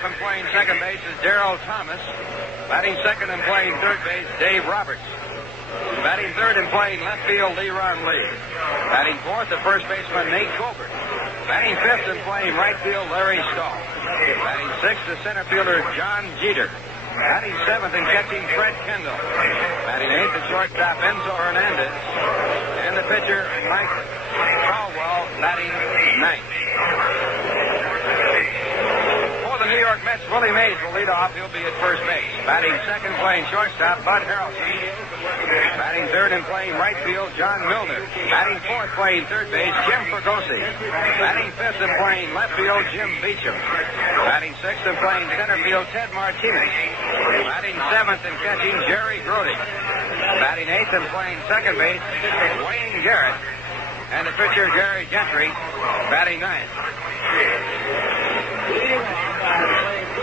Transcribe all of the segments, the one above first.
off and playing second base is Darrell Thomas. Batting second and playing third base, Dave Roberts. Batting third and playing left field, Leron Lee. Batting fourth, the first baseman, Nate Colbert. Batting fifth and playing right field, Larry Stahl. Batting sixth, the center fielder, John Jeter. Batting seventh and catching, Fred Kendall. Batting eighth, the shortstop, Enzo Hernandez. And the pitcher, Mike Caldwell, batting ninth. For the New York Mets, Willie Mays will lead off. He'll be at first base. Batting second, playing shortstop, Bud Harrelson. Batting third and playing right field, John Milner. Batting fourth, playing third base, Jim Fregosi. Batting fifth and playing left field, Jim Beecham. Batting sixth and playing center field, Ted Martinez. Batting seventh and catching, Jerry Grody. Batting eighth and playing second base, Wayne Garrett. And the pitcher, Gary Gentry, batting ninth.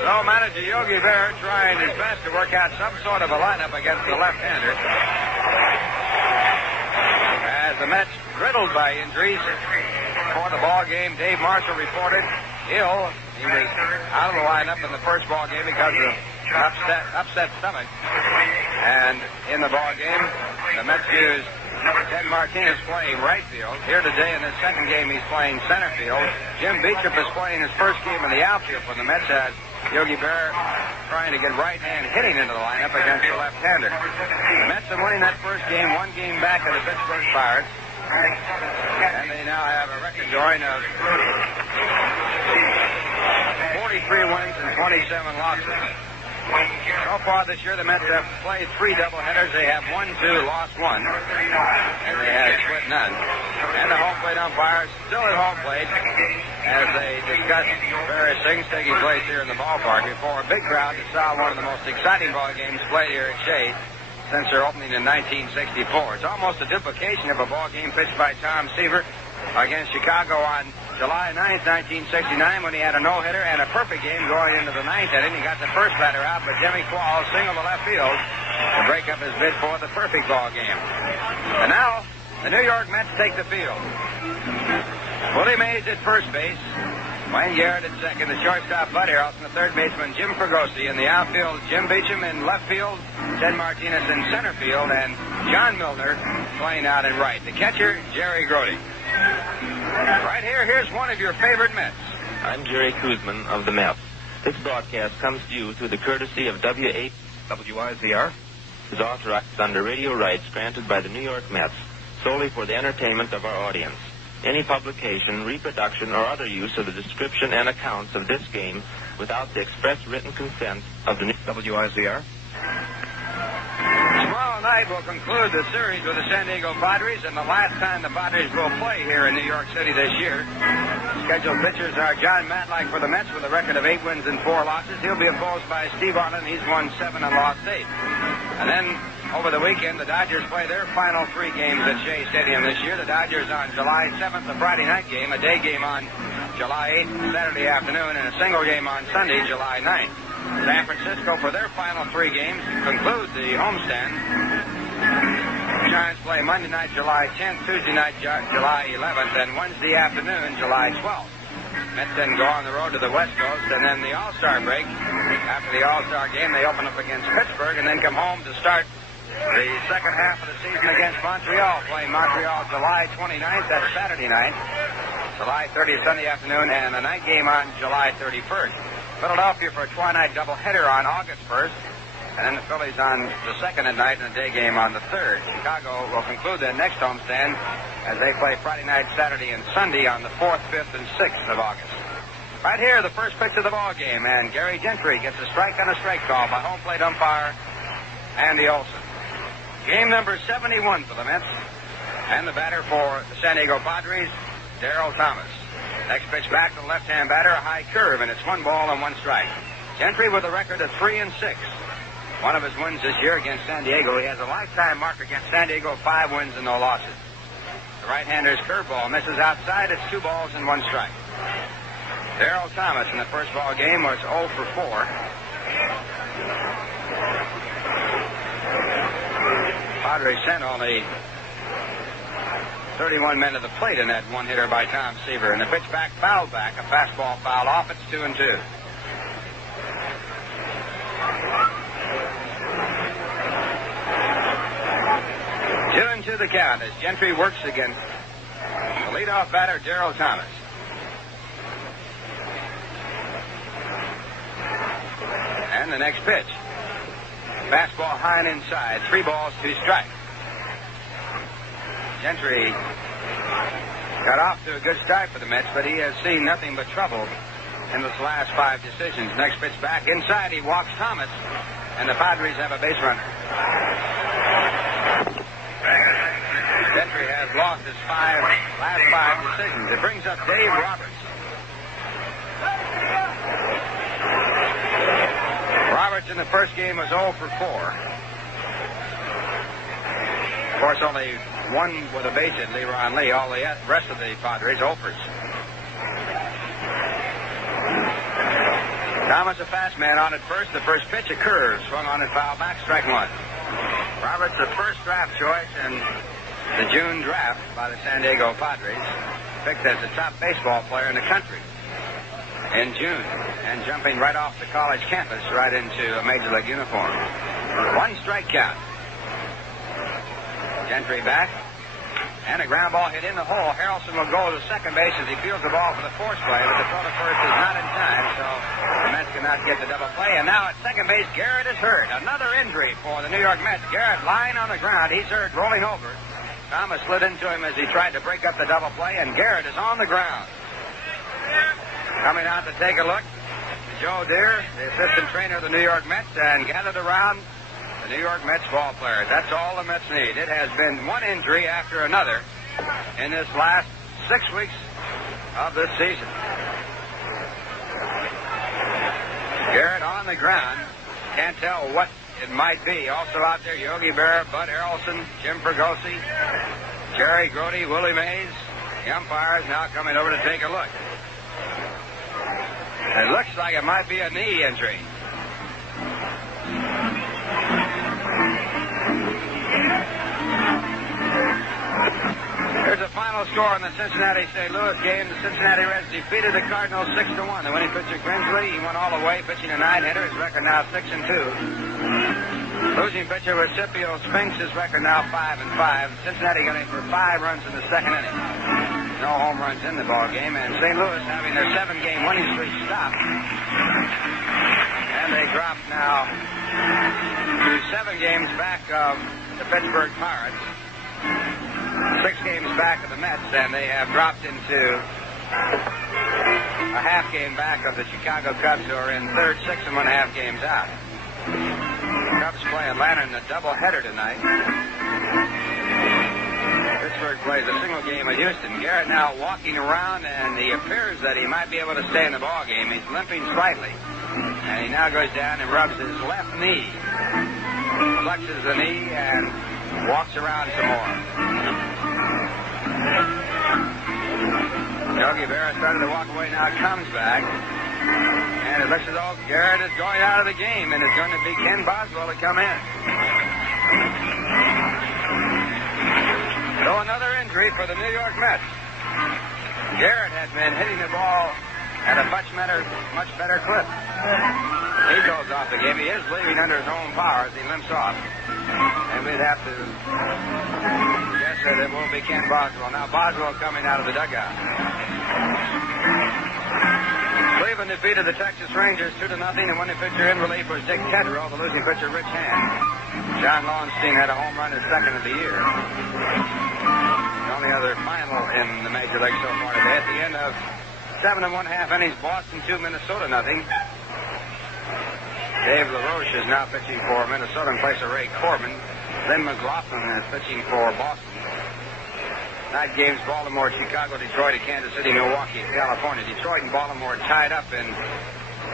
So manager Yogi Berra trying his best to work out some sort of a lineup against the left-hander. As the Mets riddled by injuries for the ball game, Dave Marshall reported ill. He was out of the lineup in the first ball game because of upset stomach. And in the ball game, the Mets used Ted Martinez playing right field. Here today in his second game, he's playing center field. Jim Beecham is playing his first game in the outfield for the Mets as Yogi Berra trying to get right-hand hitting into the lineup against the left-hander. The Mets are winning that first game, one game back of the Pittsburgh Pirates. And they now have a record join of 43 wins and 27 losses. So far this year, the Mets have played 3 doubleheaders. They have won 2, lost 1, and they have split none. And the home plate umpires still at home plate as they discuss various things taking place here in the ballpark before a big crowd that saw one of the most exciting ball games played here at Shea since their opening in 1964. It's almost a duplication of a ball game pitched by Tom Seaver against Chicago on July 9th, 1969, when he had a no-hitter and a perfect game going into the ninth inning. He got the first batter out, but Jimmy Qualls singled to left field to break up his bid for the perfect ball game. And now, the New York Mets take the field. Willie Mays at first base, Wayne Garrett at second, the shortstop Bud Harrelson, the third baseman Jim Fregosi, in the outfield Jim Beecham, in left field Ted Martinez, in center field, and John Milner playing out in right. The catcher, Jerry Grody. Right here, here's one of your favorite Mets. I'm Jerry Kuzman of the Mets. This broadcast comes to you through the courtesy of WIZR. Is authorized under radio rights granted by the New York Mets solely for the entertainment of our audience. Any publication, reproduction, or other use of the description and accounts of this game without the express written consent of the WIZR. Tomorrow night we'll conclude the series with the San Diego Padres, and the last time the Padres will play here in New York City this year. Scheduled pitchers are John Matlack for the Mets with a record of 8 wins and 4 losses. He'll be opposed by Steve Arlen. He's won 7 and lost 8. And then over the weekend, the Dodgers play their final 3 games at Shea Stadium this year. The Dodgers on July 7th, a Friday night game, a day game on July 8th, Saturday afternoon, and a single game on Sunday, July 9th. San Francisco, for their final 3 games, conclude the homestand. The Giants play Monday night, July 10th, Tuesday night, July 11th, and Wednesday afternoon, July 12th. Mets then go on the road to the West Coast, and then the All-Star break. After the All-Star game, they open up against Pittsburgh, and then come home to start the second half of the season against Montreal, playing Montreal July 29th, that's Saturday night, July 30th, Sunday afternoon, and a night game on July 31st. Philadelphia for a twilight doubleheader on August 1st, and then the Phillies on the second at night and a day game on the 3rd. Chicago will conclude their next homestand as they play Friday night, Saturday, and Sunday on the 4th, 5th, and 6th of August. Right here, the first pitch of the ball game, and Gary Gentry gets a strike on a strike call by home plate umpire Andy Olson. Game number 71 for the Mets, and the batter for the San Diego Padres, Darrell Thomas. Next pitch back to the left-hand batter, a high curve, and it's 1 ball and 1 strike. Gentry with a record of 3-6. One of his wins this year against San Diego. He has a lifetime mark against San Diego, 5 wins and no losses. The right-hander's curveball misses outside. It's 2 balls and 1 strike. Darrell Thomas in the first ball game was 0 for 4. Padres sent only 31 men to the plate in that one-hitter by Tom Seaver. And the pitch back, fouled back, a fastball foul off. It's 2-2. 2-2 the count as Gentry works against the leadoff batter, Darrell Thomas. And the next pitch. Fastball high and inside. 3 balls, 2 strikes. Gentry got off to a good start for the Mets, but he has seen nothing but trouble in this last 5 decisions. Next pitch back inside. He walks Thomas, and the Padres have a base runner. Gentry has lost his last 5 decisions. It brings up Dave Roberts. Roberts in the first game was 0 for 4. Of course, only one with a base hit, Leron Lee. All the rest of the Padres, 0-fers. Thomas, a fast man on at first. The first pitch, a curve. Swung on and foul back, strike 1. Roberts, the first draft choice in the June draft by the San Diego Padres. Picked as the top baseball player in the country in June. And jumping right off the college campus right into a major league uniform. 1 strike count. Gentry back. And a ground ball hit in the hole. Harrelson will go to second base as he fields the ball for the force play, but the throw to first is not in time, so the Mets cannot get the double play. And now at second base, Garrett is hurt. Another injury for the New York Mets. Garrett lying on the ground. He's hurt, rolling over. Thomas slid into him as he tried to break up the double play, and Garrett is on the ground. Coming out to take a look, Joe Deere, the assistant trainer of the New York Mets, and gathered around the New York Mets ball players. That's all the Mets need. It has been one injury after another in this last 6 weeks of this season. Garrett on the ground. Can't tell what it might be. Also out there, Yogi Berra, Bud Harrelson, Jim Fregosi, Jerry Grody, Willie Mays. The umpires now coming over to take a look. It looks like it might be a knee injury. Here's the final score in the Cincinnati-St. Louis game. The Cincinnati Reds defeated the Cardinals 6-1. The winning pitcher, Grinsley, he went all the way, pitching a 9-hitter. His record now 6-2. Losing pitcher, Recipio Spinks, his record now 5-5. Cincinnati got in for 5 runs in the second inning. No home runs in the ball game, and St. Louis having their 7-game winning streak stopped. And they dropped now to 7 games back of the Pittsburgh Pirates. 6 games back of the Mets, and they have dropped into a half game back of the Chicago Cubs, who are in third, 6.5 games out. The Cubs play Atlanta in a doubleheader tonight. Pittsburgh plays a single game with Houston. Garrett now walking around, and he appears that he might be able to stay in the ball game. He's limping slightly, and he now goes down and rubs his left knee, flexes the knee, and walks around some more. Yogi Berra started to walk away, now comes back. And it looks as though Garrett is going out of the game, and it's going to be Ken Boswell to come in. So another injury for the New York Mets. Garrett had been hitting the ball at a much better clip. He goes off the game. He is leaving under his own power as he limps off. And we'd have to guess that it will be Ken Boswell. Now Boswell coming out of the dugout. Cleveland defeated the Texas Rangers 2-0, and winning pitcher in relief was Dick Tedrow, the losing pitcher Rich Hand. John Lowenstein had a home run, his second of the year. The only other final in the major league so far today. At the end of 7 1/2 innings, Boston 2, Minnesota 0. Dave LaRoche is now pitching for Minnesota in place of Ray Corbin. Lynn McLaughlin is pitching for Boston. Night games, Baltimore, Chicago, Detroit, Kansas City, Milwaukee, California. Detroit and Baltimore tied up in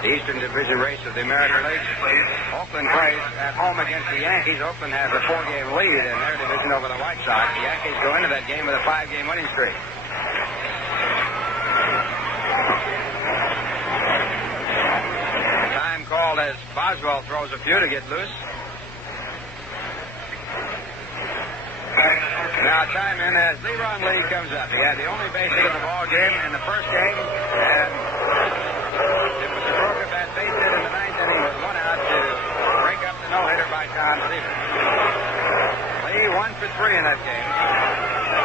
the Eastern Division race of the American League. Oakland plays at home against the Yankees. Oakland has a 4-game lead in their division over the White Sox. The Yankees go into that game with a 5-game winning streak. Time called as Boswell throws a few to get loose. Now time in as Leron Lee comes up. He had the only base hit in the ball game in the first game, and it was a broken bat base hit in the 9th inning with 1 out to break up the no-hitter by Tom Stevens. Lee 1 for 3 in that game.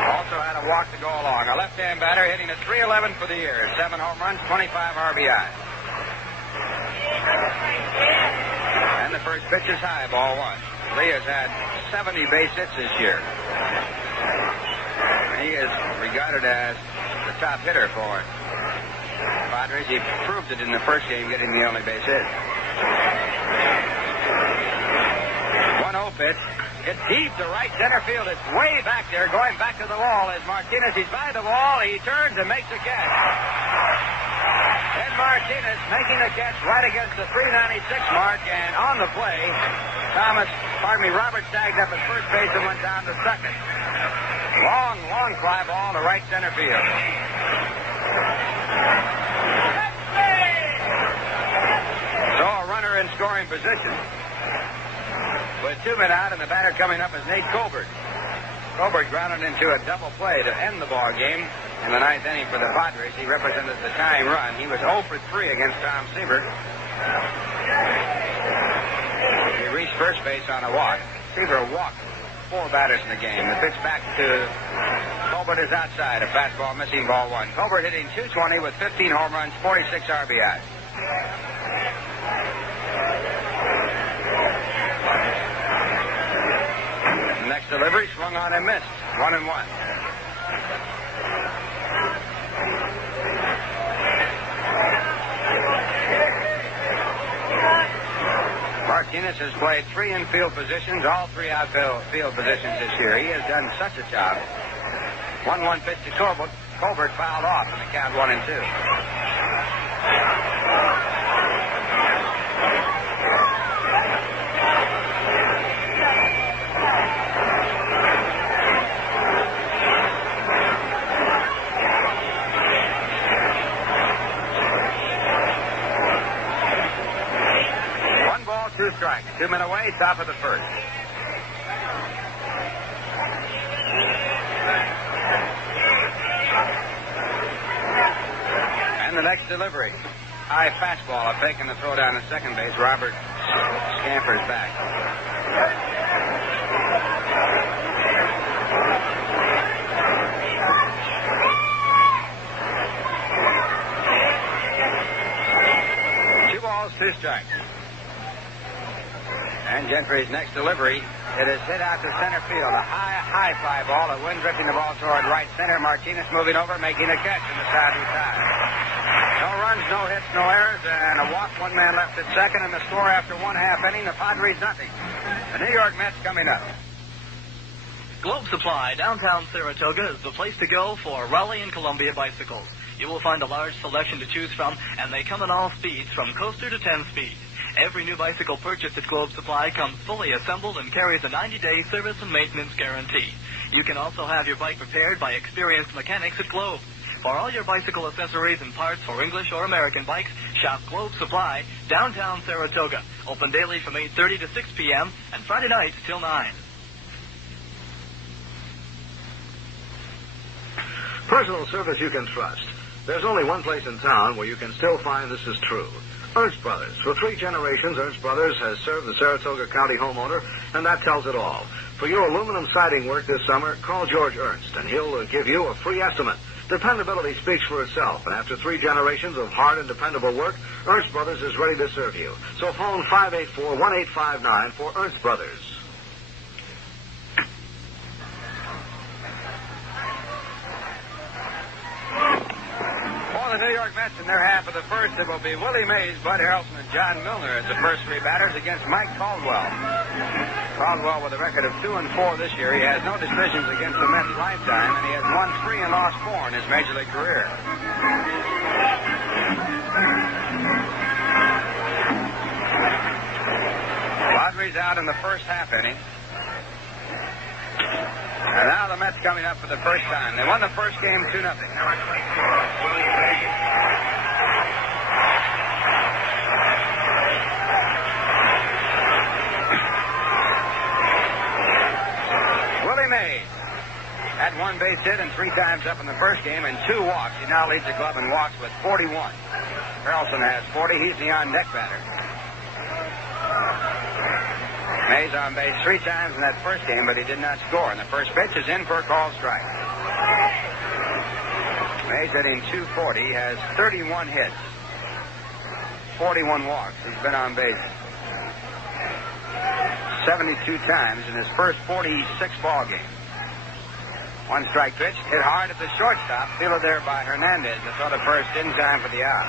Also had a walk to go along. A left-hand batter hitting a .311 for the year. 7 home runs, 25 RBI. And the first pitch is high, ball 1. Lee has had 70 base hits this year. He is regarded as the top hitter for Padres. He proved it in the first game, getting the only base hit. 1-0 pitch. It's deep to right center field. It's way back there, going back to the wall as Martinez. He's by the wall. He turns and makes a catch. Ed Martinez making the catch right against the .396 mark, and on the play, Robert tagged up at first base and went down to second. Long fly ball to right center field. So a runner in scoring position. With 2 men out and the batter coming up is Nate Colbert. Colbert grounded into a double play to end the ball game in the 9th inning for the Padres. He represented the tying run. He was 0 for 3 against Tom Seaver. He reached first base on a walk. Seaver walked 4 batters in the game. The pitch back to Colbert is outside. A fastball missing, ball 1. Colbert hitting .220 with 15 home runs, 46 RBI. Next delivery swung on and missed. 1-1. Martinez has played 3 infield positions, all 3 outfield positions this year. He has done such a job. 1-1 pitch to Colbert. Colbert fouled off in the count 1-2. Two strikes. 2 men away, top of the first. And the next delivery. High fastball. Taking the throw down to second base. Robert scampers back. Two balls, 2 strikes. And Gentry's next delivery, it is hit out to center field. A high fly ball. A wind drifting the ball toward right center. Martinez moving over, making a catch in the side side. No runs, no hits, no errors, and a walk. 1 man left at second, and the score after 1/2 inning, the Padres nothing. The New York Mets coming up. Globe Supply, downtown Saratoga, is the place to go for Raleigh and Columbia bicycles. You will find a large selection to choose from, and they come in all speeds, from coaster to 10-speed. Every new bicycle purchased at Globe Supply comes fully assembled and carries a 90-day service and maintenance guarantee. You can also have your bike repaired by experienced mechanics at Globe. For all your bicycle accessories and parts for English or American bikes, shop Globe Supply, downtown Saratoga. Open daily from 8:30 to 6 p.m. and Friday nights till 9. Personal service you can trust. There's only one place in town where you can still find this is true. Ernst Brothers. For 3 generations, Ernst Brothers has served the Saratoga County homeowner, and that tells it all. For your aluminum siding work this summer, call George Ernst, and he'll give you a free estimate. Dependability speaks for itself, and after 3 generations of hard and dependable work, Ernst Brothers is ready to serve you. So phone 584-1859 for Ernst Brothers. For the New York Mets in their half of the first, it will be Willie Mays, Bud Harrelson, and John Milner as the first 3 batters against Mike Caldwell. Caldwell with a record of 2-4 this year. He has no decisions against the Mets lifetime, and he has won 3 and lost 4 in his major league career. Padres out in the first half inning. And now the Mets coming up for the first time. They won the first game 2-0. Willie Mays had 1 base hit and 3 times up in the first game and 2 walks. He now leads the club in walks with 41. Harrelson has 40. He's the on-deck batter. Mays on base 3 times in that first game, but he did not score. And the first pitch is in for a called strike. Mays hitting .240, has 31 hits, 41 walks. He's been on base 72 times in his first 46 ball games. 1 strike pitch, hit hard at the shortstop, fielded there by Hernandez. That throw to first in time for the out.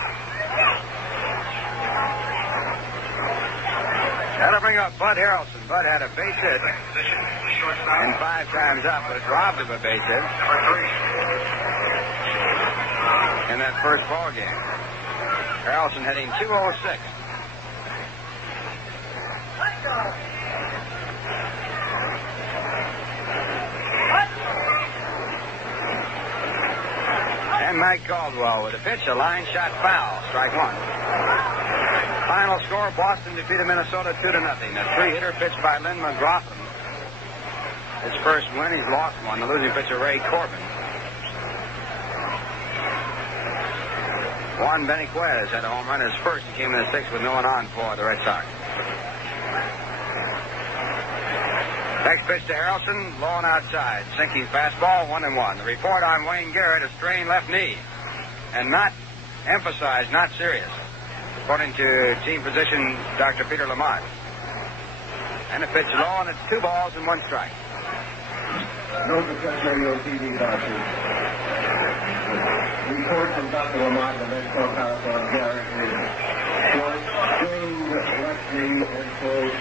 That'll bring up Bud Harrelson. Bud had a base hit, and 5 times up was robbed of a base hit in that first ball game. Harrelson hitting .206. And Mike Caldwell with a pitch, a line shot foul, strike 1. Final score, Boston defeated Minnesota 2-0. A 3-hitter pitch by Lynn McLaughlin. His first win, he's lost one. The losing pitcher, Ray Corbin. Juan Beniquez had a home run his first and came in the 6th with no one on for the Red Sox. Next pitch to Harrelson, low and outside. Sinking fastball, 1-1. The report on Wayne Garrett, a strained left knee. And not emphasized, not serious, according to team physician Dr. Peter Lamont. And a pitch low, and it's 2 balls and 1 strike. No Success Radio TV doctor. Report from Dr. Lamont, the medical counsel on Garrett is strained left knee and closed.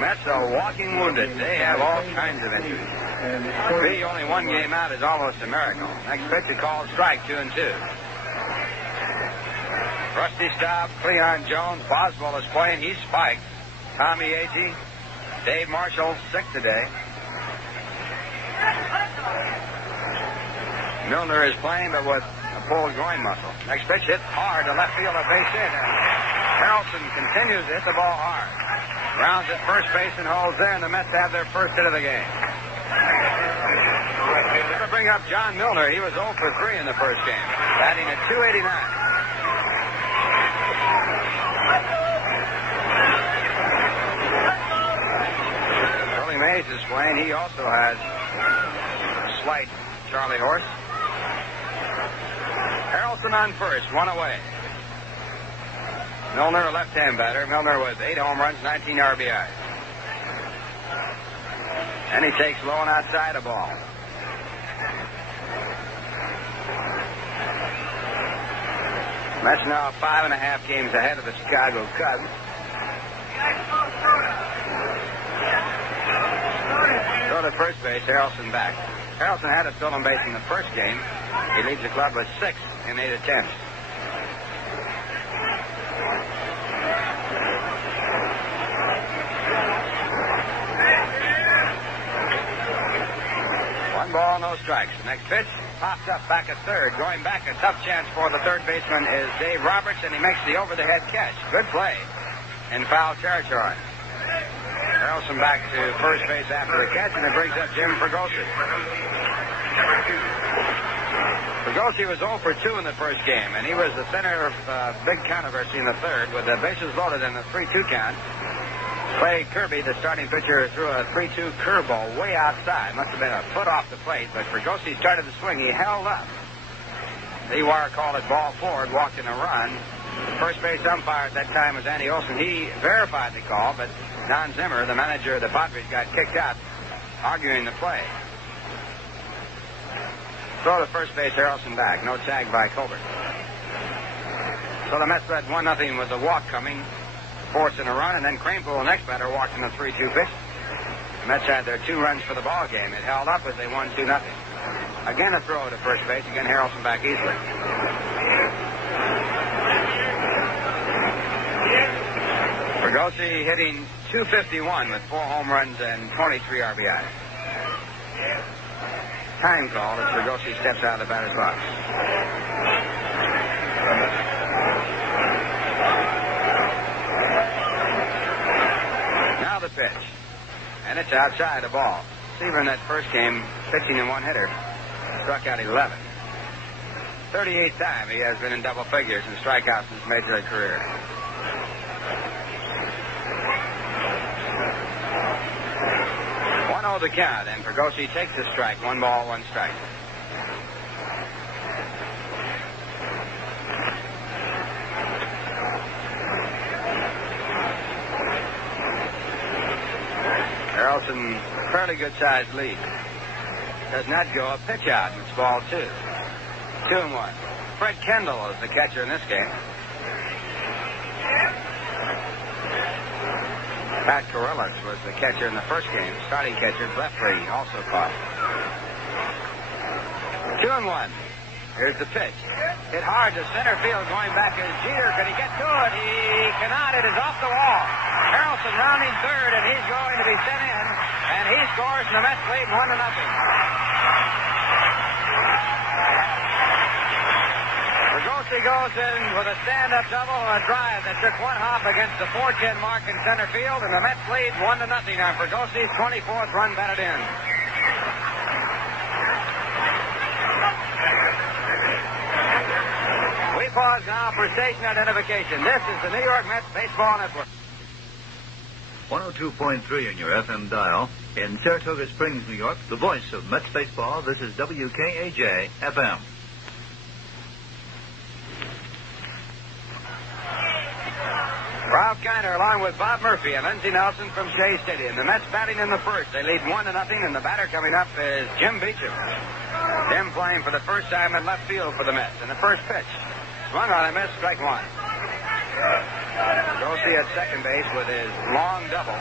Mets are walking wounded. They have all kinds of injuries. To be only 1 game out is almost a miracle. Next pitch, a called strike, 2-2. Rusty Staub, Cleon Jones, Boswell is playing. He's spiked. Tommy Agee, Dave Marshall, sick today. Milner is playing, but with a pulled groin muscle. Next pitch hit hard to left field, a base hit, and Harrelson continues to hit the ball hard. Rounds at first base and holds there, and the Mets have their first hit of the game. Never bring up John Milner. He was 0 for 3 in the first game, batting at .289. Billy Mays is playing. He also has a slight Charlie horse. Harrelson on first, 1 away. Milner, a left-hand batter. Milner with 8 home runs, 19 RBIs. And he takes low and outside a ball. Mets now 5.5 games ahead of the Chicago Cubs. Go to first base, Harrelson back. Harrelson had a stolen base in the first game. He leads the club with 6 in 8 attempts. One ball, no strikes. The next pitch pops up back at third. Going back, a tough chance for the third baseman is Dave Roberts, and he makes the over-the-head catch. Good play in foul territory. Harrelson back to first base after the catch, and it brings up Jim Fregosi. Fregosi was 0 for 2 in the first game, and he was the center of big controversy in the third with the bases loaded and the 3-2 count. Clay Kirby, the starting pitcher, threw a 3-2 curveball way outside. Must have been a foot off the plate, but Fregosi started to swing. He held up. The wire called it ball forward, walked in a run. The first base umpire at that time was Andy Olson. He verified the call, but Don Zimmer, the manager of the Padres, got kicked out, arguing the play. Throw to first base, Harrelson back. No tag by Colbert. So the Mets led 1-0 with the walk coming, forcing a run, and then Kranepool, the next batter, walked in the 3-2 pitch. The Mets had their 2 runs for the ball game. It held up as they won 2-0. Again a throw to first base. Again Harrelson back easily. Fregosi hitting .251 with 4 home runs and 23 RBIs. Time call as Fregosi steps out of the batter's box. Now the pitch. And it's outside a ball. Seaver in that first game, pitching in 1-hitter, struck out 11. 38th time he has been in double figures in strikeouts in his major league career. 1-0 the count, and Fregosi takes a strike. 1 ball, 1 strike. Harrelson, fairly good-sized lead. Does not go a pitch out, and it's ball 2. 2-1. Fred Kendall is the catcher in this game. Pat Corellis was the catcher in the first game. Starting catcher, Lefley, also caught. 2-1. Here's the pitch. Hit hard to center field, going back is Jeter. Can he get to it? He cannot. It is off the wall. Harrelson rounding third, and he's going to be sent in. And he scores, and the Mets lead 1-0. Fregosi goes in with a stand-up double on a drive that took 1 hop against the 410 mark in center field, and the Mets lead 1-0 on Fregosi's 24th run batted in. We pause now for station identification. This is the New York Mets Baseball Network. 102.3 on your FM dial. In Saratoga Springs, New York, the voice of Mets baseball, this is WKAJ FM. Ralph Kiner along with Bob Murphy and Lindsey Nelson from Shea Stadium. The Mets batting in the first. They lead 1-0, and the batter coming up is Jim Beecham. Jim playing for the first time in left field for the Mets. And the first pitch, swung on a miss, strike 1. Fregosi at second base with his long double.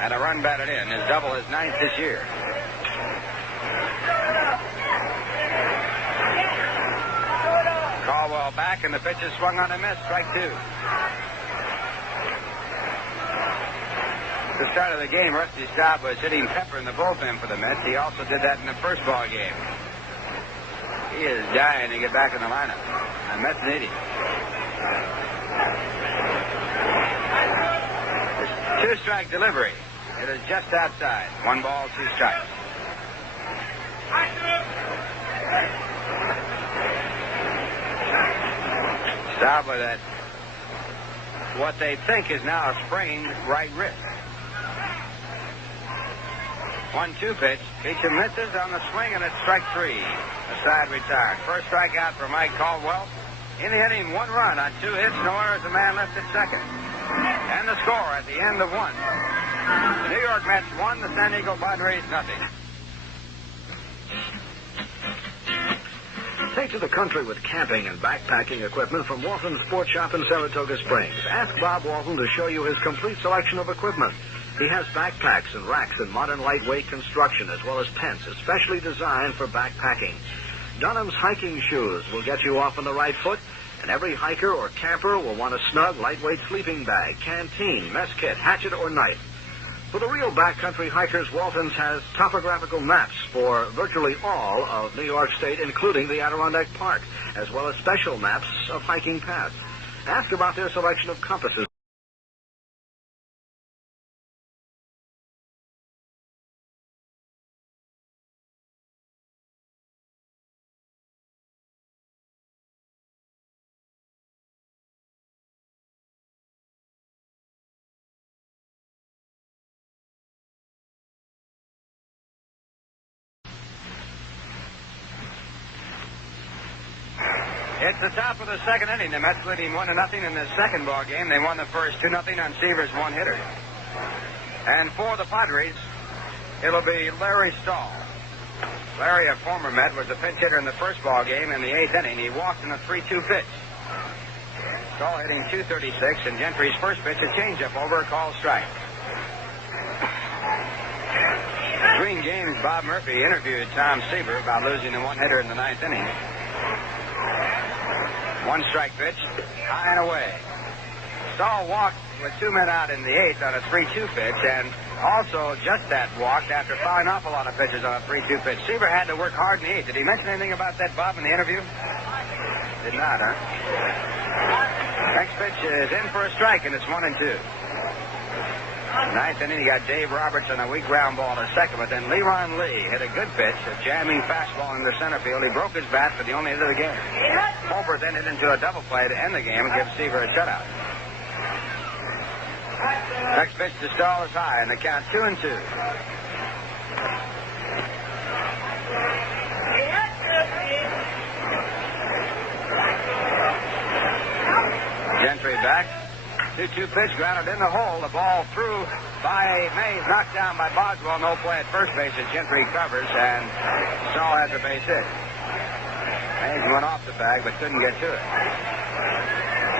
And a run batted in. His double is 9th this year. Caldwell back, and the pitch is swung on a miss, strike 2. At the start of the game, Rusty Staub was hitting Pepper in the bullpen for the Mets. He also did that in the first ball game. He is dying to get back in the lineup. The Mets need him. 2-strike delivery. It is just outside. 1 ball, 2 strikes. Staub with that, what they think is now a sprained right wrist. 1-2 pitch. Beecham misses on the swing, and it's strike 3. The side retired. First strikeout for Mike Caldwell. In the inning, 1 run on 2 hits, no errors, a man left at second. And the score at the end of 1. The New York Mets 1, the San Diego Padres 0. Take to the country with camping and backpacking equipment from Walton Sports Shop in Saratoga Springs. Ask Bob Walton to show you his complete selection of equipment. He has backpacks and racks in modern lightweight construction, as well as tents especially designed for backpacking. Dunham's hiking shoes will get you off on the right foot, and every hiker or camper will want a snug, lightweight sleeping bag, canteen, mess kit, hatchet, or knife. For the real backcountry hikers, Walton's has topographical maps for virtually all of New York State, including the Adirondack Park, as well as special maps of hiking paths. Ask about their selection of compasses. It's the top of the second inning. The Mets leading 1-0 in the second ball game. They won the first 2-0 on Seaver's one-hitter. And for the Padres, it'll be Larry Stahl. Larry, a former Met, was a pinch hitter in the first ball game. In the 8th inning, he walked in a 3-2 pitch. Stahl hitting .236, and Gentry's first pitch, a changeup over a called strike. Between games, Bob Murphy interviewed Tom Seaver about losing the one-hitter in the 9th inning. 1-strike pitch, high and away. Stahl walked with 2 men out in the 8th on a 3-2 pitch, and also just that walked after fouling off a lot of pitches on a 3-2 pitch. Seaver had to work hard in the 8th. Did he mention anything about that, Bob, in the interview? Did not, huh? Next pitch is in for a strike, and it's 1-2. The 9th inning, he got Dave Roberts on a weak ground ball to second, but then Leron Lee hit a good pitch, a jamming fastball into center field. He broke his bat for the only hit of the game. Holbert then hit into a double play to end the game and give Seaver a shutout. Next pitch to Stahl is high, and the count 2-2. Gentry back. 2-2 pitch, grounded in the hole. The ball through by Mays, knocked down by Boswell. No play at first base as Gentry covers, and Stahl has a base hit. Mays went off the bag, but couldn't get to it.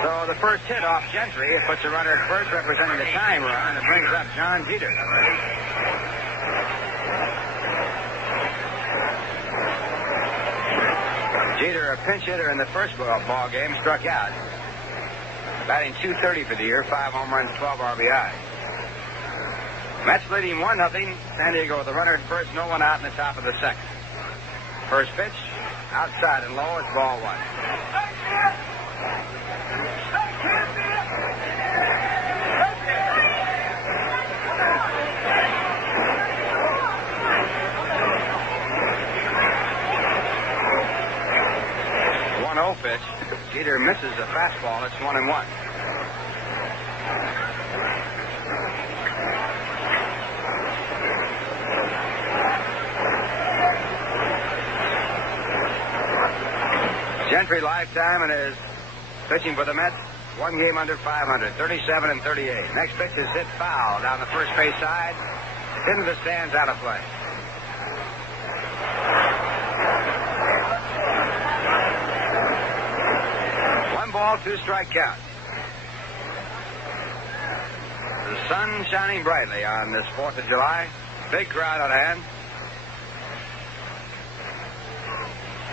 So the first hit off Gentry, it puts a runner at first, representing the tying run, and it brings up John Jeter. Jeter, a pinch hitter in the first ball game, struck out. Batting .230 for the year, 5 home runs, 12 RBI. Mets leading 1-0. San Diego with a runner at first, no one out in the top of the second. First pitch, outside and low, it's ball 1. Pitch. Jeter misses a fastball. It's 1-1. Gentry lifetime and is pitching for the Mets. 1 game under 500, 37 and 38. Next pitch is hit foul down the first base side. Into the stands, out of play. Ball, 2-strike count. The sun shining brightly on this 4th of July. Big crowd on hand.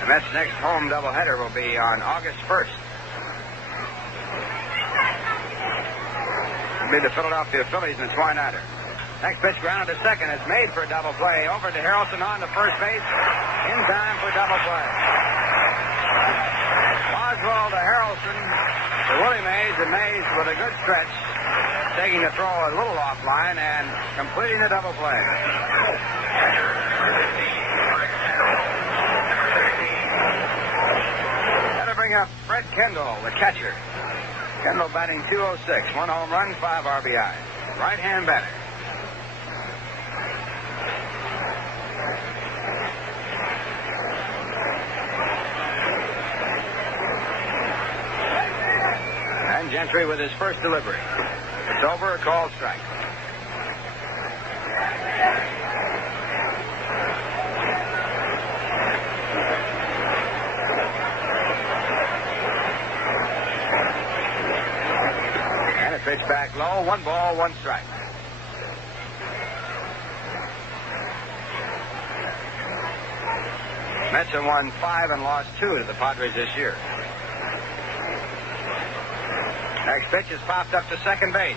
The Mets' next home doubleheader will be on August 1st. It'll be the Philadelphia Phillies and the Twine-Nighter. Next pitch grounded to second. It's made for a double play. Over to Harrelson on to first base. In time for double play. Oswald to Harrelson to Willie Mays, and Mays with a good stretch, taking the throw a little offline and completing the double play. That'll bring up Fred Kendall, the catcher. Kendall batting .206, 1 home run, 5 RBI. Right-hand batter. Gentry with his first delivery. It's over, a called strike. And a pitch back low, 1 ball, 1 strike. Mets have won 5 and lost 2 to the Padres this year. Next pitch is popped up to second base.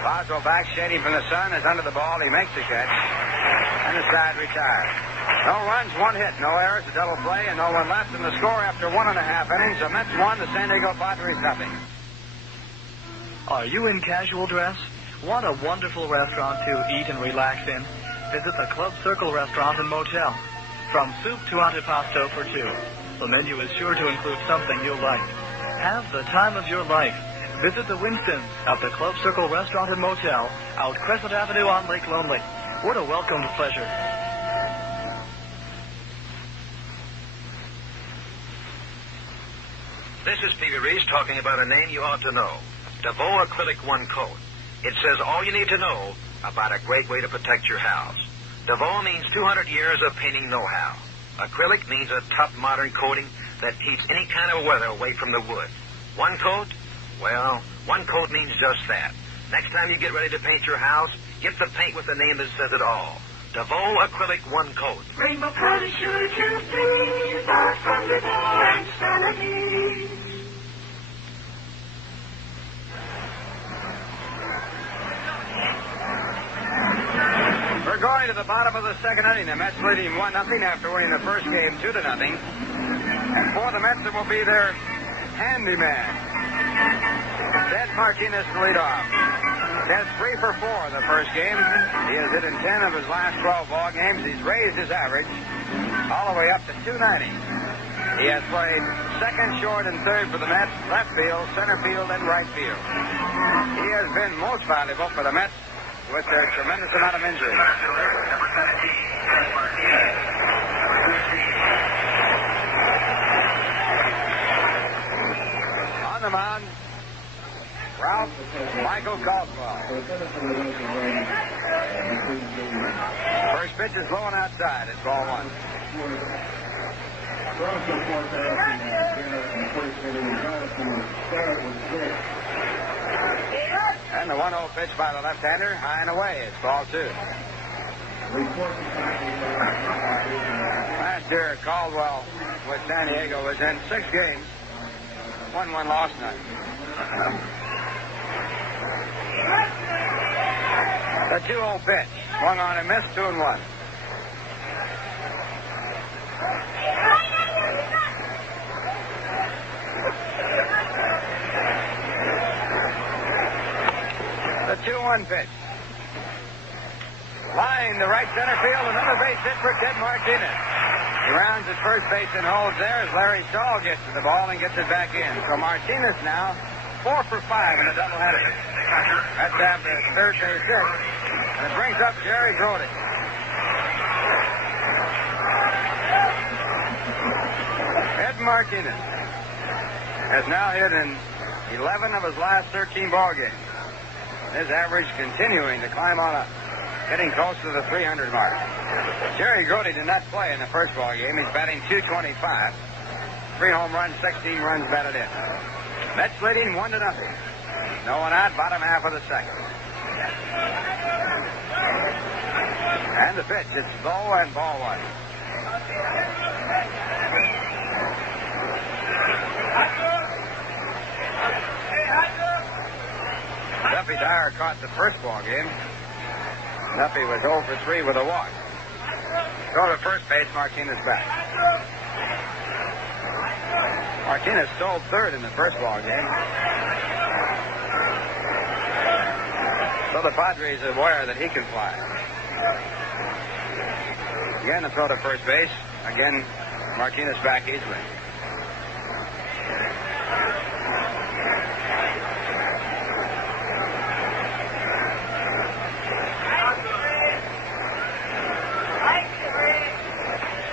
Boswell back, shading from the sun, is under the ball. He makes the catch. And the side retires. No runs, 1 hit, no errors, a double play, and no one left in the score after 1.5 innings. The Mets won, the San Diego Padres nothing. Are you in casual dress? Want a wonderful restaurant to eat and relax in? Visit the Club Circle Restaurant and Motel. From soup to antipasto for 2. The menu is sure to include something you'll like. Have the time of your life. Visit the Winstons at the Club Circle Restaurant and Motel out Crescent Avenue on Lake Lonely. What a welcomed pleasure. This is Peter Reese talking about a name you ought to know. DeVoe Acrylic One Coat. It says all you need to know about a great way to protect your house. DeVoe means 200 years of painting know-how. Acrylic means a tough modern coating that keeps any kind of weather away from the wood. One coat? Well, one coat means just that. Next time you get ready to paint your house, get the paint with the name that says it all. DeVoe Acrylic One Coat. Rainbow color sure to please our from DeVoe and Stanley. We're going to the bottom of the second inning. The Mets leading 1-0 after winning the first game 2-0. And for the Mets, it will be their handyman, Ted Martinez, to lead off. Ted's 3 for 4 in the first game. He has hit in 10 of his last 12 ball games. He's raised his average all the way up to .290. He has played second, short, and third for the Mets, left field, center field, and right field. He has been most valuable for the Mets with their tremendous amount of injuries. On the mound, Ralph Michael Caldwell. First pitch is blowing outside. It's ball one. And the 1-0 pitch by the left-hander, high and away. It's ball two. Last year, Caldwell with San Diego was in 6 games. 1-1 loss none. The 2-0 pitch. Swung on and missed, 2-1. The 2-1 pitch. Line to right center field. Another base hit for Ted Martinez. He rounds at first base and holds there as Larry Stahl gets to the ball and gets it back in. So Martinez now 4 for 5 in a doubleheader. That's after third base hit. And it brings up Jerry Grody. Ed Martinez has now hit in 11 of his last 13 ball games. His average continuing to climb on up, getting close to the 300 mark. Jerry Grody did not play in the first ball game. He's batting .225. 3 home runs, 16 runs batted in. Mets leading 1-0. No one out, bottom half of the second. And the pitch, it's low and ball one. Duffy Dyer caught the first ball game. Duffy was 0 for 3 with a walk. Go to first base, Martinez back. Martinez stole third in the first ball game. So the Padres are aware that he can fly. Again, a throw to first base. Again, Martinez back easily.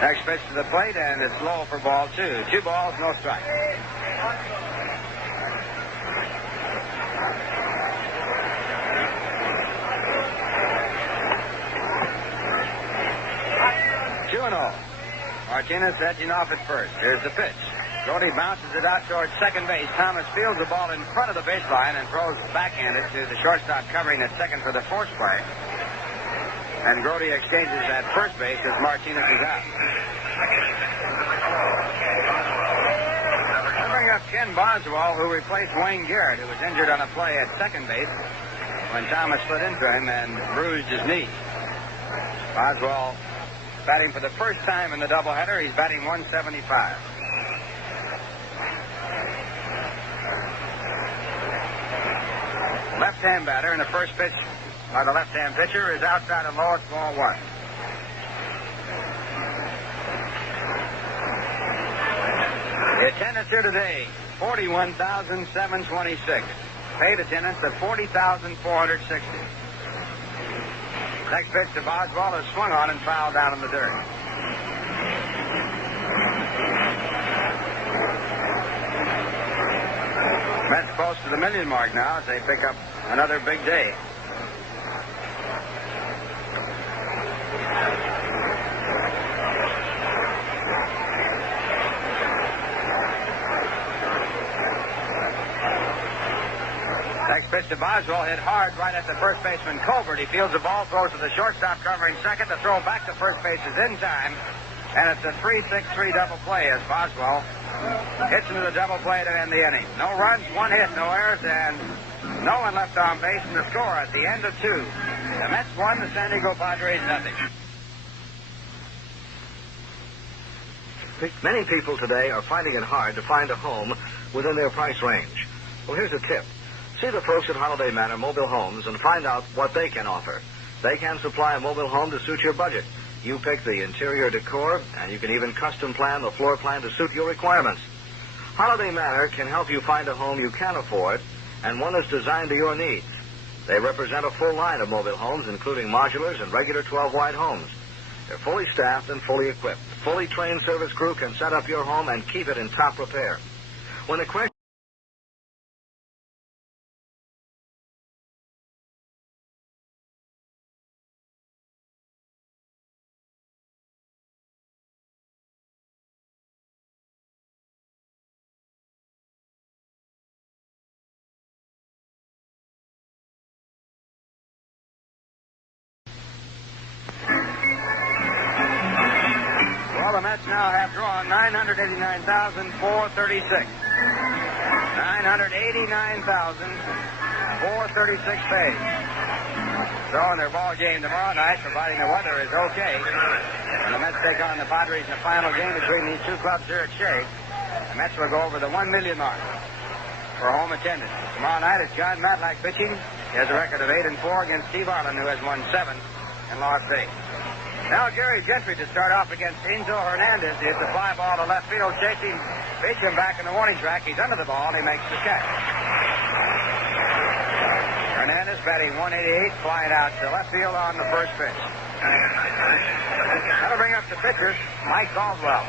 Next pitch to the plate, and it's low for ball two. 2 balls, no strike. Martinez edging off at first. Here's the pitch. Grody bounces it out towards second base. Thomas fields the ball in front of the baseline and throws backhanded to the shortstop covering at second for the force play. And Grody exchanges at first base as Martinez is out. I bring up Ken Boswell, who replaced Wayne Garrett, who was injured on a play at second base when Thomas slid into him and bruised his knee. Boswell batting for the first time in the doubleheader. He's batting 175. Left-hand batter, and the first pitch by the left-hand pitcher is outside of low. It's ball one. The attendance here today, 41,726. Paid attendance of 40,460. Next pitch to Boswell is swung on and fouled down in the dirt. Mets close to the million mark now as they pick up another big day. Next pitch to Boswell, hit hard right at the first baseman Colbert. He fields the ball, throws to the shortstop covering second. The throw back to first base is in time. And it's a 3-6-3 double play as Boswell hits into the double play to end the inning. No runs, 1 hit, no errors, and no one left on base. And the score at the end of 2. The Mets won, the San Diego Padres nothing. Many people today are finding it hard to find a home within their price range. Well, here's a tip. See the folks at Holiday Manor Mobile Homes and find out what they can offer. They can supply a mobile home to suit your budget. You pick the interior decor, and you can even custom plan the floor plan to suit your requirements. Holiday Manor can help you find a home you can afford and one that's designed to your needs. They represent a full line of mobile homes, including modulars and regular 12-wide homes. They're fully staffed and fully equipped. A fully trained service crew can set up your home and keep it in top repair. When the question Well, the Mets now have drawn 989,436. 989,436 pays. So in their ball game tomorrow night, providing the weather is okay, and the Mets take on the Padres in the final game between these two clubs here at Shea, the Mets will go over the 1 million mark for home attendance. Tomorrow night it's John Matlack pitching. He has a record of 8-4 against Steve Arlen, who has won 7 and lost 8. Now Gary Gentry to start off against Enzo Hernandez. He hits a fly ball to left field. Chase him, pitch him back in the warning track. He's under the ball, and he makes the catch. Hernandez batting 188, flying out to left field on the first pitch. That'll bring up the pitcher, Mike Caldwell.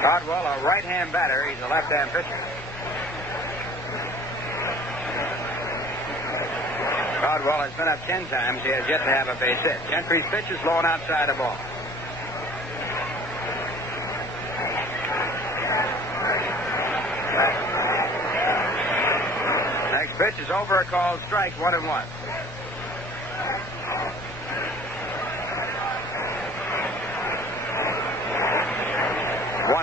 Caldwell, a right-hand batter. He's a left-hand pitcher. Caldwell has been up 10 times. He has yet to have a base hit. Gentry's pitch is blown outside the ball. Next pitch is over, a called strike, 1-1.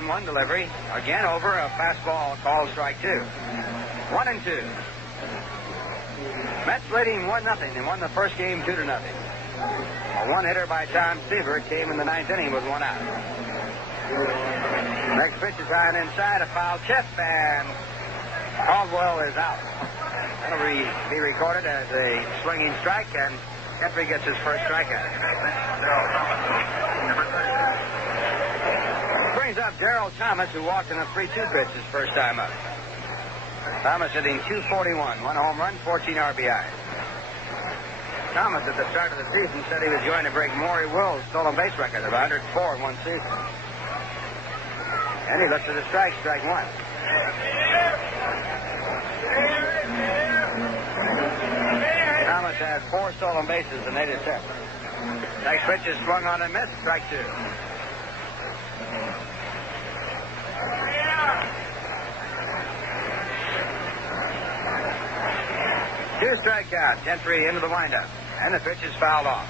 One delivery. Again over, a fastball, called strike 2. 1-2. Mets leading 1-0 and won the first game 2-0. A one-hitter by Tom Seaver came in the 9th inning with 1 out. Next pitch is high and inside, a foul tip, and Caldwell is out. That'll be recorded as a swinging strike, and Gentry gets his first strikeout. Brings up Darrell Thomas, who walked in a 3-2 pitch his first time up. Thomas hitting .241, 1 home run, 14 RBI. Thomas at the start of the season said he was going to break Maury Will's stolen base record of 104 in one season. And he looks at the strike 1. Thomas has 4 stolen bases in 8 attempts. Next pitch is swung on and missed, strike 2. Two strikeouts. Gentry into the windup. And the pitch is fouled off.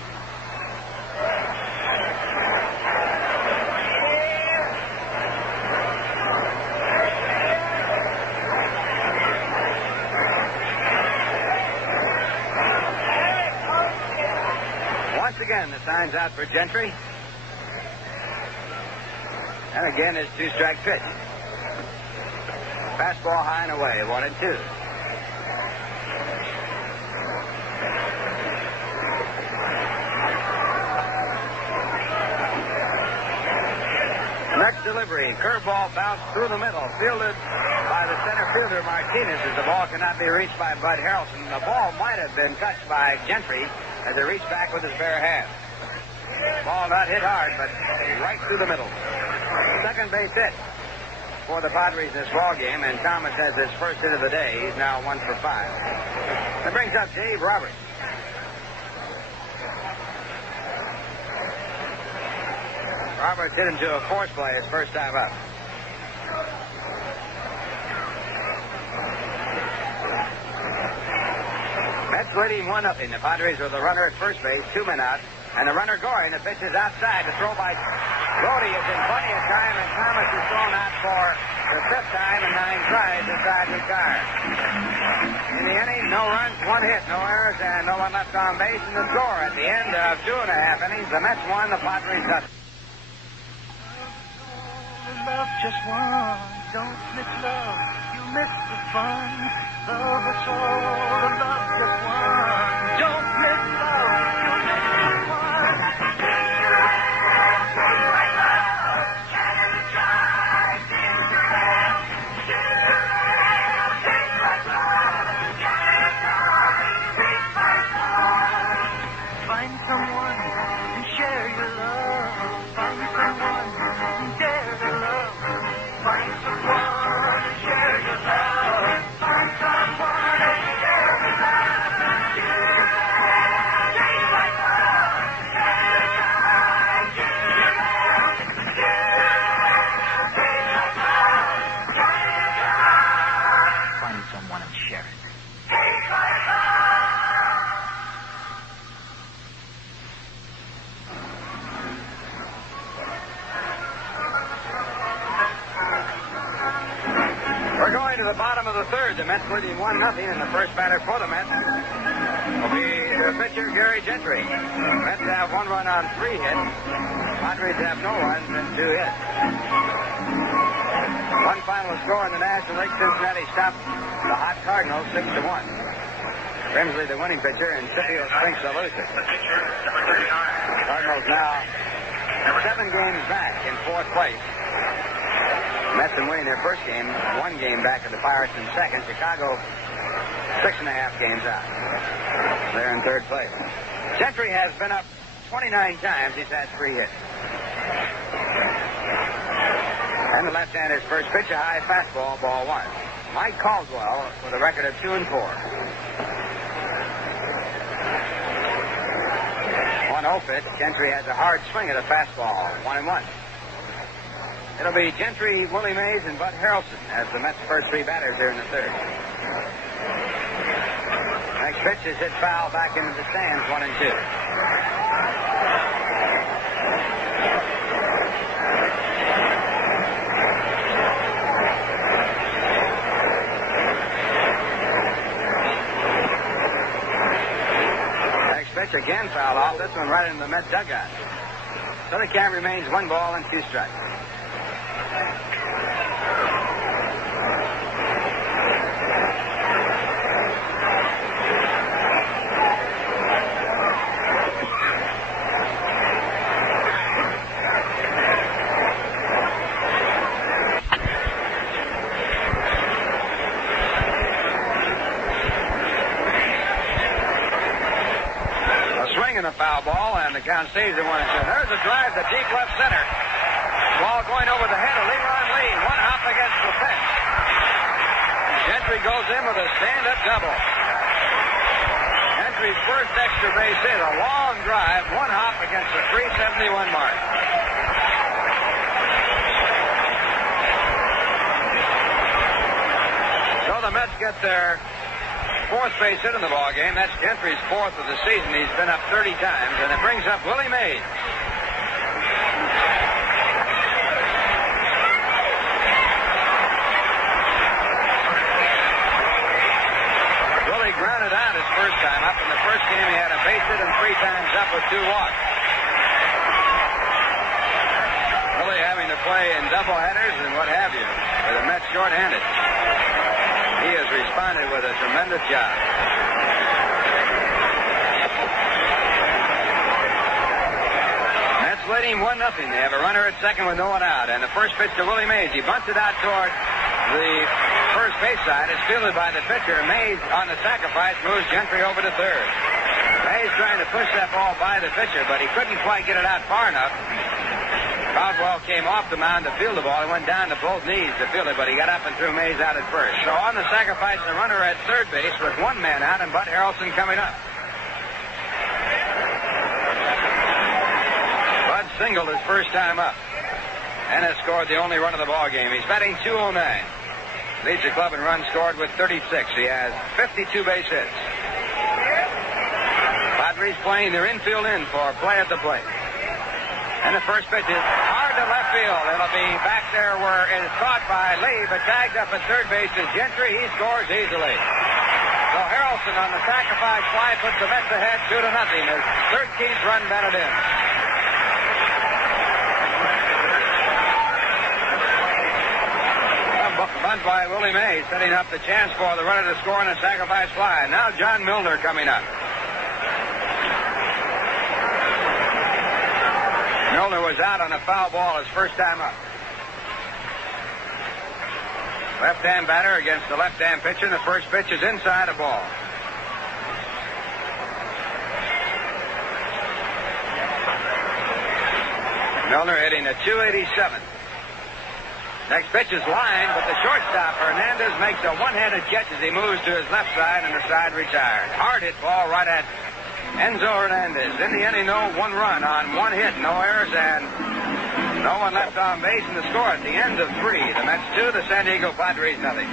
Once again, the sign's out for Gentry. And again, his 2-strike pitch. Fastball high and away, 1-2. Next delivery, curveball bounced through the middle, fielded by the center fielder Martinez as the ball cannot be reached by Bud Harrelson. The ball might have been touched by Gentry as he reached back with his bare hand. Ball not hit hard, but right through the middle. Second base hit for the Padres in this ball game, and Thomas has his first hit of the day. He's now 1 for 5. That brings up Dave Roberts. Roberts hit him to a force play his first time up. Mets leading 1-0. The Padres with the runner at first base, 2 men out, and the runner going. The pitch is outside. The throw by Brody is in plenty of time, and Thomas is thrown out for the 5th time in 9 tries inside the car. In the inning, no runs, 1 hit, no errors, and no one left on base. And the score at the end of 2.5 innings, the Mets won, the Padres nothing. Love just one, don't mix love. You miss the fun. Love us all, the love just one. Don't miss love, you'll miss the fun. Find someone and share your love. Find someone and dare to love. Find someone and share your love. Find someone and share your love. Find someone and share it. We're going to the bottom of the third. The Mets leading 1-0, and the first batter for the Mets will be the pitcher, Gary Gentry. Mets have 1 run on 3 hits. Padres have no runs and 2 hits. One final score in the National League. Cincinnati stopped the hot Cardinals 6-1. Grimsley, the winning pitcher, and Scipio Spinks, the loser. Cardinals now 7 games back in 4th place. Mets been winning their first game, 1 game back of the Pirates in second. Chicago 6.5 games out. They're in 3rd place. Gentry has been up 29 times. He's had 3 hits. And the left-hander's first pitch, a high fastball, ball 1. Mike Caldwell with a record of 2-4. 1-0 pitch. Gentry has a hard swing at a fastball, 1-1. It'll be Gentry, Willie Mays, and Bud Harrelson as the Mets' first 3 batters here in the 3rd. Next pitch is hit foul back into the stands, 1-2. Next pitch again foul off. This one right into the Met dugout. So the count remains 1 ball and 2 strikes. A foul ball, and the count stays at 1-2. There's a drive to deep left center. Ball going over the head of Leroy Lee. 1 hop against the fence. Gentry goes in with a stand-up double. Gentry's first extra base hit, a long drive, 1 hop against the 371 mark. So the Mets get their 4th base hit in the ball game. That's Gentry's 4th of the season. He's been up 30 times, and it brings up Willie Mays. Willie grounded out his first time up. In the first game, he had a base hit and 3 times up with 2 walks. Willie having to play in doubleheaders and what have you, with the Mets shorthanded. He has responded with a tremendous job. Mets leading 1-0. They have a runner at second with no one out. And the first pitch to Willie Mays. He bunts it out toward the first base side. It's fielded by the pitcher. Mays on the sacrifice moves Gentry over to 3rd. Mays trying to push that ball by the pitcher, but he couldn't quite get it out far enough. Caldwell came off the mound to field the ball. He went down to both knees to field it, but he got up and threw Mays out at first. So on the sacrifice, the runner at 3rd base with 1 man out and Bud Harrelson coming up. Bud singled his first time up and has scored the only run of the ball game. He's batting .209. Leads the club in runs scored with 36. He has 52 base hits. Padres playing their infield in for play at the plate. And the first pitch is hard to left field. It'll be back there where it is caught by Lee, but tagged up at 3rd base is Gentry. He scores easily. So Harrelson on the sacrifice fly puts the Mets ahead 2-0. His 13th run batted in. Bunt by Willie Mays, setting up the chance for the runner to score on a sacrifice fly. Now John Milner coming up. Milner was out on a foul ball his first time up. Left-hand batter against the left-hand pitcher, and the first pitch is inside a ball. Milner hitting a .287. Next pitch is line, but the shortstop, Hernandez, makes a one-handed catch as he moves to his left side, and the side retired. Hard hit ball right at Enzo Hernandez. In the inning, though, 1 run on 1 hit, no errors, and no one left on base, and the score at the end of 3. The Mets 2, the San Diego Padres nothing.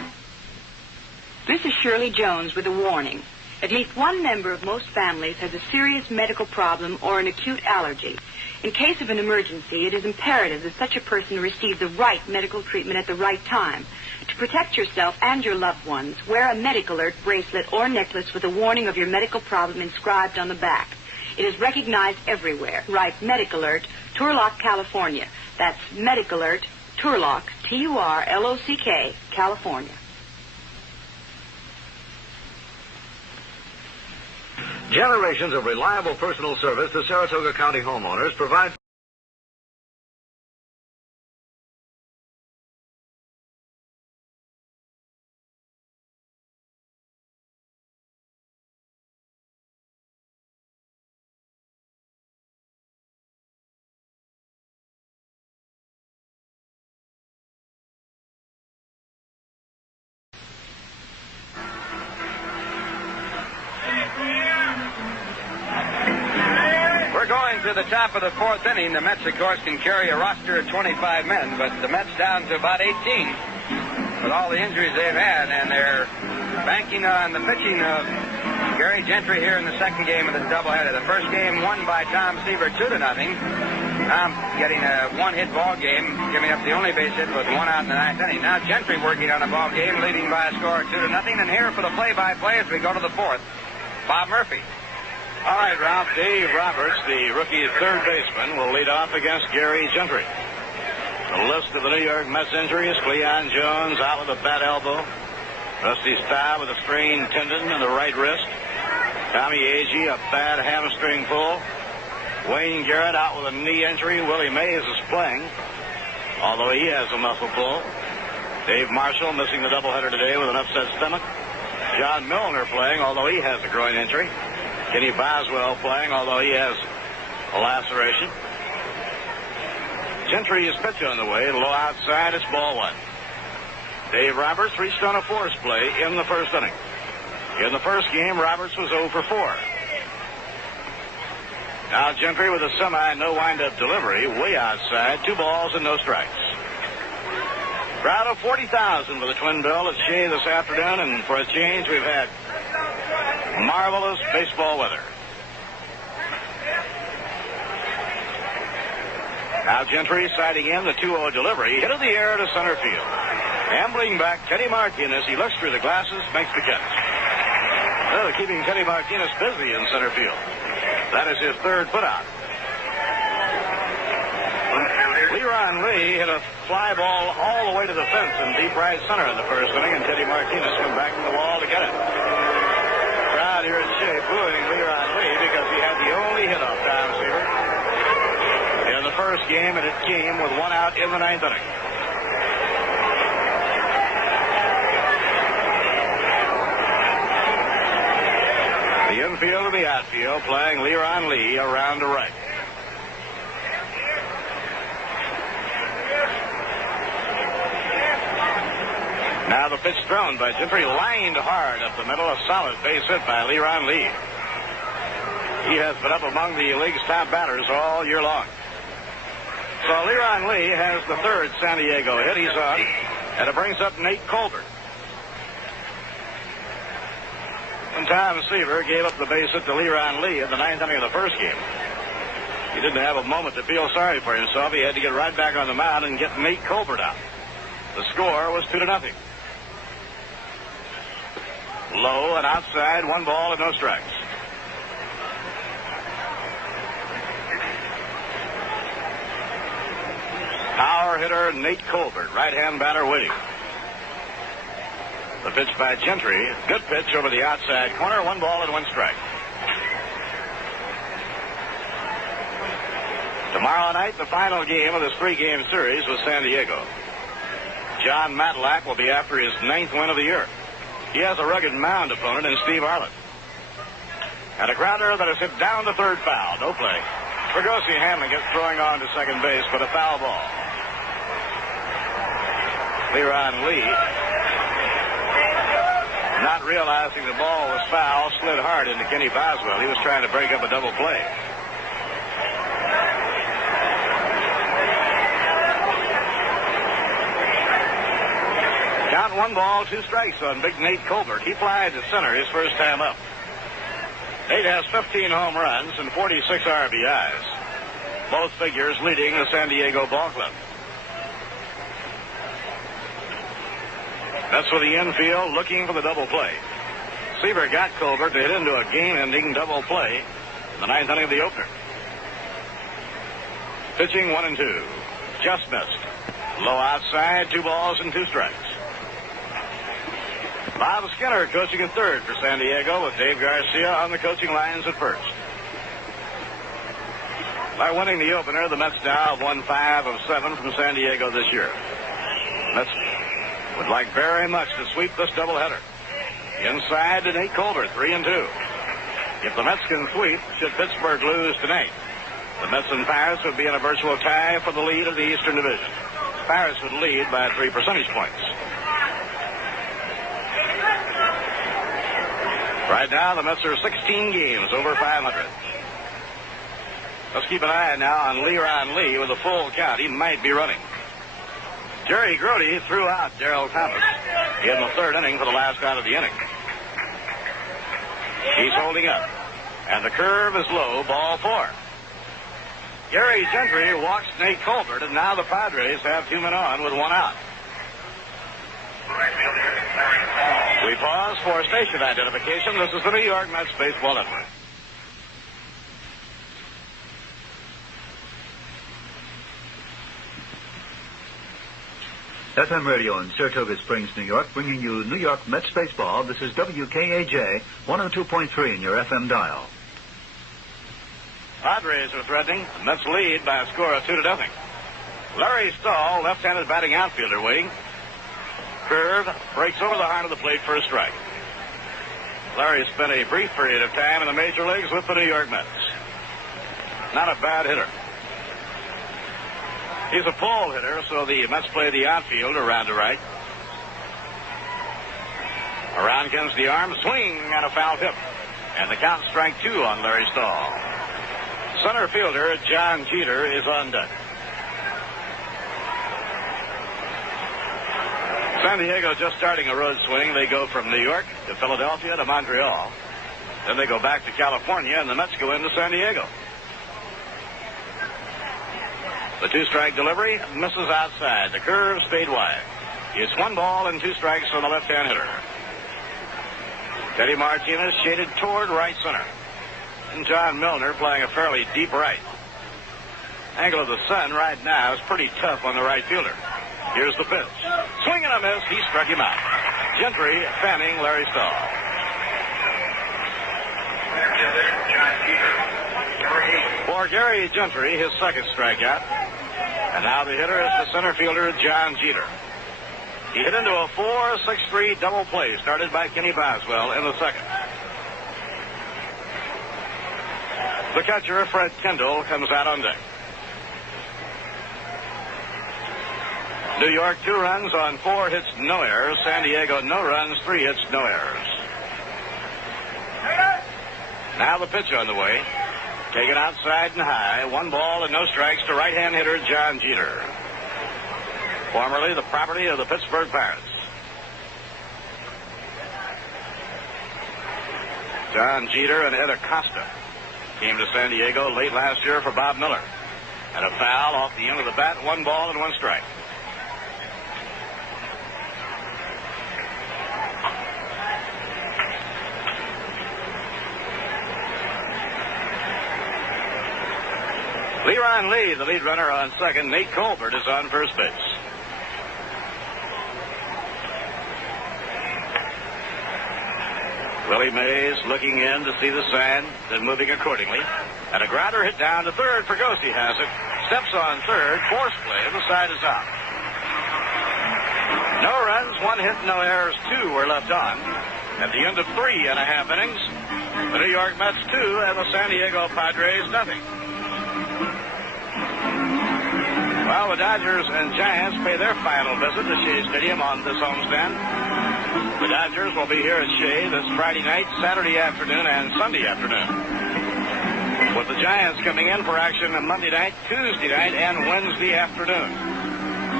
This is Shirley Jones with a warning. At least one member of most families has a serious medical problem or an acute allergy. In case of an emergency, it is imperative that such a person receive the right medical treatment at the right time. To protect yourself and your loved ones, wear a Medic Alert bracelet or necklace with a warning of your medical problem inscribed on the back. It is recognized everywhere. Write Medic Alert, Turlock, California. That's Medic Alert, Turlock, Turlock, California. Generations of reliable personal service to Saratoga County homeowners provide... Going to the top of the 4th inning, the Mets, of course, can carry a roster of 25 men, but the Mets down to about 18 with all the injuries they've had, and they're banking on the pitching of Gary Gentry here in the second game of the doubleheader. The first game won by Tom Seaver 2-0. Tom getting a 1-hit ball game, giving up the only base hit with 1 out in the 9th inning. Now Gentry working on a ball game, leading by a score of 2-0. And here for the play-by-play as we go to the 4th, Bob Murphy. All right, Ralph. Dave Roberts, the rookie third baseman, will lead off against Gary Gentry. The list of the New York Mets injuries: Cleon Jones out with a bad elbow, Rusty Staub with a strained tendon in the right wrist, Tommy Agee a bad hamstring pull, Wayne Garrett out with a knee injury. Willie Mays is playing, although he has a muscle pull. Dave Marshall missing the doubleheader today with an upset stomach. John Milner playing, although he has a groin injury. Kenny Boswell playing, although he has a laceration. Gentry is pitch on the way. Low outside. It's ball 1. Dave Roberts reached on a force play in the first inning. In the first game, Roberts was 0 for 4. Now Gentry with a semi no windup delivery way outside. 2 balls and no strikes. Crowd of 40,000 for the Twin Bill at Shea this afternoon, and for a change, we've had marvelous baseball weather. Now Gentry siding in the 2-0 delivery. Hit in the air to center field. Ambling back, Teddy Martinez, he looks through the glasses, makes the catch. Oh, keeping Teddy Martinez busy in center field. That is his third putout. Leron Lee hit a fly ball all the way to the fence in deep right center in the first inning, and Teddy Martinez went back to the wall to get it. Crowd here at Shea booing Leron Lee because he had the only hit off Tom Seaver in the first game, and it came with 1 out in the 9th inning. The infield and the outfield playing Leron Lee around to right. Now the pitch thrown by Gentry, lined hard up the middle, a solid base hit by Leron Lee. He has been up among the league's top batters all year long. So Leron Lee has the third San Diego hit he's on, and it brings up Nate Colbert. And Tom Seaver gave up the base hit to Leron Lee in the 9th inning of the first game. He didn't have a moment to feel sorry for himself. He had to get right back on the mound and get Nate Colbert out. The score was 2-0. Low and outside, 1 ball and no strikes. Power hitter Nate Colbert, right-hand batter waiting. The pitch by Gentry. Good pitch over the outside corner. 1 ball and 1 strike. Tomorrow night, the final game of this 3-game series with San Diego. John Matlack will be after his 9th win of the year. He has a rugged mound opponent in Steve Arlett. And a grounder that is hit down to third foul. No play. Fergosi Hamlin gets throwing on to second base, but a foul ball. Leron Lee, not realizing the ball was foul, slid hard into Kenny Boswell. He was trying to break up a double play. Count 1 ball, 2 strikes on big Nate Colbert. He flies to center his first time up. Nate has 15 home runs and 46 RBIs. Both figures leading the San Diego ball club. That's for the infield looking for the double play. Seaver got Colbert to hit into a game-ending double play in the 9th inning of the opener. Pitching 1 and 2. Just missed. Low outside, 2 balls and 2 strikes. Bob Skinner coaching at third for San Diego with Dave Garcia on the coaching lines at first. By winning the opener, the Mets now have won 5 of 7 from San Diego this year. Mets would like very much to sweep this doubleheader. Inside to Nate Colbert, 3 and 2. If the Mets can sweep, should Pittsburgh lose tonight, the Mets and Pirates would be in a virtual tie for the lead of the Eastern Division. Pirates would lead by 3 percentage points. Right now, the Mets are 16 games over 500. Let's keep an eye now on Leron Lee with a full count. He might be running. Jerry Grody threw out Darrell Thomas in the 3rd inning for the last out of the inning. He's holding up. And the curve is low, ball 4. Gary Gentry walks Nate Colbert, and now the Padres have 2 men on with 1 out. We pause for station identification. This is the New York Mets Baseball Network. FM radio in Saratoga Springs, New York, bringing you New York Mets baseball. This is WKAJ 102.3 in your FM dial. Padres are threatening. The Mets lead by a score of 2-0. Larry Stahl, left-handed batting outfielder, waiting. Curve breaks over the heart of the plate for a strike. Larry spent a brief period of time in the major leagues with the New York Mets. Not a bad hitter. He's a pull hitter, so the Mets play the outfield around to right. Around comes the arm, swing, and a foul tip. And the count strike 2 on Larry Stahl. Center fielder John Jeter is on deck. San Diego just starting a road swing. They go from New York to Philadelphia to Montreal. Then they go back to California, and the Mets go into San Diego. The 2-strike delivery misses outside. The curve stayed wide. It's 1 ball and 2 strikes on the left-hand hitter. Teddy Martinez shaded toward right center. And John Milner playing a fairly deep right. Angle of the sun right now is pretty tough on the right fielder. Here's the pitch. Swing and a miss. He struck him out. Gentry fanning Larry Stahl. For Gary Gentry, his 2nd strikeout. And now the hitter is the center fielder, John Jeter. He hit into a 4-6-3 double play started by Kenny Boswell in the 2nd. The catcher, Fred Kendall, comes out on deck. New York 2 runs on 4 hits, no errors. San Diego no runs, 3 hits, no errors. Now the pitch on the way. Taken outside and high. 1 ball and no strikes to right-hand hitter John Jeter. Formerly the property of the Pittsburgh Pirates. John Jeter and Ed Acosta came to San Diego late last year for Bob Miller. And a foul off the end of the bat. 1 ball and 1 strike. Leron Lee, the lead runner on second. Nate Colbert is on first base. Willie Mays looking in to see the sign, then moving accordingly. And a grounder hit down to third. Fregosi has it. Steps on third. Force play. The side is out. No runs, 1 hit, no errors, 2 were left on. At the end of 3.5 innings, the New York Mets 2 and the San Diego Padres nothing. Well, the Dodgers and Giants pay their final visit to Shea Stadium on this homestand. The Dodgers will be here at Shea this Friday night, Saturday afternoon, and Sunday afternoon. With the Giants coming in for action on Monday night, Tuesday night, and Wednesday afternoon.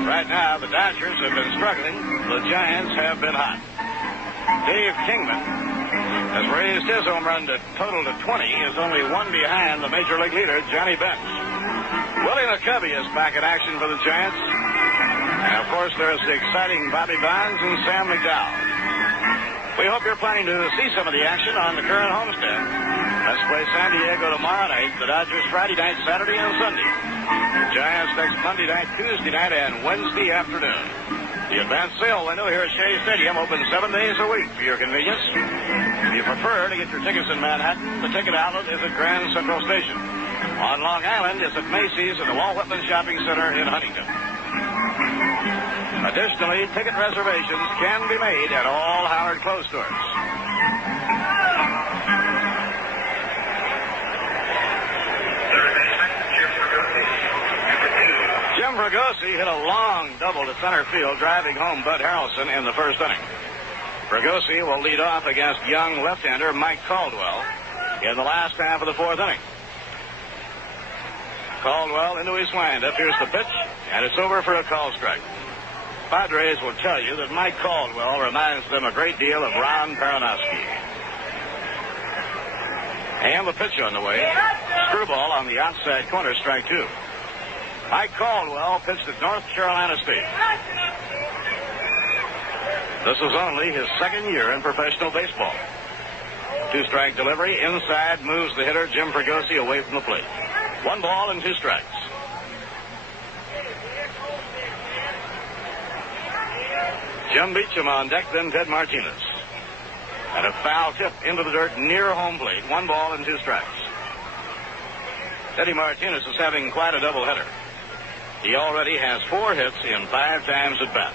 Right now, the Dodgers have been struggling. The Giants have been hot. Dave Kingman has raised his home run to total to 20. He is only 1 behind the Major League leader, Johnny Bench. Willie McCovey is back in action for the Giants. And, of course, there's the exciting Bobby Bonds and Sam McDowell. We hope you're planning to see some of the action on the current homestand. Let's play San Diego tomorrow night, the Dodgers Friday night, Saturday, and Sunday. The Giants next Monday night, Tuesday night, and Wednesday afternoon. The advanced sale window here at Shea Stadium opens 7 days a week for your convenience. If you prefer to get your tickets in Manhattan, the ticket outlet is at Grand Central Station. On Long Island, it's at Macy's and the Walt Whitman Shopping Center in Huntington. Additionally, ticket reservations can be made at all Howard Clothes stores. Jim Fregosi hit a long double to center field, driving home Bud Harrelson in the first inning. Fregosi will lead off against young left-hander Mike Caldwell in the last half of the 4th inning. Caldwell into his windup. Here's the pitch, and it's over for a call strike. Padres will tell you that Mike Caldwell reminds them a great deal of Ron Paranowski. And the pitch on the way. Screwball on the outside corner, strike 2. Mike Caldwell pitched at North Carolina State. This is only his 2nd year in professional baseball. 2-strike delivery. Inside moves the hitter, Jim Fregosi, away from the plate. 1 ball and 2 strikes. Jim Beecham on deck, then Ted Martinez. And a foul tip into the dirt near home plate. 1 ball and 2 strikes. Teddy Martinez is having quite a doubleheader. He already has 4 hits in 5 times at bat.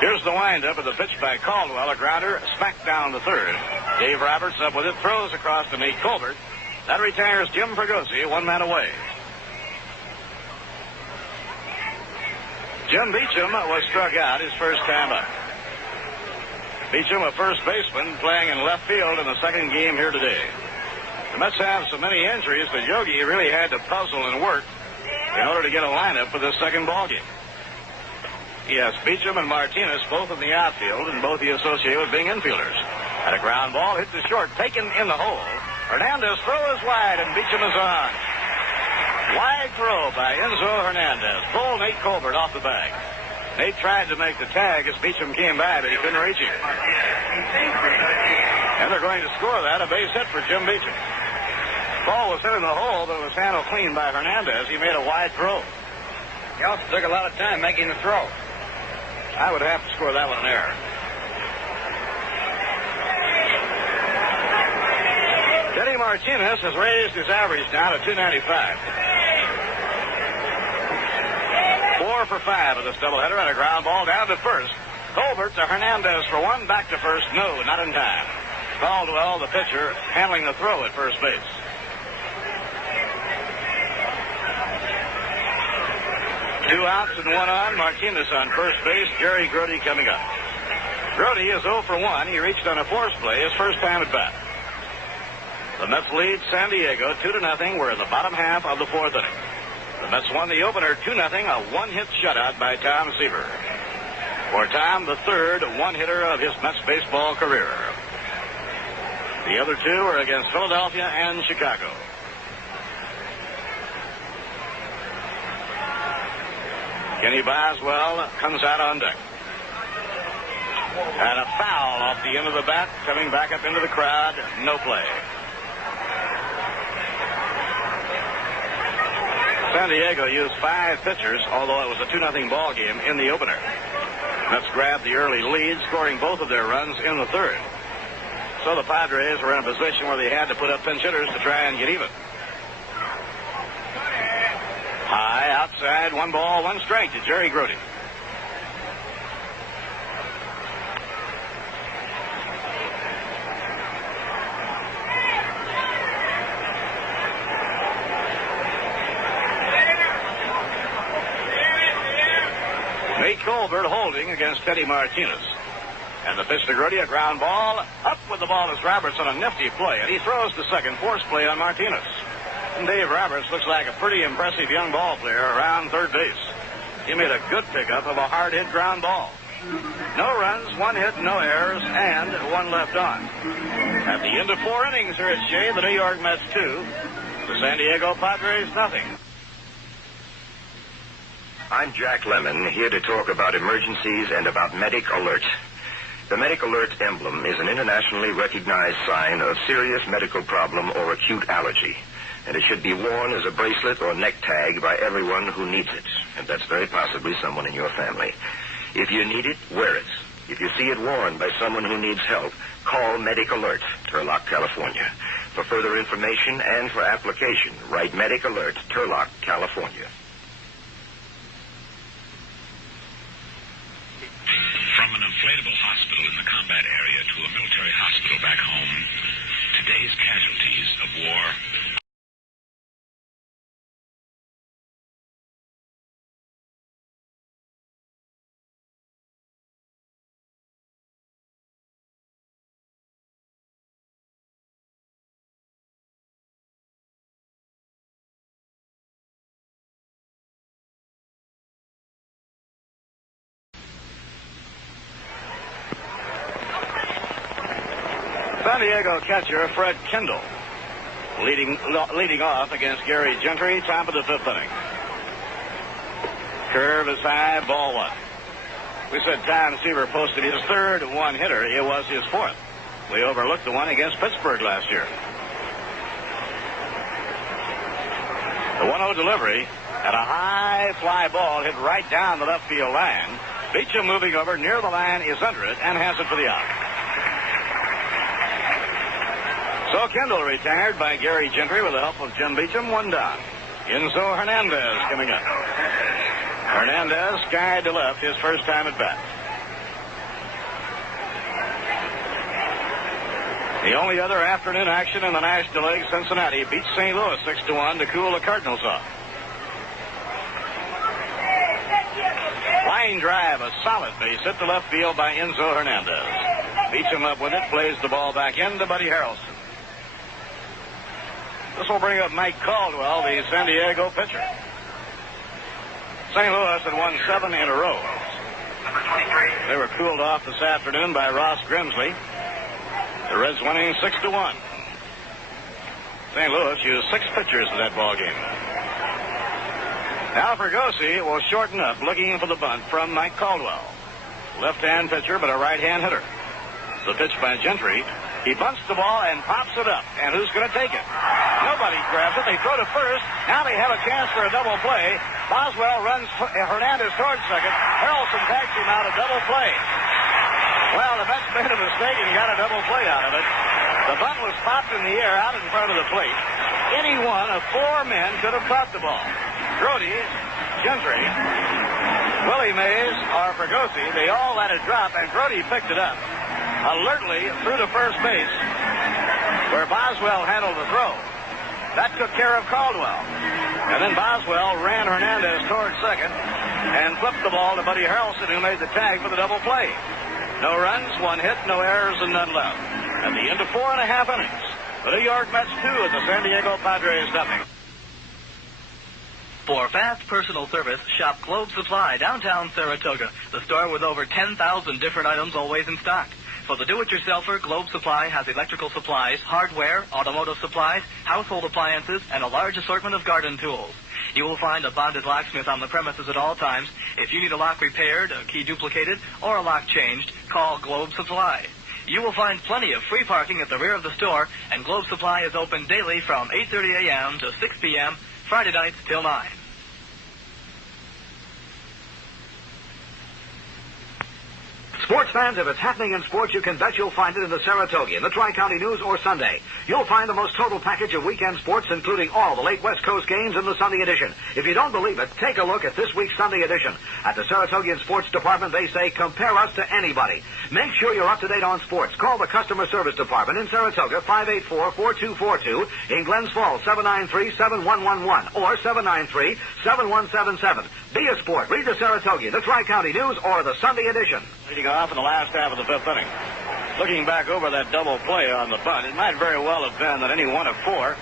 Here's the windup of the pitch by Caldwell. A grounder smacked down to third. Dave Roberts up with it, throws across to Nate Colbert. That retires Jim Fregosi, 1 man away. Jim Beecham was struck out his first time up. Beecham, a first baseman, playing in left field in the 2nd game here today. The Mets have so many injuries that Yogi really had to puzzle and work in order to get a lineup for this 2nd ball game. Yes, Beecham and Martinez both in the outfield, and both he associated with being infielders. And a ground ball hit to short, taken in the hole. Hernandez throws wide, and Beecham is on. Wide throw by Enzo Hernandez. Pulled Nate Colbert off the bag. Nate tried to make the tag as Beecham came by, but he couldn't reach him. And they're going to score that, a base hit for Jim Beecham. Ball was hit in the hole, but it was handled clean by Hernandez. He made a wide throw. He also took a lot of time making the throw. I would have to score that one an error. Teddy Martinez has raised his average now to .295. 4 for 5 of this doubleheader, and a ground ball down to first. Colbert to Hernandez for 1, back to first. No, not in time. Caldwell, the pitcher, handling the throw at first base. Two outs and 1 on. Martinez on first base. Jerry Grody coming up. Grody is 0 for 1. He reached on a force play his first time at bat. The Mets lead San Diego 2-0. We're in the bottom half of the 4th inning. The Mets won the opener 2-0. A 1-hit shutout by Tom Seaver. For Tom, the 3rd 1-hitter of his Mets baseball career. The other 2 are against Philadelphia and Chicago. Kenny Boswell comes out on deck. And a foul off the end of the bat, coming back up into the crowd. No play. San Diego used 5 pitchers, although it was a 2-0 ball game in the opener. Mets grabbed the early lead, scoring both of their runs in the third. So the Padres were in a position where they had to put up pinch hitters to try and get even. High outside, 1 ball, 1 strike to Jerry Grody. Nate Colbert holding against Teddy Martinez. And the pitch to Grody, a ground ball. Up with the ball is Roberts on a nifty play, and he throws to second, force play on Martinez. And Dave Roberts looks like a pretty impressive young ball player around third base. He made a good pickup of a hard-hit ground ball. No runs, 1 hit, no errors, and 1 left on. At the end of 4 innings here at Shea, the New York Mets 2, the San Diego Padres nothing. I'm Jack Lemmon, here to talk about emergencies and about Medic Alert. The Medic Alert emblem is an internationally recognized sign of serious medical problem or acute allergy, and it should be worn as a bracelet or neck tag by everyone who needs it, and that's very possibly someone in your family. If you need it, wear it. If you see it worn by someone who needs help, call Medic Alert, Turlock, California. For further information and for application, write Medic Alert, Turlock, California. From an inflatable hospital in the combat area to a military hospital back home, today's casualties of war. San Diego catcher Fred Kendall leading off against Gary Gentry, top of the 5th inning. Curve is high, ball 1. We said Tom Seaver posted his 3rd 1-hitter. It was his 4th. We overlooked the one against Pittsburgh last year. The 1-0 delivery and a high fly ball hit right down the left field line. Beecham moving over near the line is under it and has it for the out. So Kendall retired by Gary Gentry with the help of Jim Beecham, 1 down. Enzo Hernandez coming up. Hernandez skied to left his first time at bat. The only other afternoon action in the National League, Cincinnati beats St. Louis 6-1 to cool the Cardinals off. Line drive, a solid base hit to left field by Enzo Hernandez. Beecham up with it, plays the ball back into Buddy Harrelson. This will bring up Mike Caldwell, the San Diego pitcher. St. Louis had won 7 in a row. They were cooled off this afternoon by Ross Grimsley. The Reds winning 6-1. St. Louis used 6 pitchers in that ball game. Now Fergosi will shorten up, looking for the bunt from Mike Caldwell. Left-hand pitcher, but a right-hand hitter. The pitch by Gentry. He bunts the ball and pops it up. And who's going to take it? Nobody grabs it. They throw to first. Now they have a chance for a double play. Boswell runs Hernandez towards second. Harrelson tags him out, a double play. Well, the Mets made a mistake and got a double play out of it. The bunt was popped in the air out in front of the plate. Any one of 4 men could have caught the ball. Grody, Gentry, Willie Mays, or Fergosi, they all let it drop, and Grody picked it up. Alertly through to first base, where Boswell handled the throw. That took care of Caldwell. And then Boswell ran Hernandez towards second and flipped the ball to Buddy Harrelson, who made the tag for the double play. No runs, 1 hit, no errors, and none left. At the end of 4.5 innings, the New York Mets 2 and the San Diego Padres nothing. For fast personal service, shop Globe Supply, downtown Saratoga, the store with over 10,000 different items always in stock. For the do-it-yourselfer, Globe Supply has electrical supplies, hardware, automotive supplies, household appliances, and a large assortment of garden tools. You will find a bonded locksmith on the premises at all times. If you need a lock repaired, a key duplicated, or a lock changed, call Globe Supply. You will find plenty of free parking at the rear of the store, and Globe Supply is open daily from 8:30 a.m. to 6 p.m., Friday nights till 9. Sports fans, if it's happening in sports, you can bet you'll find it in the Saratoga, the Tri-County News, or Sunday. You'll find the most total package of weekend sports, including all the late West Coast games in the Sunday edition. If you don't believe it, take a look at this week's Sunday edition. At the Saratoga Sports Department, they say, compare us to anybody. Make sure you're up to date on sports. Call the Customer Service Department in Saratoga, 584-4242, in Glens Falls, 793-7111, or 793-7177. Be a sport. Read the Saratoga, the Tri-County News, or the Sunday edition. Leading off in the last half of the fifth inning. Looking back over that double play on the bunt, it might very well have been that any one of four,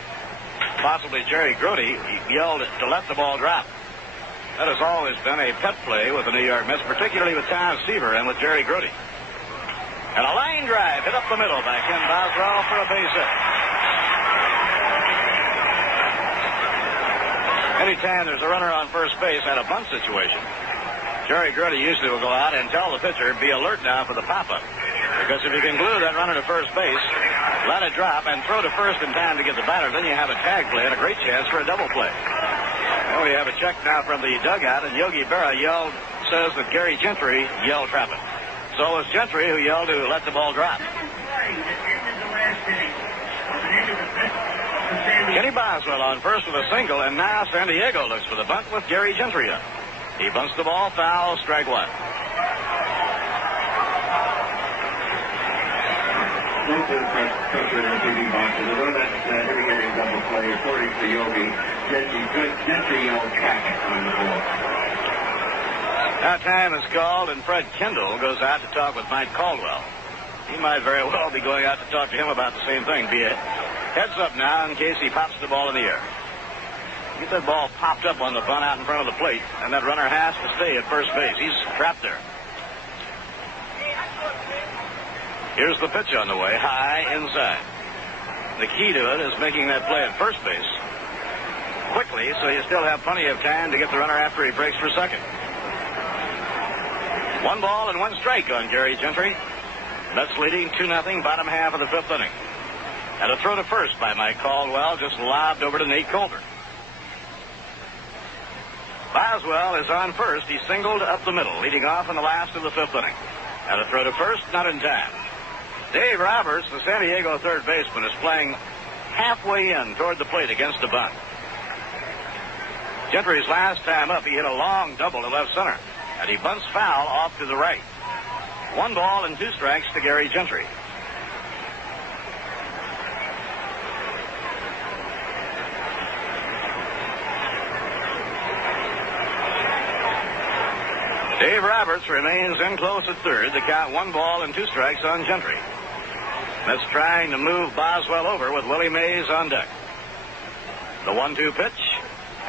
possibly Jerry Grote, yelled to let the ball drop. That has always been a pet play with the New York Mets, particularly with Tom Seaver and with Jerry Grote. And a line drive hit up the middle by Ken Boswell for a base hit. Anytime there's a runner on first base at a bunt situation, Jerry Grote usually will go out and tell the pitcher, be alert now for the pop-up. Because if you can glue that runner to first base, let it drop, and throw to first in time to get the batter, then you have a tag play and a great chance for a double play. Well, we have a check now from the dugout, and Yogi Berra says that Gary Gentry yelled trap it. So it was Gentry who yelled to let the ball drop. Kenny Boswell on first with a single, and now San Diego looks for the bunt with Gary Gentry up. He bunts the ball, foul, strike one. Most of the pressure in the TV boxes, although that's every getting double play, according to Yogi, Gentry yelled catch on the ball. Now time is called, and Fred Kendall goes out to talk with Mike Caldwell. He might very well be going out to talk to him about the same thing, be it. Heads up now in case he pops the ball in the air. Get that ball popped up on the bunt out in front of the plate, and that runner has to stay at first base. He's trapped there. Here's the pitch on the way, high inside. The key to it is making that play at first base quickly, so you still have plenty of time to get the runner after he breaks for second. 1 ball and 1 strike on Gary Gentry. Mets leading 2-0, bottom half of the fifth inning. And a throw to first by Mike Caldwell, just lobbed over to Nate Colbert. Boswell is on first. He singled up the middle, leading off in the last of the fifth inning. And a throw to first, not in time. Dave Roberts, the San Diego third baseman, is playing halfway in toward the plate against a bunt. Gentry's last time up, he hit a long double to left center, and he bunts foul off to the right. 1 ball and 2 strikes to Gary Gentry. Dave Roberts remains in close at third. The count 1 ball and 2 strikes on Gentry. That's trying to move Boswell over with Willie Mays on deck. The 1-2 pitch,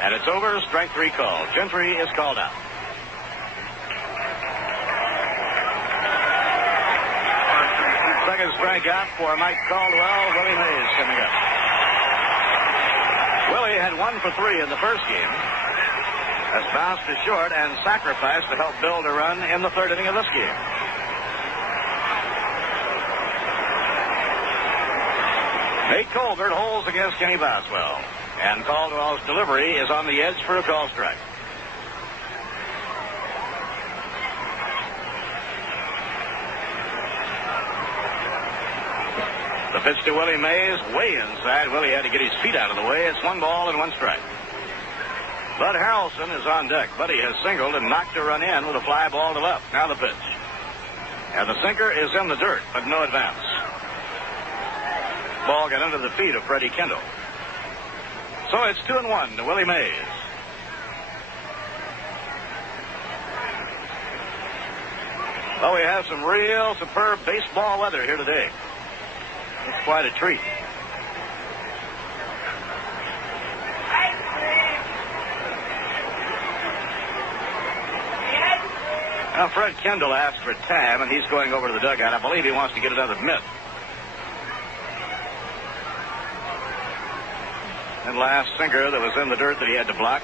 and it's over. Strike 3 called. Gentry is called out. Second strikeout for Mike Caldwell. Willie Mays coming up. Willie had 1 for 3 in the first game. Has bounced to short and sacrificed to help build a run in the third inning of this game. Nate Colbert holds against Kenny Boswell, and Caldwell's delivery is on the edge for a call strike. The pitch to Willie Mays, way inside. Willie had to get his feet out of the way. It's 1 ball and 1 strike. Bud Harrelson is on deck. Buddy has singled and knocked a run in with a fly ball to left. Now the pitch. And the sinker is in the dirt, but no advance. Ball got under the feet of Freddie Kendall. So it's 2-1 to Willie Mays. Well, we have some real superb baseball weather here today. It's quite a treat. Now, Fred Kendall asked for time, and he's going over to the dugout. I believe he wants to get another mitt. And last sinker that was in the dirt that he had to block.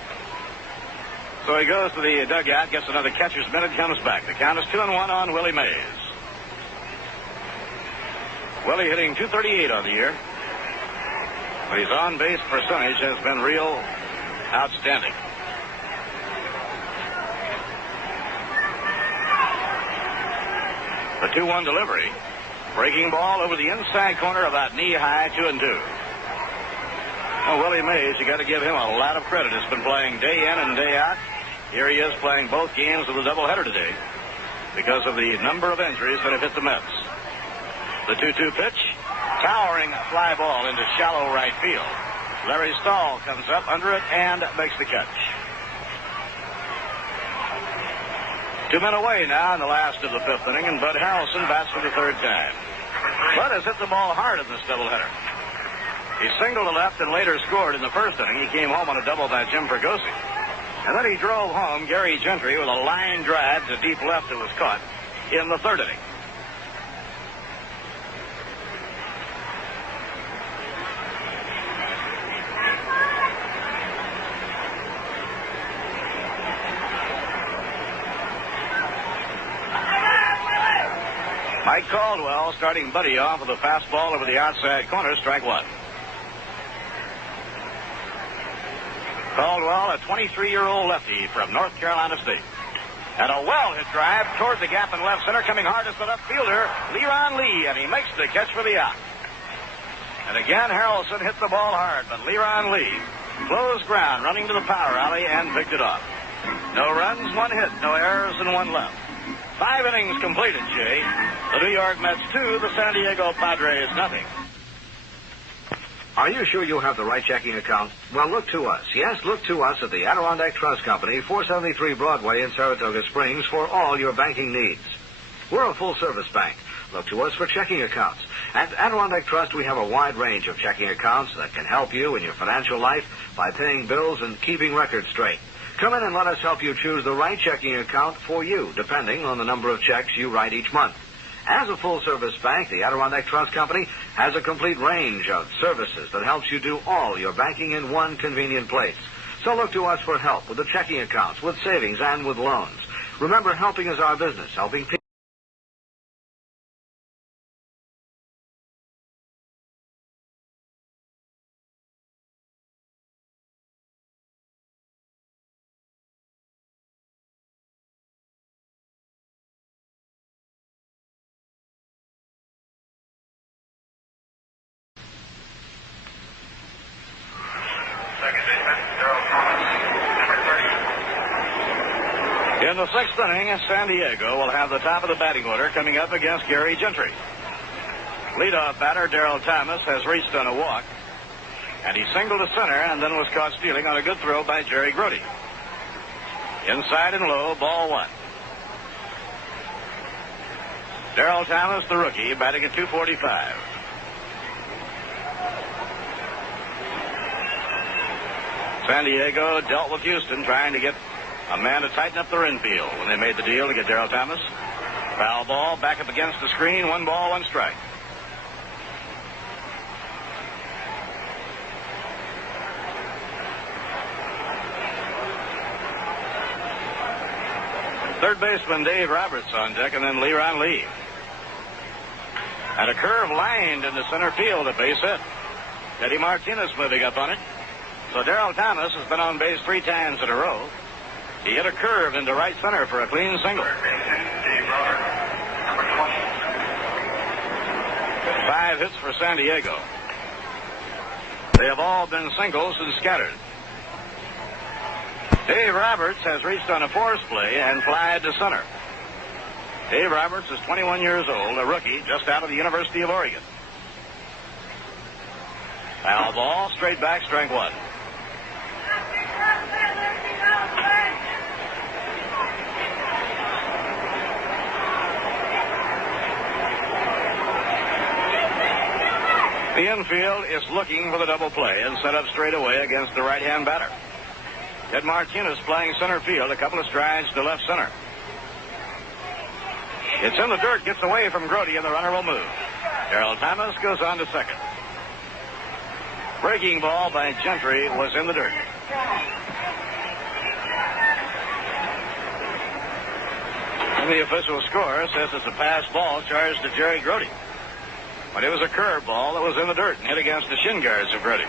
So he goes to the dugout, gets another catcher's mitt, and comes back. The count is 2-1 on Willie Mays. Willie hitting .238 on the year. But his on-base percentage has been real outstanding. The 2-1 delivery. Breaking ball over the inside corner, about knee-high, 2-2. Well, Willie Mays, you got to give him a lot of credit. He's been playing day in and day out. Here he is playing both games of the doubleheader today because of the number of injuries that have hit the Mets. The 2-2 pitch, towering fly ball into shallow right field. Larry Stahl comes up under it and makes the catch. 2 men away now in the last of the 5th inning, and Bud Harrelson bats for the 3rd time. Bud has hit the ball hard in this doubleheader. He singled to left and later scored in the 1st inning. He came home on a double by Jim Fregosi. And then he drove home Gary Gentry with a line drive to deep left that was caught in the 3rd inning. Mike Caldwell starting Buddy off with a fastball over the outside corner, strike 1. Caldwell, a 23-year-old lefty from North Carolina State. And a well-hit drive toward the gap in left center, coming hardest the left fielder, Leron Lee, and he makes the catch for the out. And again, Harrelson hit the ball hard, but Leron Lee closed ground, running to the power alley, and picked it off. No runs, 1 hit, no errors, and 1 left. 5 innings completed, Jay. The New York Mets 2, the San Diego Padres nothing. Are you sure you have the right checking account? Well, look to us. Yes, look to us at the Adirondack Trust Company, 473 Broadway in Saratoga Springs for all your banking needs. We're a full-service bank. Look to us for checking accounts. At Adirondack Trust, we have a wide range of checking accounts that can help you in your financial life by paying bills and keeping records straight. Come in and let us help you choose the right checking account for you, depending on the number of checks you write each month. As a full-service bank, the Adirondack Trust Company has a complete range of services that helps you do all your banking in one convenient place. So look to us for help with the checking accounts, with savings, and with loans. Remember, helping is our business, helping people. In the 6th inning, San Diego will have the top of the batting order coming up against Gary Gentry. Leadoff batter Darrell Thomas has reached on a walk, and he singled to center and then was caught stealing on a good throw by Jerry Grody. Inside and low, ball 1. Darrell Thomas, the rookie, batting at .245. San Diego dealt with Houston, trying to get a man to tighten up their infield when they made the deal to get Darrell Thomas. Foul ball, back up against the screen, 1 ball, 1 strike. Third baseman Dave Roberts on deck, and then Leron Lee. And a curve lined into center field, a base hit. Eddie Martinez moving up on it. So Darrell Thomas has been on base 3 times in a row. He hit a curve into right center for a clean single. 5 hits for San Diego. They have all been singles and scattered. Dave Roberts has reached on a force play and flied to center. Dave Roberts is 21 years old, a rookie just out of the University of Oregon. Foul ball, straight back, strike 1. The infield is looking for the double play and set up straight away against the right-hand batter. Ed Martinez playing center field, a couple of strides to left center. It's in the dirt, gets away from Grody, and the runner will move. Darrell Thomas goes on to second. Breaking ball by Gentry was in the dirt. And the official score says it's a pass ball charged to Jerry Grody. But it was a curve ball that was in the dirt and hit against the shin guards of Grody.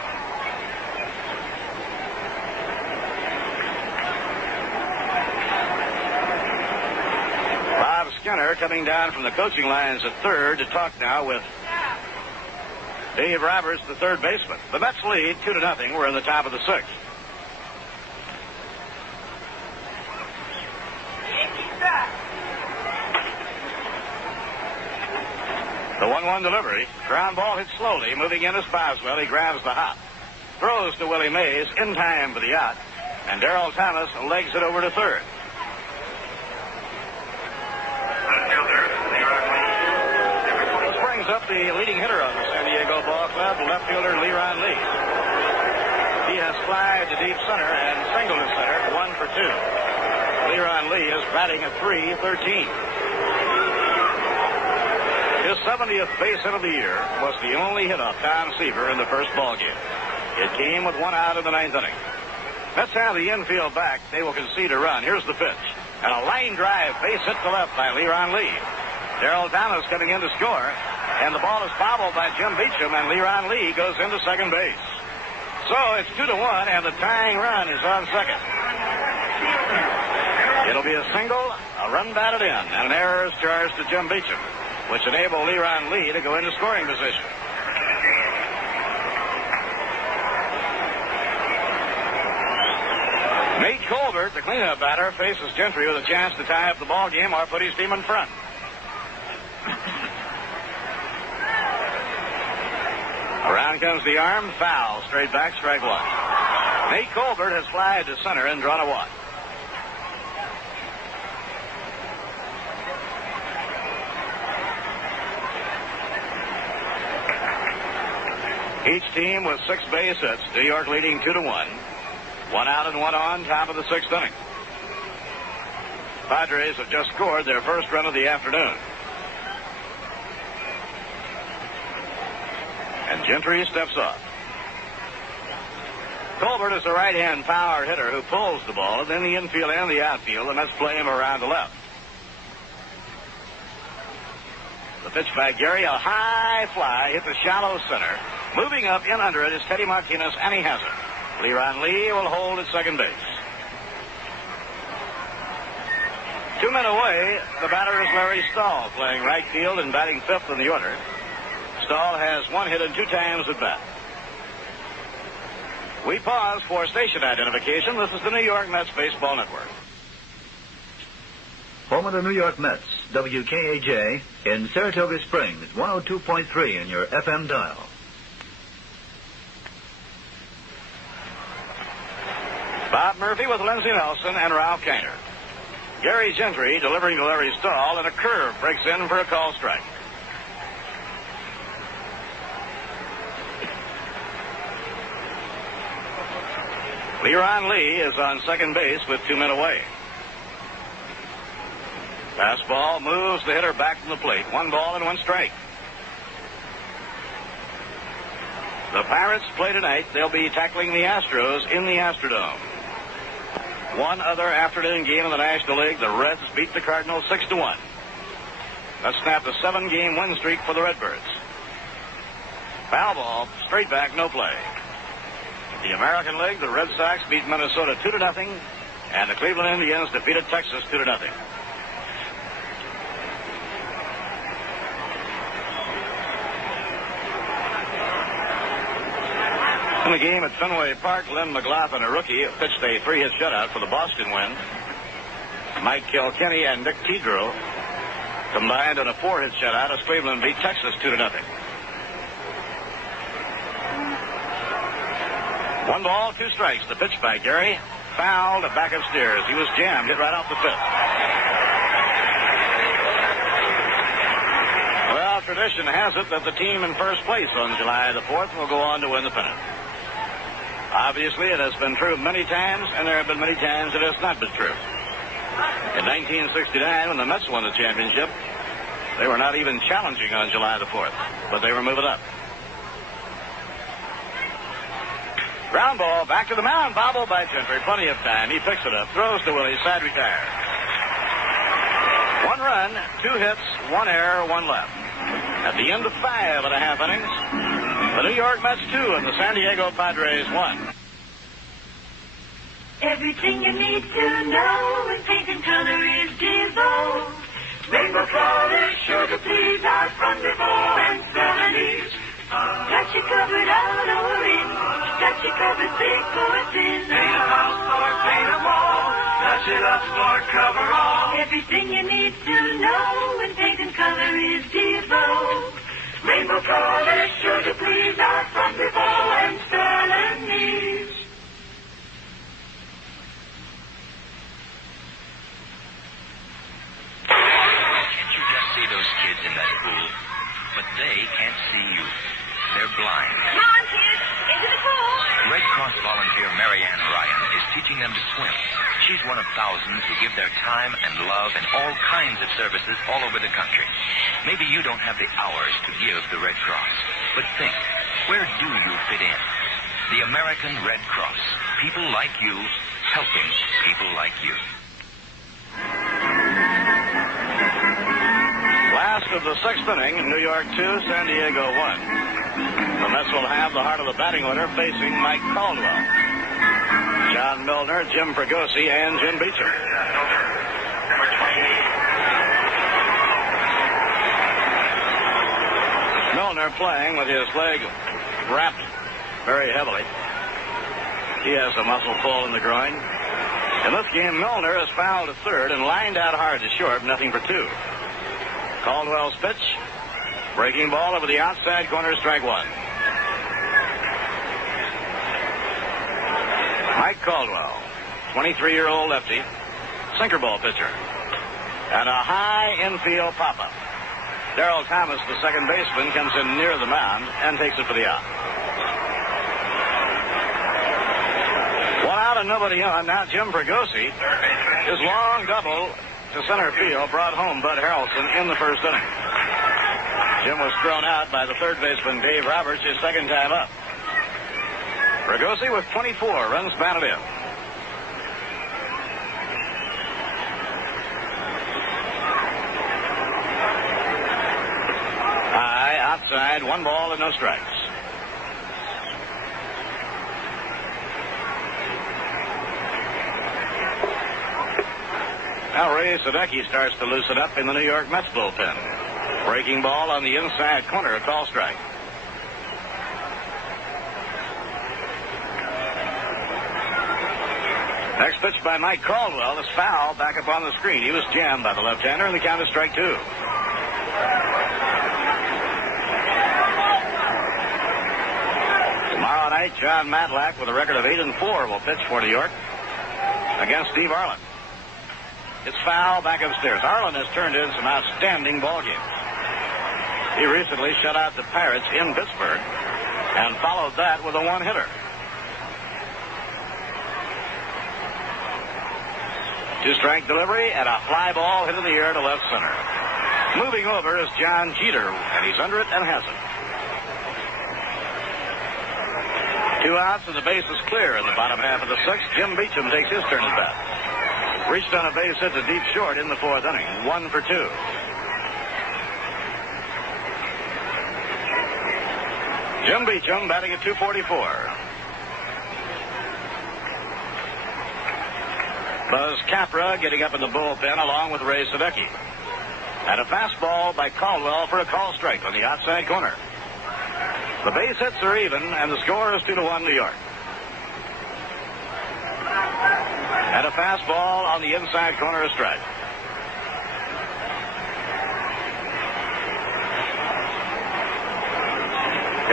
Bob Skinner coming down from the coaching lines at third to talk now with Dave Roberts, the third baseman. The Mets lead 2-0. We're in the top of the sixth. The 1-1 delivery. Ground ball hit slowly, moving in as Boswell. He grabs the hop. Throws to Willie Mays in time for the out. And Darrell Thomas legs it over to third. Brings up the leading hitter on the San Diego Ball Club, left fielder Leron Lee. He has flied to deep center and singled to center, 1 for 2. Leron Lee is batting at .313. His 70th base hit of the year was the only hit off Tom Seaver in the first ball game. It came with 1 out in the 9th inning. Let's have the infield back. They will concede a run. Here's the pitch. And a line drive, base hit to left by Leron Lee. Darrell Thomas coming in to score. And the ball is bobbled by Jim Beecham, and Leron Lee goes into second base. So it's 2-1, and the tying run is on second. It'll be a single, a run batted in, and an error is charged to Jim Beecham, which enabled Leron Lee to go into scoring position. Nate Colbert, the cleanup batter, faces Gentry with a chance to tie up the ball game or put his team in front. Around comes the arm, foul, straight back, strike one. Nate Colbert has flied to center and drawn a walk. Each team with 6 base hits. New York leading 2-1. 1 out and 1 on, top of the 6th inning. Padres have just scored their first run of the afternoon. And Gentry steps off. Colbert is a right-hand power hitter who pulls the ball, and then the infield and the outfield, and let's play him around the left. The pitch by Gary, a high fly, hit the shallow center. Moving up in under it is Teddy Martinez, and he has it. Leron Lee will hold at second base. 2 men away, the batter is Larry Stahl, playing right field and batting 5th in the order. Stahl has 1 hit and 2 times at bat. We pause for station identification. This is the New York Mets Baseball Network. Home of the New York Mets, WKAJ, in Saratoga Springs, 102.3 in your FM dial. Bob Murphy with Lindsey Nelson and Ralph Kiner. Gary Gentry delivering to Larry Stahl, and a curve breaks in for a call strike. Leron Lee is on second base with 2 men away. Fastball moves the hitter back from the plate. 1 ball and 1 strike. The Pirates play tonight. They'll be tackling the Astros in the Astrodome. One other afternoon game in the National League. The Reds beat the Cardinals 6-1. That snapped a 7-game win streak for the Redbirds. Foul ball, straight back, no play. The American League, the Red Sox beat Minnesota 2-0, and the Cleveland Indians defeated Texas 2-0. In the game at Fenway Park, Lynn McLaughlin, a rookie, pitched a 3-hit shutout for the Boston win. Mike Kilkenny and Nick Tidrow combined on a 4-hit shutout as Cleveland beat Texas 2-0. 1 ball, 2 strikes. The pitch by Gary. Fouled back upstairs. He was jammed, hit right off the 5th. Well, tradition has it that the team in first place on July the 4th will go on to win the pennant. Obviously, it has been true many times, and there have been many times it has not been true. In 1969, when the Mets won the championship, they were not even challenging on July the 4th, but they were moving up. Ground ball back to the mound, bobbled by Gentry. Plenty of time. He picks it up, throws to Willie, side retire. 1 run, 2 hits, 1 error, 1 left. At the end of 5.5 innings, the New York Mets 2 and the San Diego Padres 1. Everything you need to know in paint and color is Devoe. Rainbow colors, sure to please our front before and felonies. Got you covered out or in, got you covered thick or thin. Paint a house or paint a wall, touch it up or cover all. Everything you need to know when paint and color is devoted. Rainbow colors, sure to please our front before and felonies. Can't you just see those kids in that pool? But they can't see you. They're blind. Come on, kids. Into the pool. Red Cross volunteer Marianne Ryan is teaching them to swim. She's one of thousands who give their time and love in all kinds of services all over the country. Maybe you don't have the hours to give the Red Cross. But think, where do you fit in? The American Red Cross. People like you, helping people like you. Last of the sixth inning, New York 2, San Diego 1. The Mets will have the heart of the batting order facing Mike Caldwell, John Milner, Jim Fregosi, and Jim Beecham. Milner playing with his leg wrapped very heavily. He has a muscle pull in the groin. In this game, Milner is fouled to third and lined out hard to short, nothing for two. Caldwell's pitch, breaking ball over the outside corner, strike one. Mike Caldwell, 23-year-old lefty, sinker ball pitcher, and a high infield pop-up. Darrell Thomas, the second baseman, comes in near the mound and takes it for the out. One out and nobody on. Now Jim Fregosi, his long double to center field brought home Bud Harrelson in the first inning. Jim was thrown out by the third baseman Dave Roberts his second time up. Fregosi with 24 runs batted in. High, outside, one ball and no strikes. Now Ray Sadecki starts to loosen up in the New York Mets bullpen. Breaking ball on the inside corner, a call strike. Next pitch by Mike Caldwell is foul back up on the screen. He was jammed by the left-hander, and the count is strike two. Tomorrow night, John Matlack, with a record of 8-4, will pitch for New York against Steve Arlen. It's foul back upstairs. Arlen has turned in some outstanding ball games. He recently shut out the Pirates in Pittsburgh and followed that with a one-hitter. Two-strike delivery and a fly ball hit in the air to left center. Moving over is John Jeter, and he's under it and has it. 2 outs and the base is clear in the bottom half of the sixth. Jim Beecham takes his turn at bat. Reached on a base hit to deep short in the fourth inning. 1 for 2. Jim Beecham batting at .244. Buzz Capra getting up in the bullpen along with Ray Sadecki. And a fastball by Caldwell for a call strike on the outside corner. The base hits are even, and the score is 2-1 New York. And a fastball on the inside corner, a strike.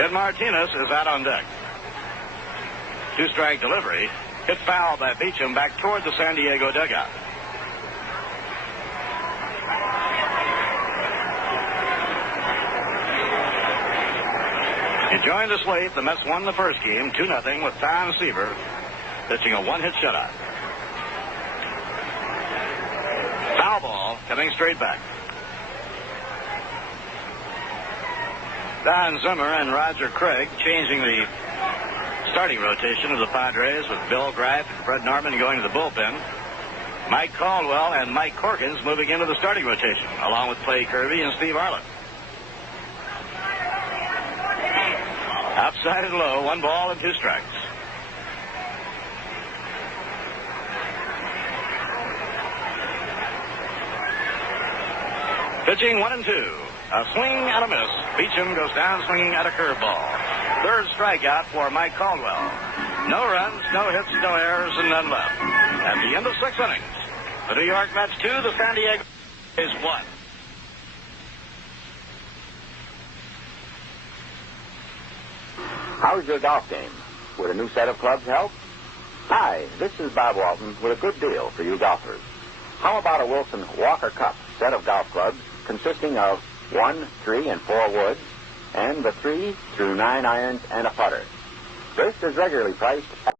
Ed Martinez is out on deck. Two-strike delivery. Hit foul by Beecham back toward the San Diego dugout. He joined us late. The Mets won the first game 2-0 with Tom Seaver pitching a one-hit shutout. Foul ball coming straight back. Don Zimmer and Roger Craig changing the starting rotation of the Padres with Bill Greif and Fred Norman going to the bullpen. Mike Caldwell and Mike Corkins moving into the starting rotation, along with Clay Kirby and Steve Arlen. Outside and low, 1 ball and 2 strikes. Pitching 1 and 2. A swing and a miss. Beecham goes down swinging at a curveball. Third strikeout for Mike Caldwell. No runs, no hits, no errors, and none left. At the end of 6 innings, the New York Mets 2, the San Diego is 1. How's your golf game? Would a new set of clubs help? Hi, this is Bob Walton with a good deal for you golfers. How about a Wilson Walker Cup set of golf clubs consisting of 1, 3, and 4 woods, and the 3 through 9 irons and a putter? This is regularly priced at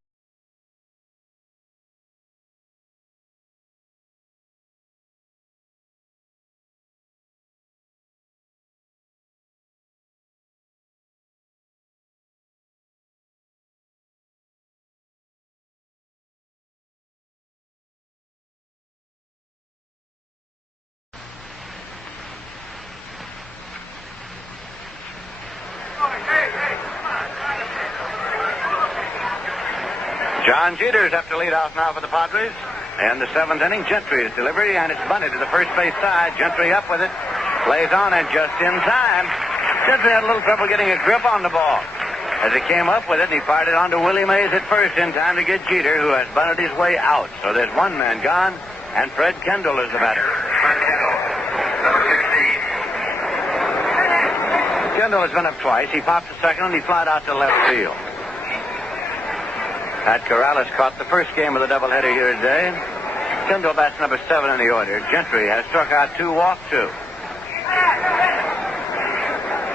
John Jeter's up to lead off now for the Padres. And the 7th inning, Gentry's delivery, and it's bunted to the first base side. Gentry up with it. Plays on it just in time. Gentry had a little trouble getting a grip on the ball. As he came up with it, he fired it on to Willie Mays at first in time to get Jeter, who has bunted his way out. So there's one man gone, and Fred Kendall is the batter. Kendall has been up twice. He popped a second, and he flied out to left field. Pat Corrales caught the first game of the doubleheader here today. Kendall bats number 7 in the order. Gentry has struck out 2, walked 2.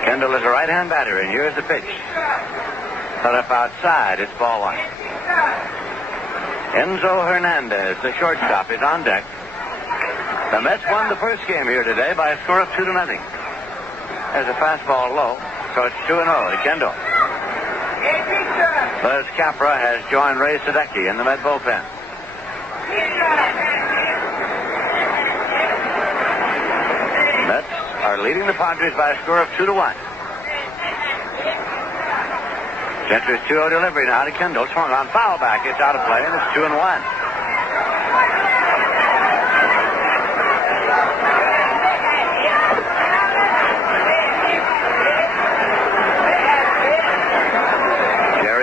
Kendall is a right-hand batter, and here's the pitch. Put up outside. It's ball 1. Enzo Hernandez, the shortstop, is on deck. The Mets won the first game here today by a score of 2-0. There's a fastball low, so it's 2-0 to Kendall. Buzz Capra has joined Ray Sadecki in the Met bullpen. Mets are leading the Padres by a score of 2-1. Gentry's 2-0 delivery now to Kendall. Swung on foul back. It's out of play, and it's 2-1.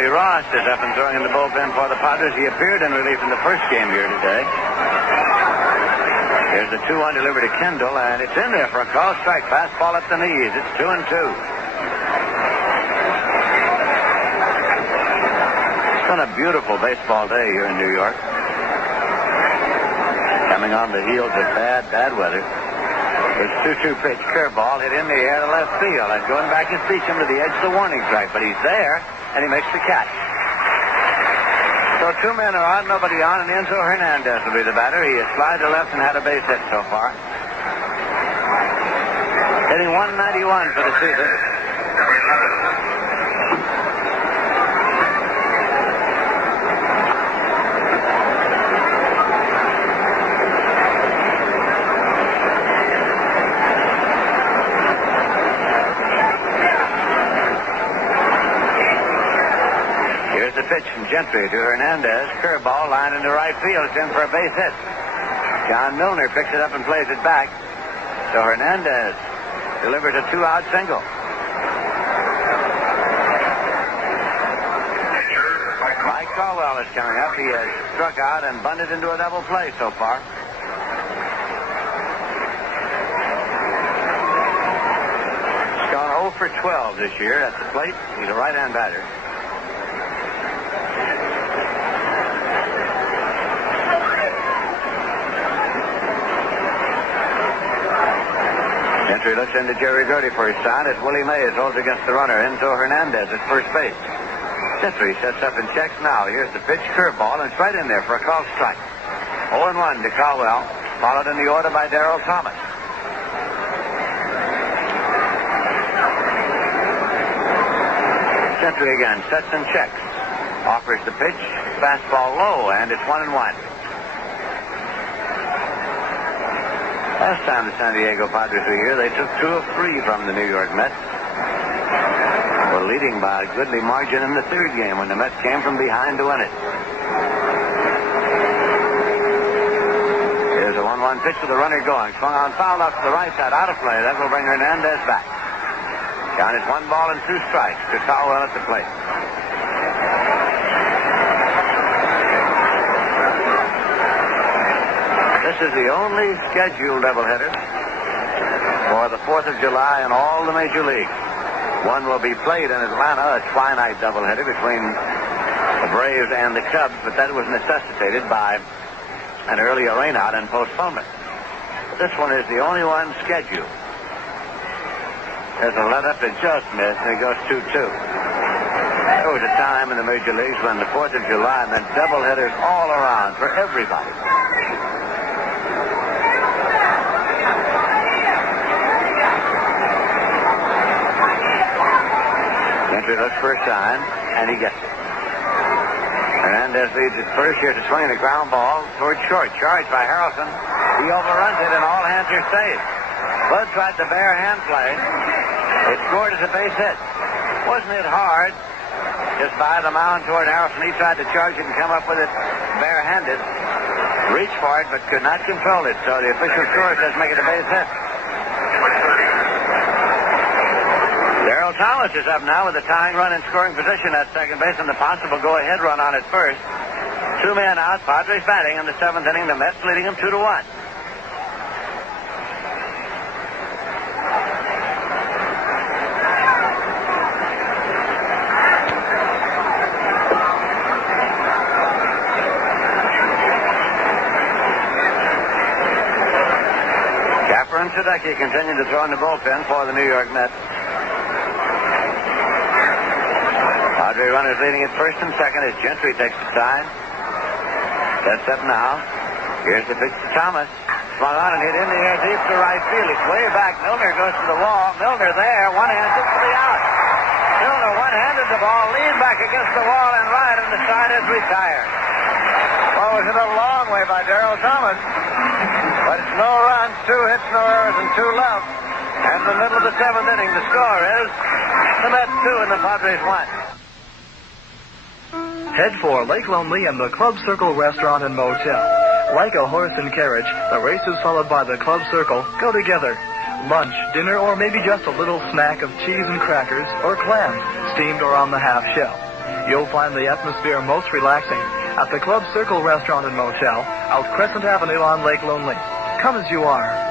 Ross is up and throwing in the bullpen for the Padres. He appeared in relief in the first game here today. Here's the 2-1 delivery to Kendall, and it's in there for a call strike. Fastball at the knees. It's 2-2. It's been a beautiful baseball day here in New York. Coming on the heels of bad weather. This 2-2 pitch, curveball, hit in the air to left field. And going back to Beecham to the edge of the warning track, but he's there. And he makes the catch. So 2 men are on, nobody on, and Enzo Hernandez will be the batter. He has slid to left and had a base hit so far. Hitting 191 for the season. Pitch from Gentry to Hernandez. Curveball lined into right field. It's in for a base hit. John Milner picks it up and plays it back. So Hernandez delivers a 2-out single. Mike Caldwell is coming up. He has struck out and bunted into a double play so far. He's gone 0 for 12 this year at the plate. He's a right-hand batter. Gentry looks into Jerry Gertie for his sign as Willie Mays holds against the runner, Enzo Hernandez at first base. Gentry sets up and checks now. Here's the pitch, curveball, and it's right in there for a called strike. 0-1 to Caldwell, followed in the order by Darrell Thomas. Gentry again sets and checks. Offers the pitch, fastball low, and it's 1-1. Last time the San Diego Padres were here, they took 2 of 3 from the New York Mets. Were leading by a goodly margin in the third game when the Mets came from behind to win it. Here's a 1-1 1 pitch with the runner going. Swung on foul off to the right side, out of play. That will bring Hernandez back. Count is 1 ball and 2 strikes to Caldwell at the plate. This is the only scheduled doubleheader for the 4th of July in all the major leagues. One will be played in Atlanta, a twilight doubleheader between the Braves and the Cubs, but that was necessitated by an earlier rainout and postponement. This one is the only one scheduled. There's a let-up that just missed, and it goes 2-2. There was a time in the major leagues when the 4th of July meant doubleheaders all around for everybody. Gentry looks for a sign, and he gets it. Hernandez leads at first. Here's a swing and a ground ball towards short. Charged by Harrelson. He overruns it, and all hands are safe. Bud tried the bare hand play. It scored as a base hit. Wasn't it hard? Just by the mound toward Harrelson. He tried to charge it and come up with it barehanded. Reached for it, but could not control it. So the official score says make it a base hit. Darrell Thomas is up now with a tying run in scoring position at second base and the possible go-ahead run on at first. 2 men out. Padres batting in the 7th inning. The Mets leading them 2-1. Capper and Sadecki continue to throw in the bullpen for the New York Mets. Padre runners leading at first and second as Gentry takes the sign. Sets up now. Here's the pitch to Thomas. Swung on and hit in the air deep to right field. It's way back. Milner goes to the wall. Milner there. One hand hits for the out. Milner one-handed the ball. Leaned back against the wall and right, and the side is retired. Well, it was a long way by Darrell Thomas. But it's no runs, 2 hits, no errors, and 2 left. And in the middle of the 7th inning, the score is the Mets 2 and the Padres 1. Head for Lake Lonely and the Club Circle Restaurant and Motel. Like a horse and carriage, the races followed by the Club Circle go together. Lunch, dinner, or maybe just a little snack of cheese and crackers or clams, steamed or on the half shell. You'll find the atmosphere most relaxing at the Club Circle Restaurant and Motel out Crescent Avenue on Lake Lonely. Come as you are.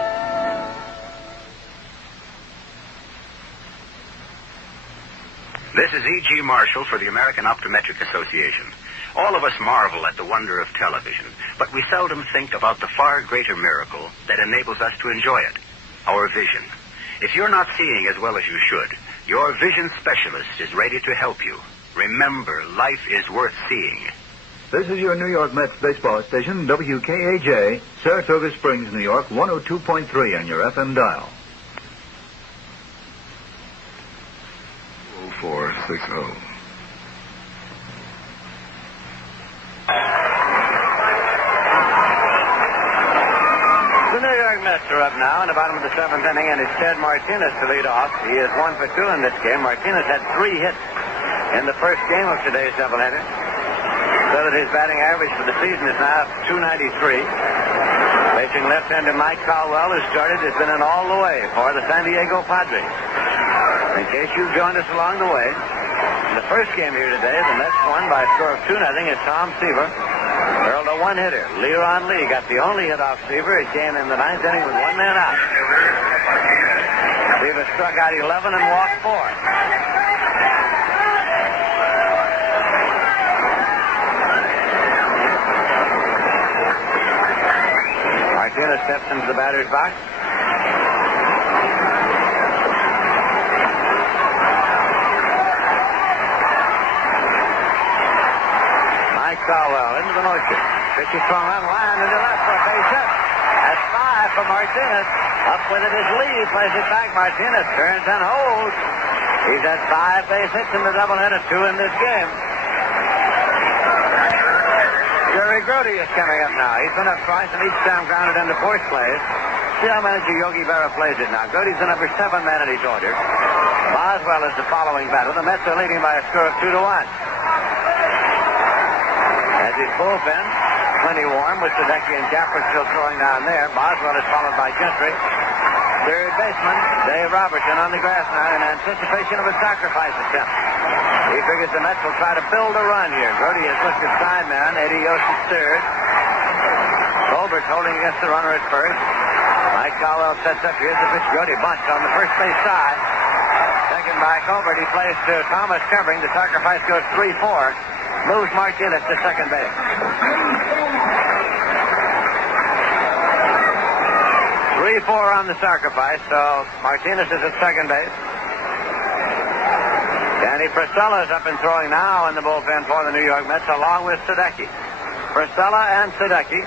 This is E.G. Marshall for the American Optometric Association. All of us marvel at the wonder of television, but we seldom think about the far greater miracle that enables us to enjoy it, our vision. If you're not seeing as well as you should, your vision specialist is ready to help you. Remember, life is worth seeing. This is your New York Mets baseball station, WKAJ, Saratoga Springs, New York, 102.3 on your FM dial. 0460. The New York Mets are up now in the bottom of the 7th inning, and it's Ted Martinez to lead off. He is 1 for 2 in this game. Martinez had 3 hits in the first game of today's doubleheader, so that his batting average for the season is now .293. Facing left-hander Mike Caldwell, who started, has been in all the way for the San Diego Padres. In case you've joined us along the way, in the first game here today, the Mets won by a score of 2-0 as Tom Seaver hurled a one-hitter. Leron Lee got the only hit off Seaver. It came in the 9th inning with 1 man out. Seaver struck out 11 and walked 4. Martinez steps into the batter's box. Mike Caldwell into the motion. Pitch is swung on line into left for a base hit. That's 5 for Martinez. Up with it is Lee. Plays it back. Martinez turns and holds. He's had 5 base hits in the doubleheader, 2 in this game. Jerry Grody is coming up now. He's been up twice and each time grounded into fourth place. See how manager Yogi Berra plays it now. Grody's the number 7 man in his order. Boswell is the following batter. The Mets are leading by a score of 2-1. As his bullpen plenty warm with Sadecki and Capper still throwing down there. Boswell is followed by Gentry. Third baseman, Dave Robertson on the grass now in anticipation of a sacrifice attempt. He figures the Mets will try to build a run here. Grody has listed sideman. Eddie Yost at third. Colbert's holding against the runner at first. Mike Cowell sets up. Here's the pitch. Grody bunts on the first base side. Second by Colbert. He plays to Thomas covering. The sacrifice goes 3-4. Moves Martinez to second base. 3-4 on the sacrifice, so Martinez is at second base. Danny Priscilla is up and throwing now in the bullpen for the New York Mets, along with Sadecki. Priscilla and Sadecki.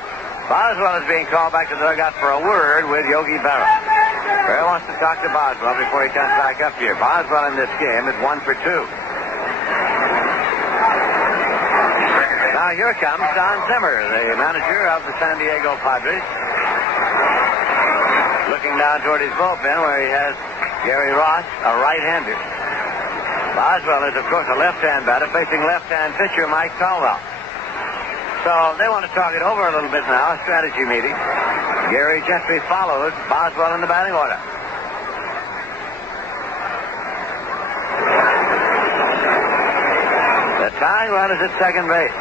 Boswell is being called back to the dugout for a word with Yogi Berra. Berra wants to talk to Boswell before he comes back up here. Boswell in this game is 1 for 2. Now here comes Don Zimmer, the manager of the San Diego Padres. Looking down toward his bullpen where he has Gary Ross, a right-hander. Boswell is, of course, a left-hand batter facing left-hand pitcher Mike Caldwell. So they want to talk it over a little bit now, a strategy meeting. Gary Gentry follows Boswell in the batting order. The tying run is at second base.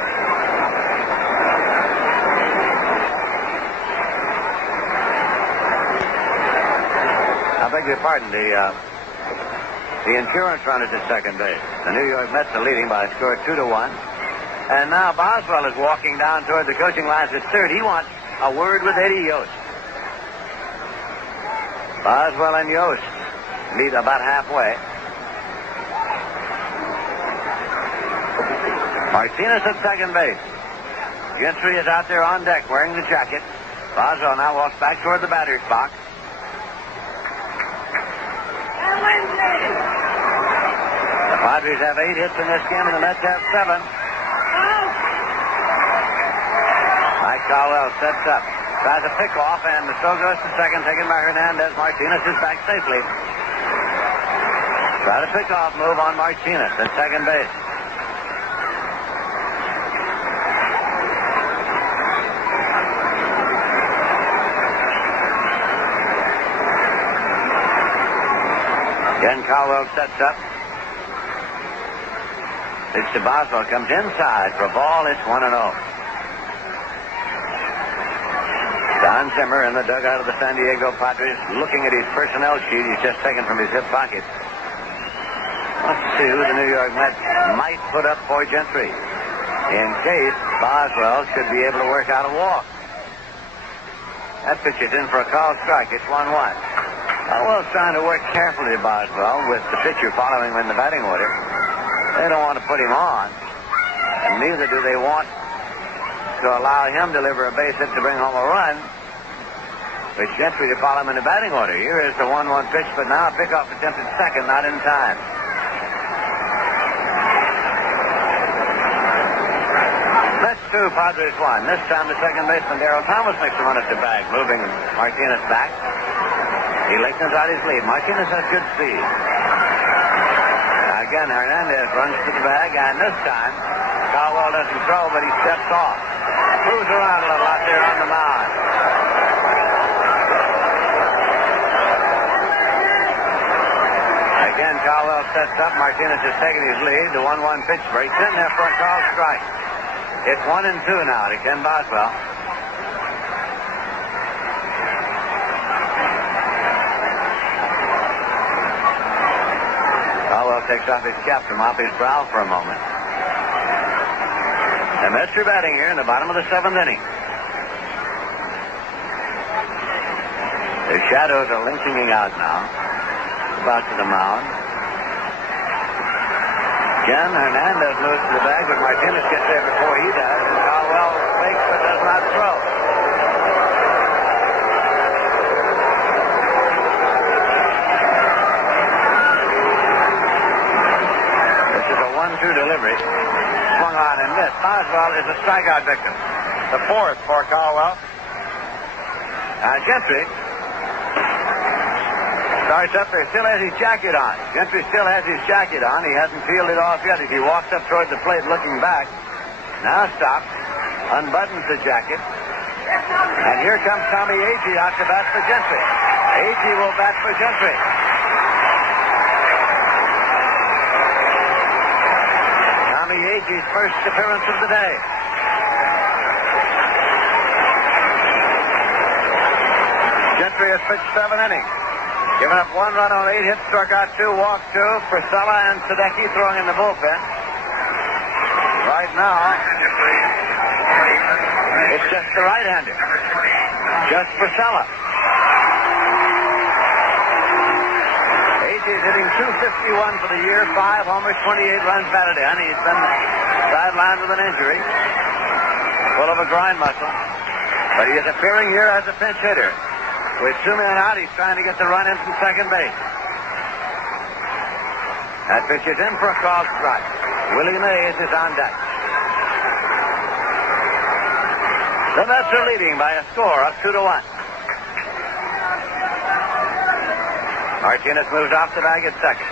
I beg your pardon, the insurance run is at second base. The New York Mets are leading by a score of 2-1. And now Boswell is walking down toward the coaching lines at third. He wants a word with Eddie Yost. Boswell and Yost meet about halfway. Martinez at second base. Gentry is out there on deck wearing the jacket. Boswell now walks back toward the batter's box. The Padres have 8 hits in this game, and the Mets have 7. Mike Cowell sets up. Tries a pickoff, and the throw goes to second, taken by Hernandez. Martinez is back safely. Try to pick off move on Martinez at second base. Again, Cowell sets up. Pitch to Boswell comes inside for a ball. It's 1-0. Don Zimmer in the dugout of the San Diego Padres, looking at his personnel sheet he's just taken from his hip pocket. Let's see who the New York Mets might put up for Gentry in case Boswell should be able to work out a walk. That pitch is in for a called strike. It's 1-1. Caldwell's trying to work carefully, Boswell, with the pitcher following him in the batting order. They don't want to put him on, and neither do they want to allow him to deliver a base hit to bring home a run. But Gentry to follow him in the batting order. Here is the 1-1 pitch, but now a pickoff attempt at second, not in time. Mets 2, Padres 1. This time the second baseman, Darrell Thomas, makes the run at the bag, moving Martinez back. He lengthens out his lead. Martinez has good speed. Again, Hernandez runs to the bag, and this time, Caldwell doesn't throw, but he steps off. Moves around a little out there on the mound. Again, Caldwell sets up. Martinez has taken his lead. The 1-1 pitch breaks in there for a called strike. It's 1-2 now to Ken Boswell. Caldwell takes off his cap to mop his brow for a moment. The Mets are batting here in the bottom of the 7th inning. Their shadows are lengthening out now. About to the mound. Again, Hernandez moves to the bag, but Martinez gets there before he does, and Caldwell fakes but does not throw. This is a 1-2 delivery. Swung on and missed. Boswell is a strikeout victim. The 4th for Caldwell. Gentry starts up there, still has his jacket on. Gentry still has his jacket on. He hasn't peeled it off yet as he walks up toward the plate looking back. Now stops. unbuttons the jacket. And here comes Tommy Agee out to bat for Gentry. Agee will bat for Gentry. Tommy Agee's first appearance of the day. Gentry has pitched 7 innings. Given up 1 run on 8 hits, struck out 2, walked 2. Priscilla and Sadecki throwing in the bullpen. Right now, it's just the right-hander. Just Priscilla. Agee's hitting .251 for the year, 5 homers, 28 runs batted in. He's been sidelined with an injury, full of a groin muscle. But he is appearing here as a pinch hitter. With 2 men out, he's trying to get the run in from second base. That pitch is in for a called strike. Willie Mays is on deck. The Mets are leading by a score of 2-1. Martinez moves off the bag at second.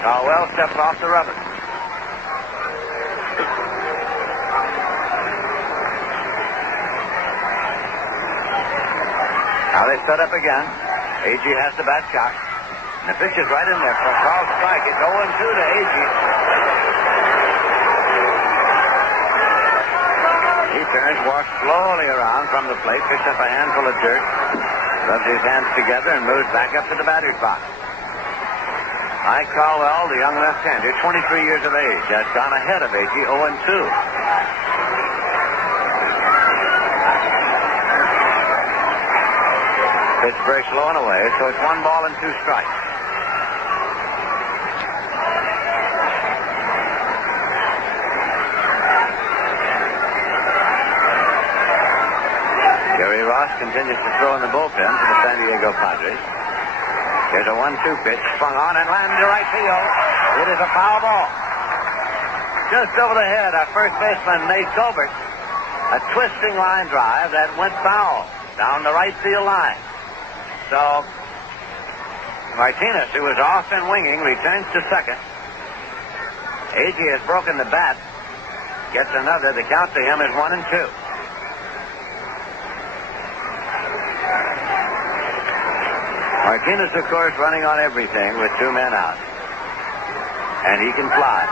Caldwell steps off the rubber. Now they set up again. Agee has the bat cocked. And the pitch is right in there for a called strike. It's 0-2 to Agee. He turns, walks slowly around from the plate, picks up a handful of dirt, rubs his hands together, and moves back up to the batter's box. Mike Caldwell, the young left-hander, 23 years of age, has gone ahead of Agee, 0-2. Pitch very slow and away, so it's 1 ball and 2 strikes. Gary Ross continues to throw in the bullpen for the San Diego Padres. Here's a 1-2 pitch, swung on and landed to right field. It is a foul ball. Just over the head of first baseman Nate Colbert. A twisting line drive that went foul down the right field line. So, Martinez, who was off and winging, returns to second. Agee has broken the bat. Gets another. The count to him is 1-2. Martinez, of course, running on everything with 2 men out. And he can fly.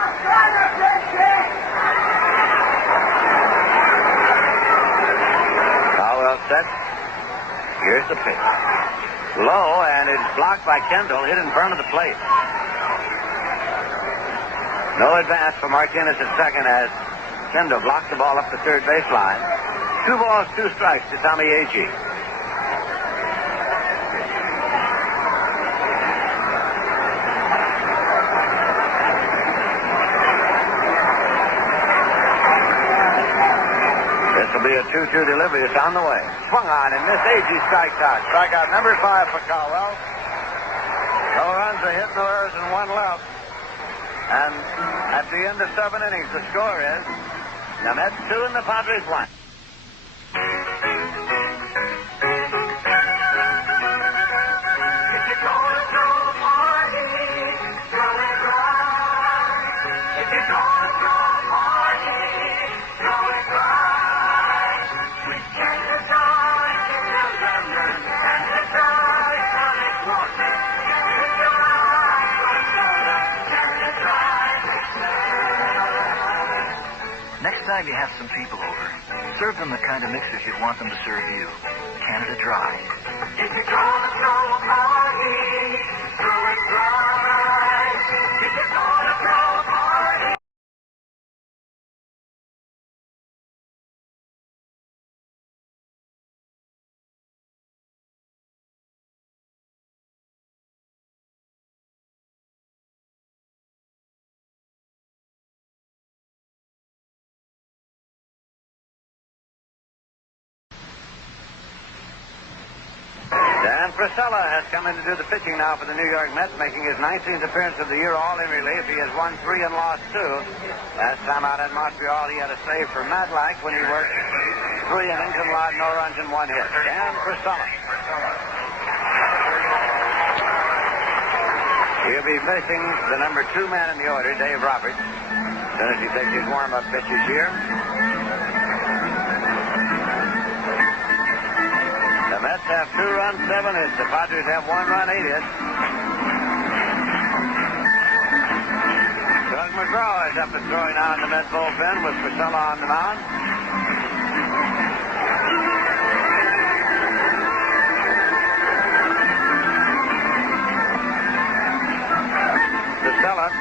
Caldwell set. Here's the pitch. Low, and it's blocked by Kendall, hit in front of the plate. No advance for Martinez at second as Kendall blocked the ball up the third baseline. 2 balls, 2 strikes to Tommy Agee. This will be a 2-2 delivery. It's on the way. Swung on and missed. Agee strikes out. Strikeout number 5 for Caldwell. No runs, a hit, no errors, and 1 left. And at the end of 7 innings, the score is the Mets 2 and the Padres 1. Next time you have some people over, serve them the kind of mixers you'd want them to serve you. Canada Dry. If you're gonna throw a party, throw it dry. If you're gonna throw a party. Dan Priscilla has come in to do the pitching now for the New York Mets, making his 19th appearance of the year, all in relief. He has won 3 and lost 2. Last time out at Montreal, he had a save for Matlack when he worked 3 innings and allowed no runs and 1 hit. Dan Priscilla. He'll be facing the number 2 man in the order, Dave Roberts, as soon as he takes his warm-up pitches here. Mets have 2 runs, 7 hits. The Padres have 1 run, 8 hits. Doug McGraw is up and throwing now in the Mets bullpen with Priscilla on the mound. Priscilla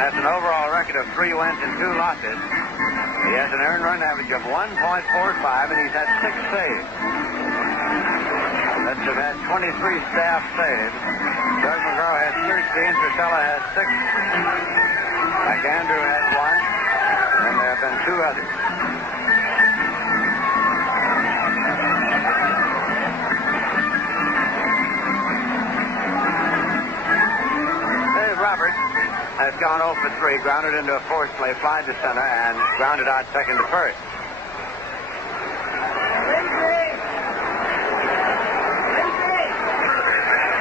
has an overall record of 3 wins and 2 losses. He has an earned run average of 1.45, and he's had 6 saves. Mets have had 23 staff saves. Doug McGraw has 13. Priscilla has 6. McAndrew has 1. And there have been 2 others. Dave Roberts has gone 0 for 3, grounded into a force play, fly to center, and grounded out second to first.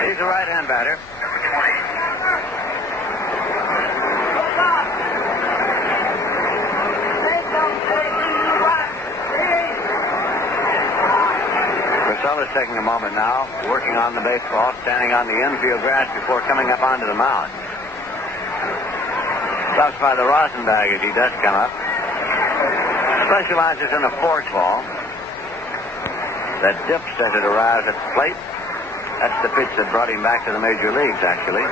He's a right-hand batter. Priscilla's taking a moment now, working on the baseball, standing on the infield grass before coming up onto the mound. Stops by the rosin bag as he does come up. Specializes in a forkball that dips as it arrives at the plate. That's the pitch that brought him back to the major leagues, actually.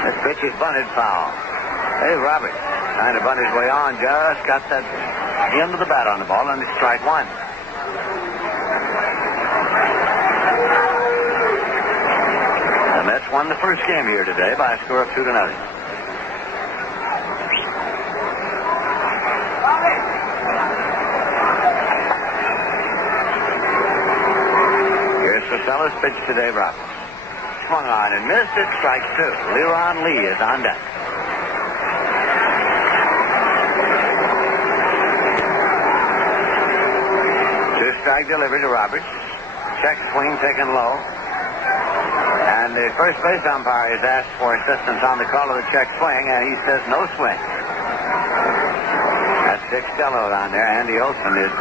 This pitch is bunted foul. Hey, Roberts, trying to bunt his way on, just got that end of the bat on the ball, and it's strike 1. The Mets won the first game here today by a score of 2-0. Priscilla's pitch to Dave Roberts. Swung on and missed it. Strike 2. Leron Lee is on deck. Two-strike delivery to Roberts. Check swing taken low. And the first base umpire has asked for assistance on the call of the check swing, and he says no swing. That's Dick Stello down there. Andy Olson is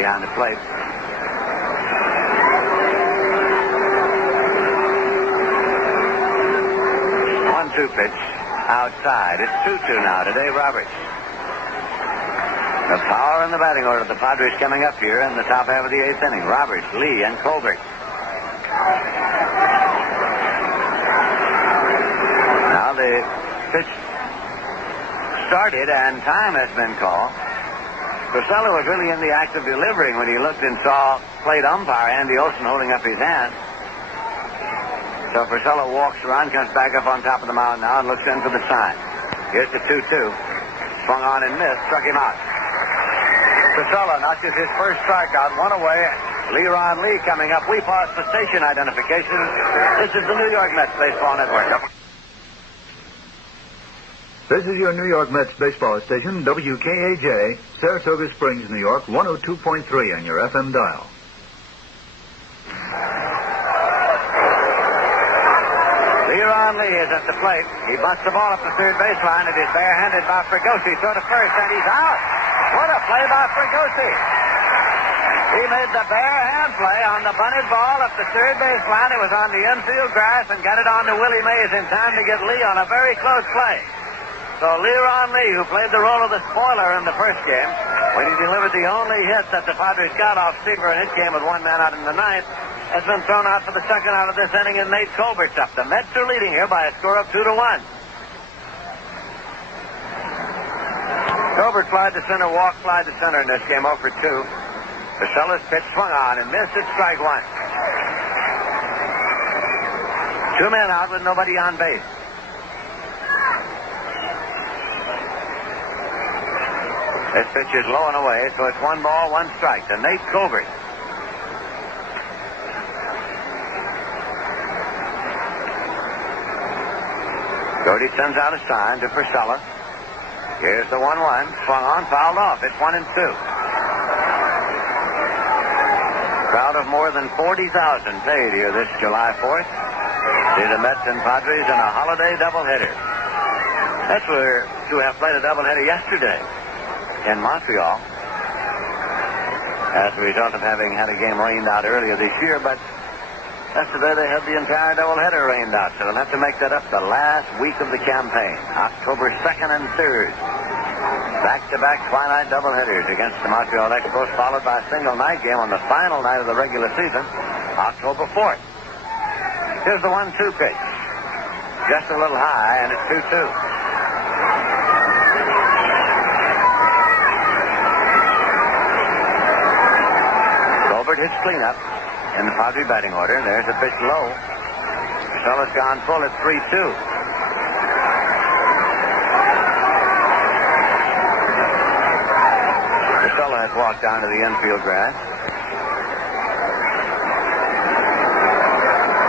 behind the plate. 1-2 pitch outside. It's 2-2 now to Dave Roberts. The power in the batting order of the Padres coming up here in the top half of the 8th inning. Roberts, Lee, and Colbert. Now the pitch started and time has been called. Priscilla was really in the act of delivering when he looked and saw plate umpire Andy Olson holding up his hand. So Priscilla walks around, comes back up on top of the mound now and looks in for the sign. Here's the 2-2. Swung on and missed, struck him out. Priscilla notches his first strikeout, 1 away. Leron Lee coming up. We pause for station identification. This is the New York Mets Baseball Network. This is your New York Mets baseball station, WKAJ, Saratoga Springs, New York, 102.3 on your FM dial. Leron Lee is at the plate. He bunts the ball up the third baseline. It is barehanded by Fregosi. Throw to first, and he's out. What a play by Fregosi. He made the bare hand play on the bunted ball up the third baseline. It was on the infield grass and got it on to Willie Mays in time to get Lee on a very close play. So Leron Lee, who played the role of the spoiler in the first game, when he delivered the only hit that the Padres got off Seaver, and it came with 1 man out in the ninth, has been thrown out for the second out of this inning, and Nate Colbert's up. The Mets are leading here by a score of 2-1. Colbert flied to center, walked, flied to center in this game, 0 for 2. Priscilla's pitch swung on and missed it, strike 1. 2 men out with nobody on base. This pitch is low and away, so it's 1 ball, 1 strike to Nate Colbert. Cody sends out a sign to Priscilla. Here's the 1-1. Swung on, fouled off. It's 1-2. Crowd of more than 40,000 paid here this July 4th. See the Mets and Padres in a holiday doubleheader. Mets were to have played a doubleheader yesterday in Montreal. as a result of having had a game rained out earlier this year, but yesterday they had the entire doubleheader rained out, so they'll have to make that up the last week of the campaign, October 2nd and 3rd. Back-to-back twilight doubleheaders against the Montreal Expos, followed by a single night game on the final night of the regular season, October 4th. Here's the 1-2 pitch. Just a little high, and it's 2-2. Gilbert hits cleanup in the Padre batting order. There's a pitch low. Fella's gone full at 3-2. Fella has walked down to the infield grass.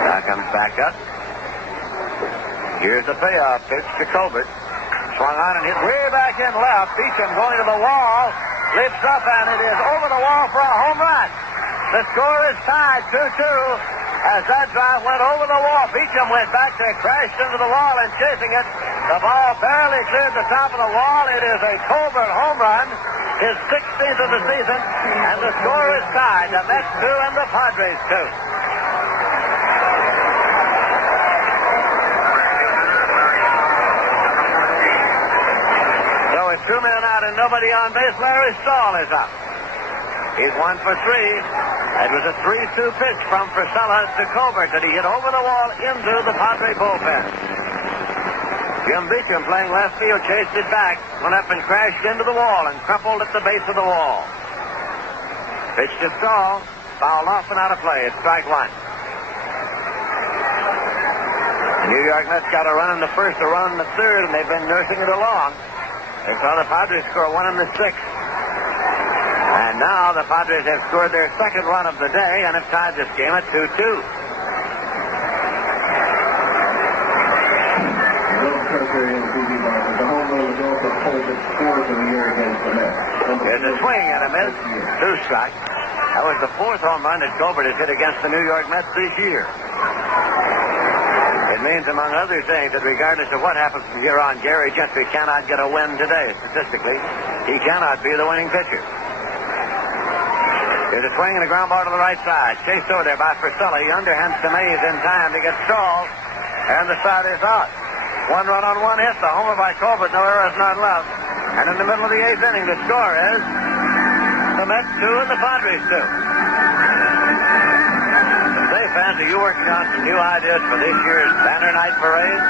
Now comes back up. Here's the payoff pitch to Colbert. Swung on and hit way back in left. Beecham going to the wall. Lifts up and it is over the wall for a home run. The score is tied 2-2. As that drive went over the wall, Beecham went back there, crashed into the wall and chasing it. The ball barely cleared the top of the wall. It is a Colbert home run. His 16th of the season, and the score is tied. The Mets 2 and the Padres 2. So with 2 men out and nobody on base, Larry Stahl is up. He's 1 for 3. It was a 3-2 pitch from Frisella to Colbert that he hit over the wall into the Padre bullpen. Jim Beecham, playing left field, chased it back, went up and crashed into the wall and crumpled at the base of the wall. Pitch to Stahl, fouled off and out of play. It's strike one. The New York Mets got a run in the first, a run in the third, and they've been nursing it along. They saw the Padres score 1 in the 6th. And now the Padres have scored their second run of the day and have tied this game at 2-2. There's a swing and a miss. 2 strikes. That was the 4th home run that Colbert has hit against the New York Mets this year. It means, among other things, that regardless of what happens from here on, Gary Gentry cannot get a win today. Statistically, he cannot be the winning pitcher. There's a swing and a ground ball to the right side. Chased over there by Frisella. He underhands to Mays in time to get stalled. And the side is out. 1 run on 1 hit. The homer by Colbert. No errors, none left. And in the middle of the 8th inning, the score is the Mets 2 and the Padres 2. Say, fans, are you working on some new ideas for this year's Banner Night Parade?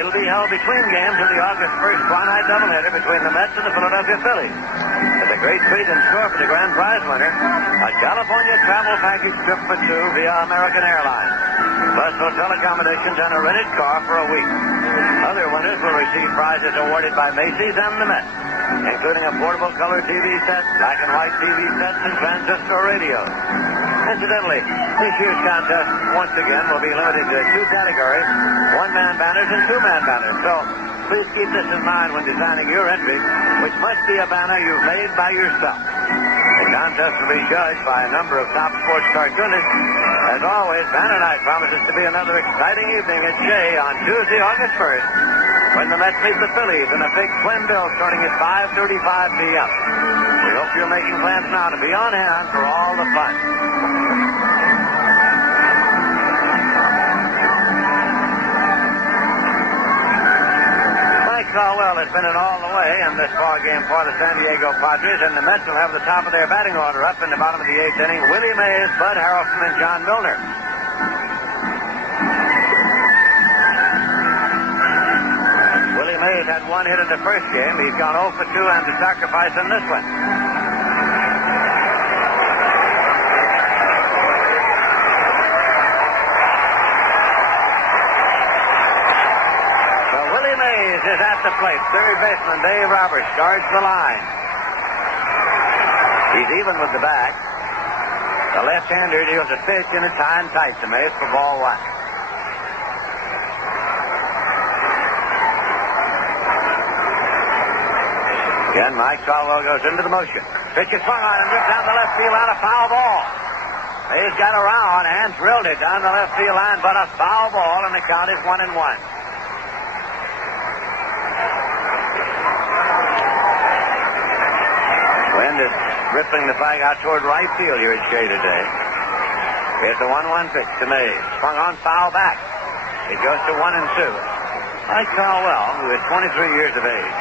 It'll be held between games of the August 1st twilight doubleheader between the Mets and the Philadelphia Phillies. With a great treat in store for the grand prize winner, a California travel package trip for 2 via American Airlines, plus hotel accommodations and a rented car for a week. Other winners will receive prizes awarded by Macy's and the Mets, including a portable color TV set, black and white TV sets, and transistor radios. Incidentally, this year's contest, once again, will be limited to 2 categories, 1-man banners and 2-man banners. So, please keep this in mind when designing your entry, which must be a banner you've made by yourself. The contest will be judged by a number of top sports cartoonists. As always, Banner Night promises to be another exciting evening at Shea on Tuesday, August 1st, when the Mets meet the Phillies in a big twin bill starting at 5:35 p.m. We hope you're making plans now to be on hand for all the fun. Mike Caldwell has been in all the way in this ball game for the San Diego Padres, and the Mets will have the top of their batting order up in the bottom of the 8th inning. Willie Mays, Bud Harrelson, and John Milner. Willie Mays had 1 hit in the first game. He's gone 0 for 2 and to sacrifice in this one. Is at the plate. Third baseman Dave Roberts guards the line. He's even with the back. The left-hander deals a pitch, and it's high and tight to Mays for ball 1. Again, Mike Caldwell goes into the motion. Pitch is swung on and ripped down the left field line, a foul ball. Mays got around and drilled it down the left field line, but a foul ball, and the count is 1-1. Wind is rippling the flag out toward right field here at Shea today. Here's the 1-1 pitch to Mays. Swung on, foul back. It goes to 1-2. Mike Caldwell, who is 23 years of age,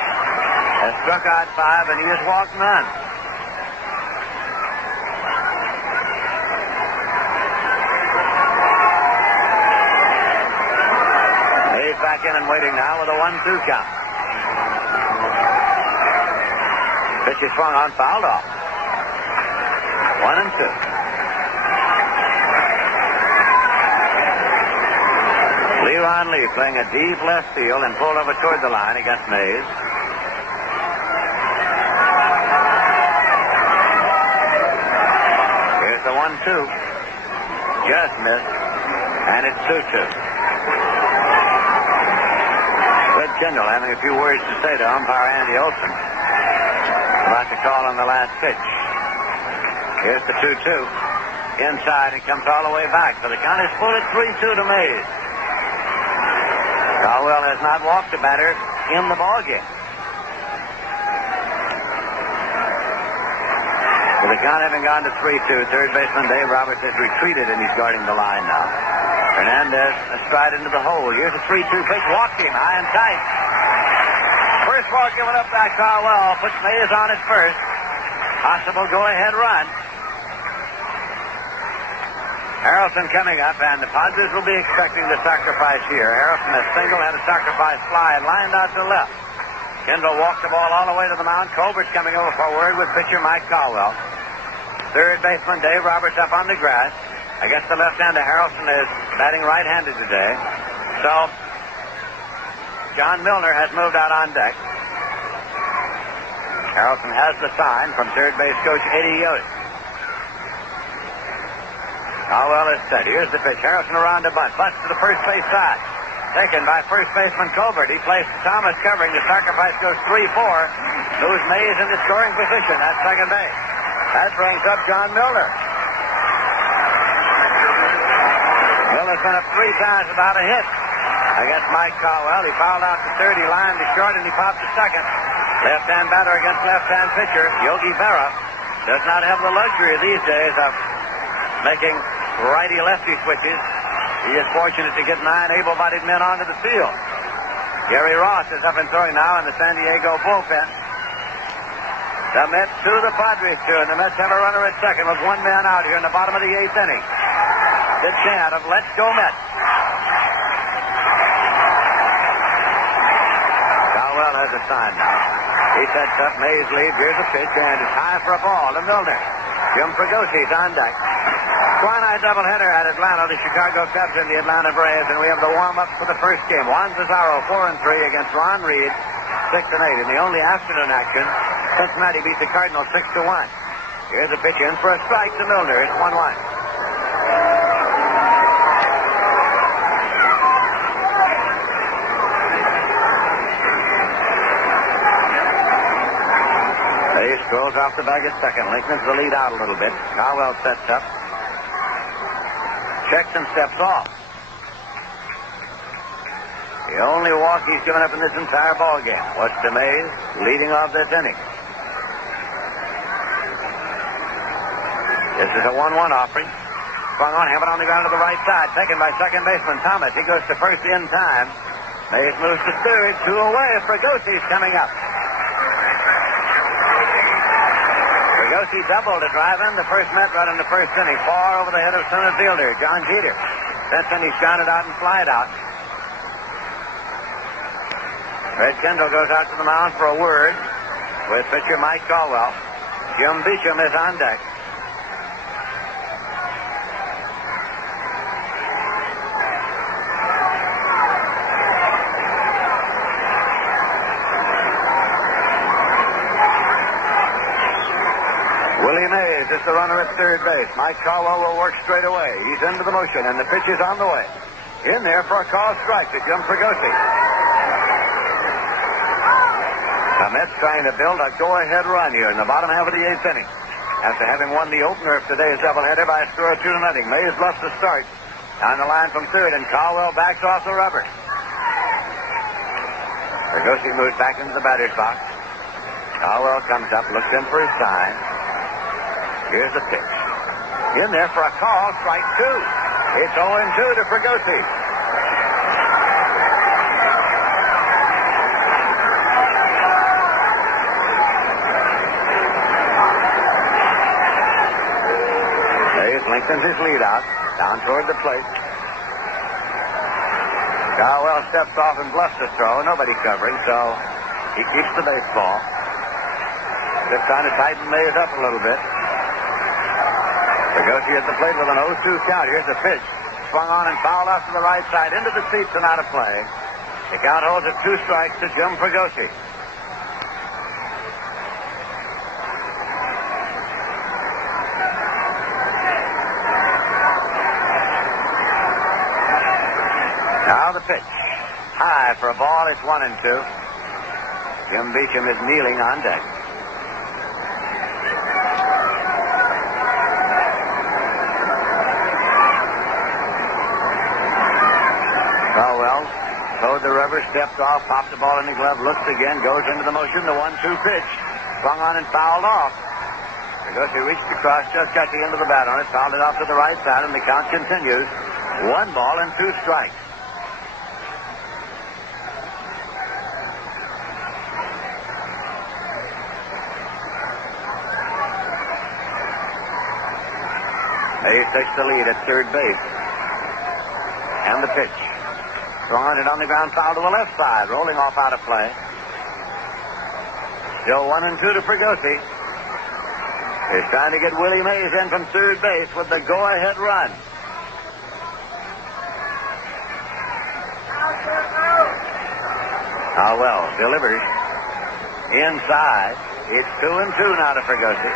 has struck out 5 and he has walked none. Mays back in and waiting now with a 1-2 count. Pitch is swung on, fouled off. 1-2. Leron Lee playing a deep left field and pulled over toward the line against Mays. Here's the 1-2. Just missed. And it's 2-2. Red Kendall having a few words to say to umpire Andy Olson about the call on the last pitch. Here's the 2-2. Inside, it comes all the way back. So the count is full at 3-2 to Mays. Caldwell has not walked a batter in the ballgame. With the count having gone to 3-2, third baseman Dave Roberts has retreated and he's guarding the line now. Hernandez astride into the hole. Here's a 3-2 pitch. Walked him high and tight. First ball given up by Caldwell. Puts Mays on at first. Possible go-ahead run. Harrelson coming up, and the Padres will be expecting the sacrifice here. Harrelson has single, had a sacrifice fly, and lined out to left. Kendall walked the ball all the way to the mound. Colbert's coming over for a word with pitcher Mike Caldwell. Third baseman Dave Roberts up on the grass. I guess the left-hander Harrelson is batting right-handed today. So, John Milner has moved out on deck. Harrelson has the sign from third base coach Eddie Yoder. Caldwell is set. Here's the pitch. Harrelson around the bunt. Bust to the first base side. Taken by first baseman Colbert. He placed Thomas covering. The sacrifice goes 3-4. Moves Mays into scoring position at second base. That brings up John Milner. Milner's been up 3 times without a hit against Mike Caldwell. He fouled out to third. He lined to short, and he popped to second. Left-hand batter against left-hand pitcher Yogi Berra does not have the luxury these days of making righty-lefty switches. He is fortunate to get 9 able-bodied men onto the field. Gary Ross is up and throwing now in the San Diego bullpen. The Mets 2, the Padres 2, and the Mets have a runner at second with 1 man out here in the bottom of the 8th inning. The chant of "Let's Go Mets." Caldwell has a sign now. He sets up. Mays lead. Here's a pitch, and it's high for a ball to Milner. Jim Fragosi's on deck. Twilight doubleheader at Atlanta, the Chicago Cubs and the Atlanta Braves, and we have the warm-up for the first game. Juan Cesaro 4-3 against Ron Reed 6-8. In the only afternoon action, Cincinnati beat the Cardinals 6-1. Here's a pitch in for a strike to Milner. It's 1-1. Hayes strolls off the bag at second. Lincoln's the lead out a little bit. Caldwell sets up. Checks and steps off. The only walk he's given up in this entire ball game was to Mays, leading off this inning. This is a 1-1 offering. Swung on, have it on the ground to the right side. Taken by second baseman Thomas. He goes to first in time. Mays moves to third. 2 away. Fragosi's coming up. Fregosi doubled to drive in the first Met run in the first inning. Far over the head of center fielder John Jeter. Since then he's grounded out and flied out. Red Kendall goes out to the mound for a word with pitcher Mike Caldwell. Jim Beecham is on deck. Willie Mays is the runner at third base. Mike Caldwell will work straight away. He's into the motion, and the pitch is on the way. In there for a called strike to Jim Fregosi. The Mets trying to build a go-ahead run here in the bottom half of the 8th inning. After having won the opener of today's doubleheader by a score of 2-0, Mays left the start on the line from third, and Caldwell backs off the rubber. Fregosi moves back into the batter's box. Caldwell comes up, looks in for his sign. Here's the pitch. In there for a call, strike two. It's 0-2 to Fregosi. Hayes lengthens his lead out, down toward the plate. Cowell steps off and bluffs the throw. Nobody covering, so he keeps the baseball. Just trying to tighten Mays up a little bit. Fregosi at the plate with an 0-2 count. Here's the pitch. Swung on and fouled off to the right side, into the seats and out of play. The count holds at 2 strikes to Jim Fregosi. Now the pitch. High for a ball. It's 1-2. Jim Beecham is kneeling on deck. Cowell towed the rubber, stepped off, popped the ball in the glove, looks again, goes into the motion, the 1-2 pitch. Swung on and fouled off. Fregosi reached across, just got the end of the bat on it, fouled it off to the right side, and the count continues. 1 ball and 2 strikes. Hayes takes the lead at third base. And the pitch. Throwing it on the ground, foul to the left side, rolling off out of play. Still 1-2 to Fregosi. He's trying to get Willie Mays in from third base with the go-ahead run. Cowell delivers inside. It's 2-2 now to Fregosi.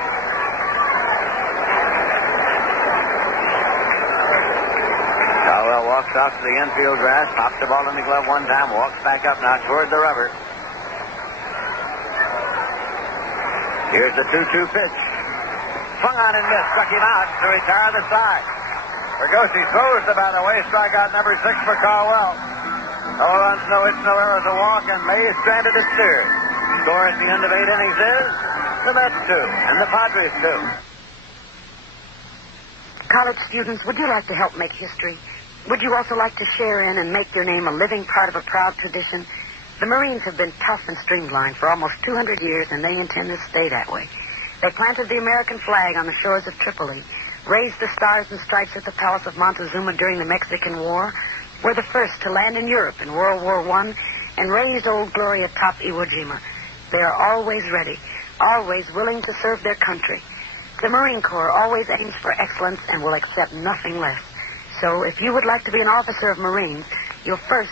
Cowell walks out to the infield grass, pops the ball in the glove one time, walks back up now toward the rubber. Here's the 2-2 pitch. Swung on and missed, struck him out to retire the side. Fregosi throws the bat away, strikeout number 6 for Cowell. No runs, no hits, no errors, a walk, and Mays stranded at third. Score at the end of 8 innings is the Mets 2 and the Padres 2. College students, would you like to help make history? Would you also like to share in and make your name a living part of a proud tradition? The Marines have been tough and streamlined for almost 200 years, and they intend to stay that way. They planted the American flag on the shores of Tripoli, raised the stars and stripes at the Palace of Montezuma during the Mexican War, were the first to land in Europe in World War I, and raised Old Glory atop Iwo Jima. They are always ready, always willing to serve their country. The Marine Corps always aims for excellence and will accept nothing less. So if you would like to be an officer of Marines, you'll first...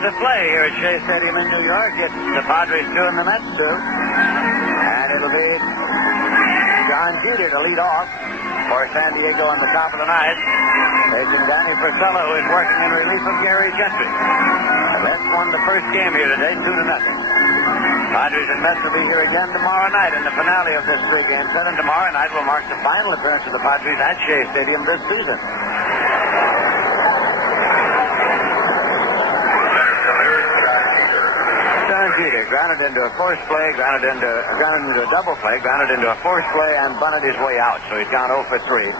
To play here at Shea Stadium in New York. It's the Padres 2 and the Mets 2. And it'll be John Jeter to lead off for San Diego on the top of the ninth, facing Danny Priscilla, who is working in relief of Gary Gentry. The Mets won the first game here today, 2-0. Padres and Mets will be here again tomorrow night in the finale of this 3-game set, and tomorrow night will mark the final appearance of the Padres at Shea Stadium this season. Jeter grounded into a forced play, grounded into a double play, grounded into a forced play, and bunted his way out. So he's down 0 for 3.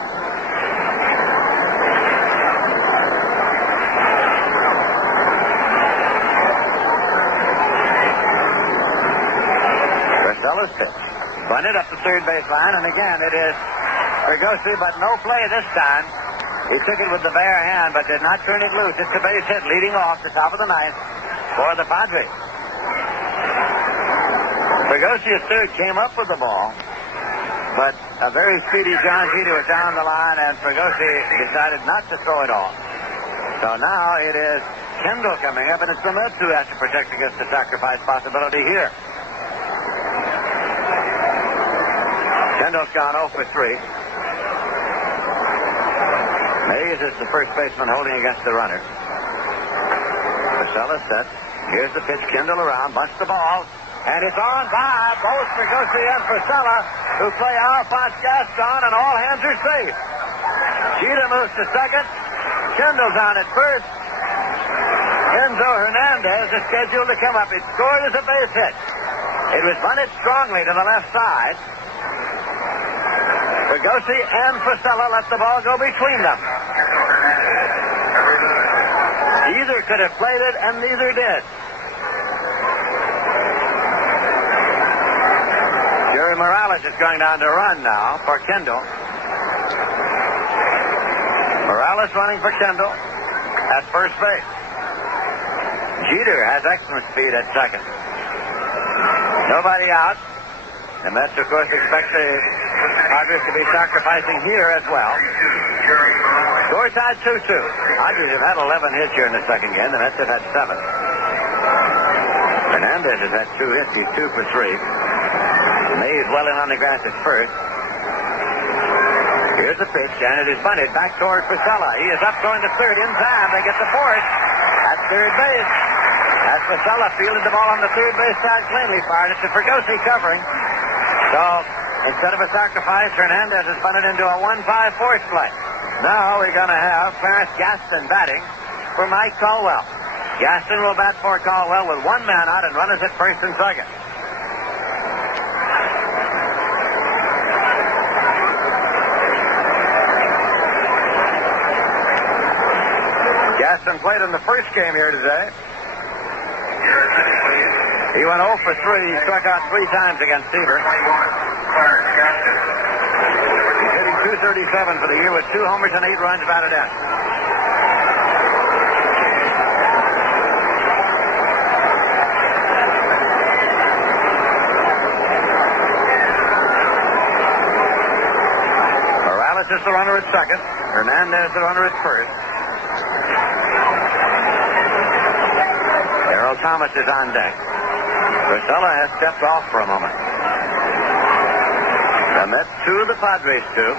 Priscilla's pitch. Bunted up the third base line, and again it is Fregosi, but no play this time. He took it with the bare hand, but did not turn it loose. It's a base hit leading off the top of the ninth for the Padres. Fregosi at third came up with the ball, but a very speedy John Jeter was down the line, and Fregosi decided not to throw it off. So now it is Kendall coming up, and it's the Mets who has to protect against the sacrifice possibility here. Kendall's gone 0 for 3. Mays is the first baseman holding against the runner. Purcell set. Here's the pitch. Kendall around. Bunts the ball. And it's on by both Fregosi and Purcell, who play Alphonse Gaston, and all hands are safe. Jeter moves to second. Kendall's on at first. Enzo Hernandez is scheduled to come up. It scored as a base hit. It was bunted strongly to the left side. Fregosi and Purcell let the ball go between them. Either could have played it, and neither did. Jerry Morales is going down to run now for Kendall. Morales running for Kendall at first base. Jeter has excellent speed at second. Nobody out. The Mets, of course, expect the Padres to be sacrificing here as well. Score tied 2-2. Padres have had 11 hits here in the second game. The Mets have had 7. Hernandez has had 2 hits. He's 2 for 3. Mays well in on the grass at first. Here's the pitch, and it is bunted back toward Purcell. He is up going to third in time. They get the fourth at third base. As Purcell fielded the ball on the third base side, cleanly fired it to Fregosi covering. So instead of a sacrifice, Hernandez has bunted into a 1-5 force play. Now we're going to have Clarence Gaston batting for Mike Caldwell. Gaston will bat for Caldwell with one man out and runners at first and second. Gaston played in the first game here today. He went 0 for 3. He struck out 3 times against Seaver. He's hitting .237 for the year with 2 homers and 8 runs batted in. Morales is the runner at second. Hernandez the runner at first. Earl Thomas is on deck. Purcell has stepped off for a moment. The Mets 2, the Padres 2.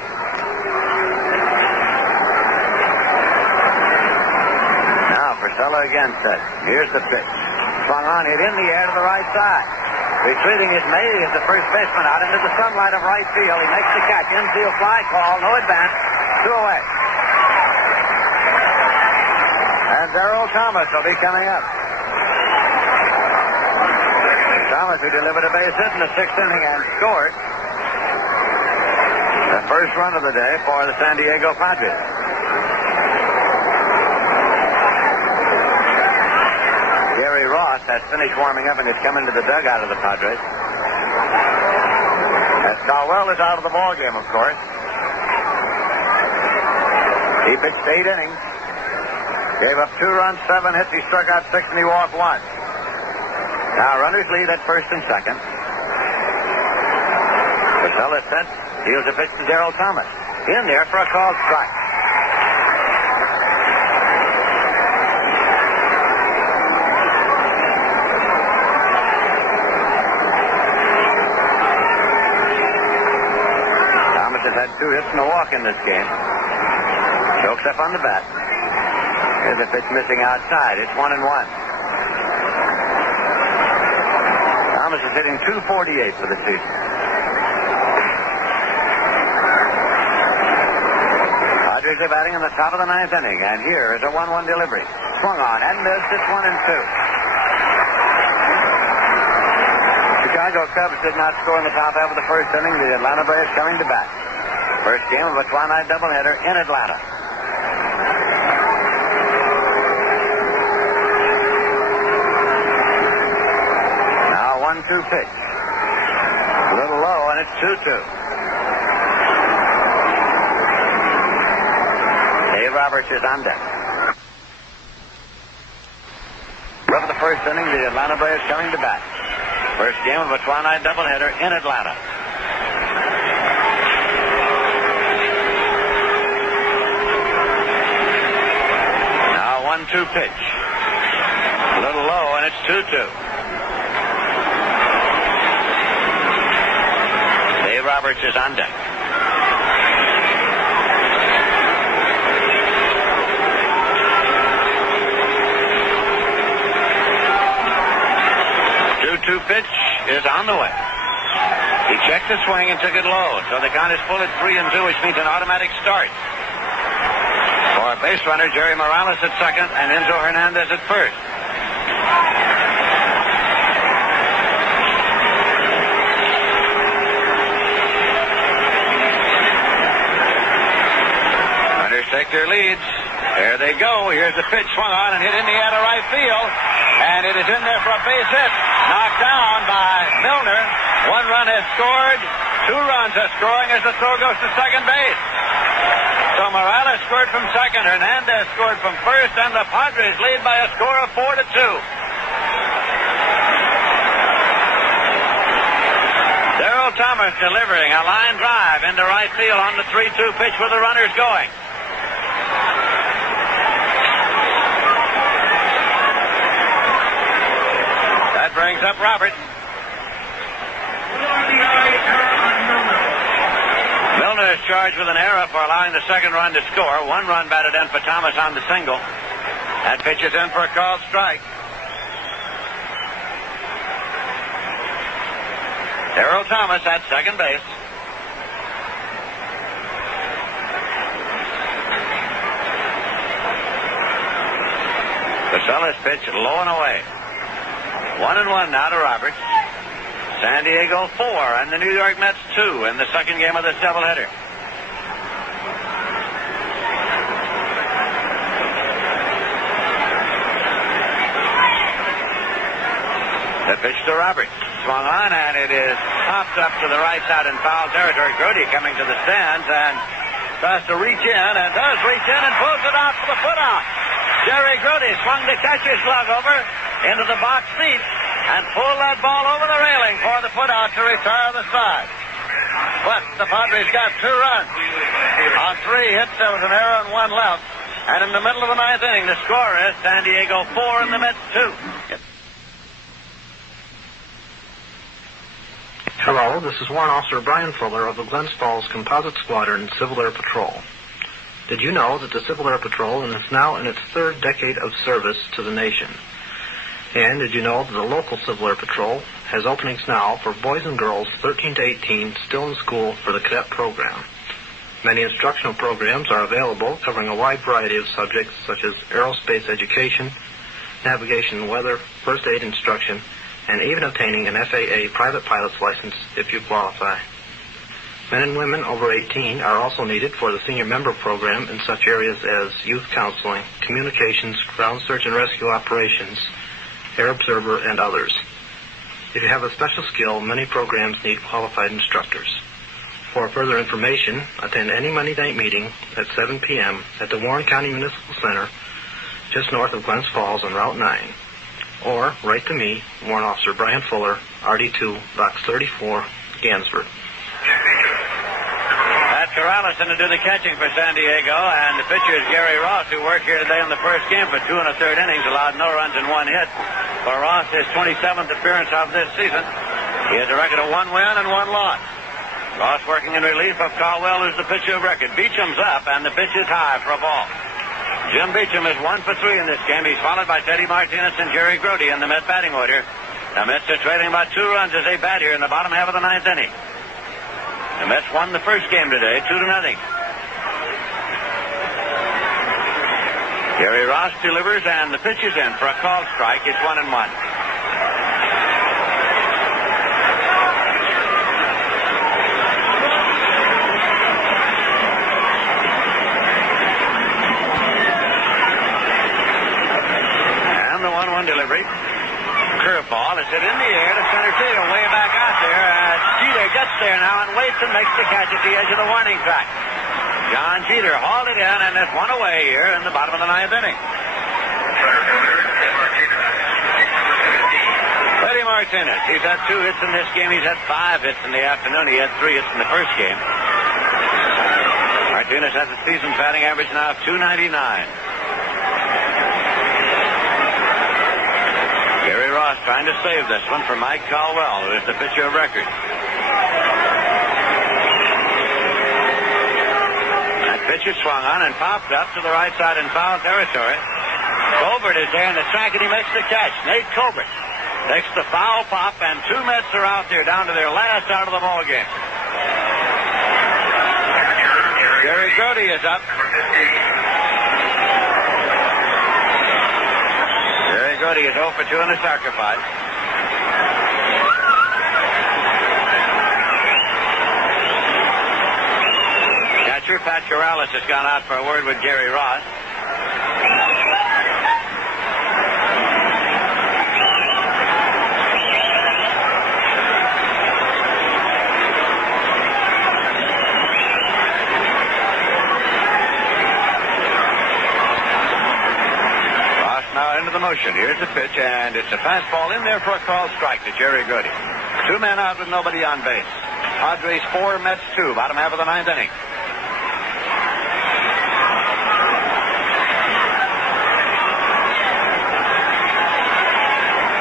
Now Purcell again set. Here's the pitch. Swung on, hit in the air to the right side. Retreating is Mays, the first baseman, out into the sunlight of right field. He makes the catch. Infield fly call. No advance. 2 away. And Earl Thomas will be coming up. Thomas, who delivered a base hit in the 6th inning and scored the first run of the day for the San Diego Padres. Gary Ross has finished warming up and is coming to the dugout of the Padres. As Caldwell is out of the ballgame, of course. He pitched 8 innings. Gave up 2 runs, 7 hits. He struck out 6 and he walked 1. Now runners lead at first and second. Purcell is set. Deals a pitch to Darrell Thomas. In there for a called strike. Thomas has had 2 hits and a walk in this game. Chokes up on the bat. There's a pitch missing outside. It's 1-1. Thomas is hitting .248 for the season. Padres are batting in the top of the 9th inning, and here is a 1-1 delivery. Swung on and missed. It's 1-2. Chicago Cubs did not score in the top half of the first inning. The Atlanta Braves coming to bat. First game of a twilight doubleheader in Atlanta. Now 1-2 pitch. A little low, and it's 2-2. Dave Roberts is on deck. Of the first inning, the Atlanta Braves coming to bat. First game of a twilight doubleheader in Atlanta. Now 1-2 pitch. A little low, and it's 2-2. Dave Roberts Roberts is on deck. Two pitch is on the way. He checked the swing and took it low, so the count is full at 3-2, which means an automatic start. For base runner, Jerry Morales at second, and Enzo Hernandez at first. Runners take their leads. There they go. Here's the pitch swung on and hit in the air to right field. And it is in there for a base hit. Knocked down by Milner. One run has scored. 2 runs are scoring as the throw goes to second base. So Morales scored from second. Hernandez scored from first. And the Padres lead by a score of 4-2. Darrell Thomas delivering a line drive into right field on the 3-2 pitch with the runners going. Brings up Robert. Milner is charged with an error for allowing the second run to score. 1 run batted in for Thomas on the single. That pitch is in for a called strike. Darrell Thomas at second base. Casella's pitch low and away. 1-1 now to Roberts. San Diego 4 and the New York Mets 2 in the second game of this doubleheader. The pitch to Roberts. Swung on and it is popped up to the right side in foul territory. Grody coming to the stands and tries to reach in and does reach in and pulls it out for the put-out. Jerry Grody swung the catcher's glove over into the box seat and pulled that ball over the railing for the put-out to retire the side. But the Padres got 2 runs. On 3 hits, there was an error and 1 left. And in the middle of the 9th inning, the score is San Diego 4 and the Mets 2. Hello, this is Warrant Officer Brian Fuller of the Glens Falls Composite Squadron Civil Air Patrol. Did you know that the Civil Air Patrol is now in its 3rd decade of service to the nation? And did you know that the local Civil Air Patrol has openings now for boys and girls 13 to 18 still in school for the cadet program? Many instructional programs are available covering a wide variety of subjects such as aerospace education, navigation and weather, first aid instruction, and even obtaining an FAA private pilot's license if you qualify. Men and women over 18 are also needed for the senior member program in such areas as youth counseling, communications, ground search and rescue operations, air observer, and others. If you have a special skill, many programs need qualified instructors. For further information, attend any Monday night meeting at 7 p.m. at the Warren County Municipal Center, just north of Glens Falls on Route 9. Or write to me, Warrant Officer Brian Fuller, RD2, Box 34, Gansford. Pat Corralison to do the catching for San Diego, and the pitcher is Gary Ross, who worked here today in the first game for 2 1/3 innings, allowed no runs and 1 hit. For Ross, his 27th appearance of this season. He has a record of 1 win and 1 loss. Ross working in relief of Caldwell, who's the pitcher of record. Beecham's up, and the pitch is high for a ball. Jim Beecham is 1 for 3 in this game. He's followed by Teddy Martinez and Jerry Grody in the Met batting order. The Mets are trailing about 2 runs as they bat here in the bottom half of the 9th inning. The Mets won the first game today, 2-0. Gary Ross delivers, and the pitch is in for a called strike. It's 1-1. And the 1-1 delivery. Curveball is hit in the air to center field, way back out there. Jeter gets there now and waits and makes the catch at the edge of the warning track. John Jeter hauled it in, and it's 1 away here in the bottom of the 9th inning. Teddy Martinez, he's had 2 hits in this game. He's had 5 hits in the afternoon. He had 3 hits in the first game. Martinez has a season batting average now of .299. Gary Ross trying to save this one for Mike Caldwell, who is the pitcher of record. pitch is swung on and popped up to the right side in foul territory. Colbert is there in the track, and he makes the catch. Nate Colbert takes the foul pop, and 2 Mets are out there down to their last out of the ball game. Jerry Grody is up. Jerry Grody is 0 for 2 in the sacrifice. Catcher Pat Corrales has gone out for a word with Gary Ross. Into the motion. Here's the pitch, and it's a fastball in there for a called strike to Jerry Grody. 2 men out with nobody on base. Padres 4, Mets 2, bottom half of the 9th inning.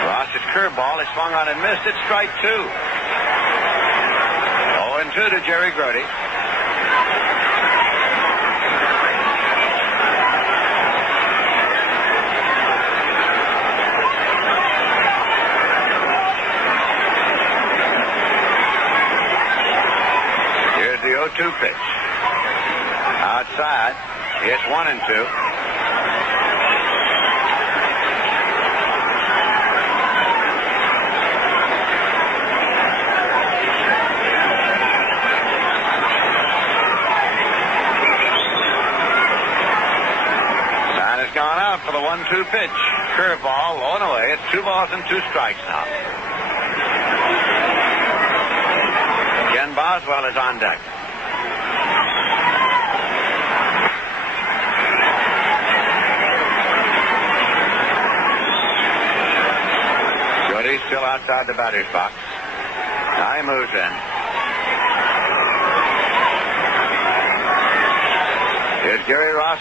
Ross's curveball is swung on and missed. It's strike 2. 0-2 to Jerry Grody. The 0-2 pitch. Outside. It's 1-2. Sign has gone out for the 1-2 pitch. Curveball, low and away. It's 2 balls and 2 strikes now. Ken Boswell is on deck. Goody's still outside the batter's box. Now he moves in. Here's Gary Ross.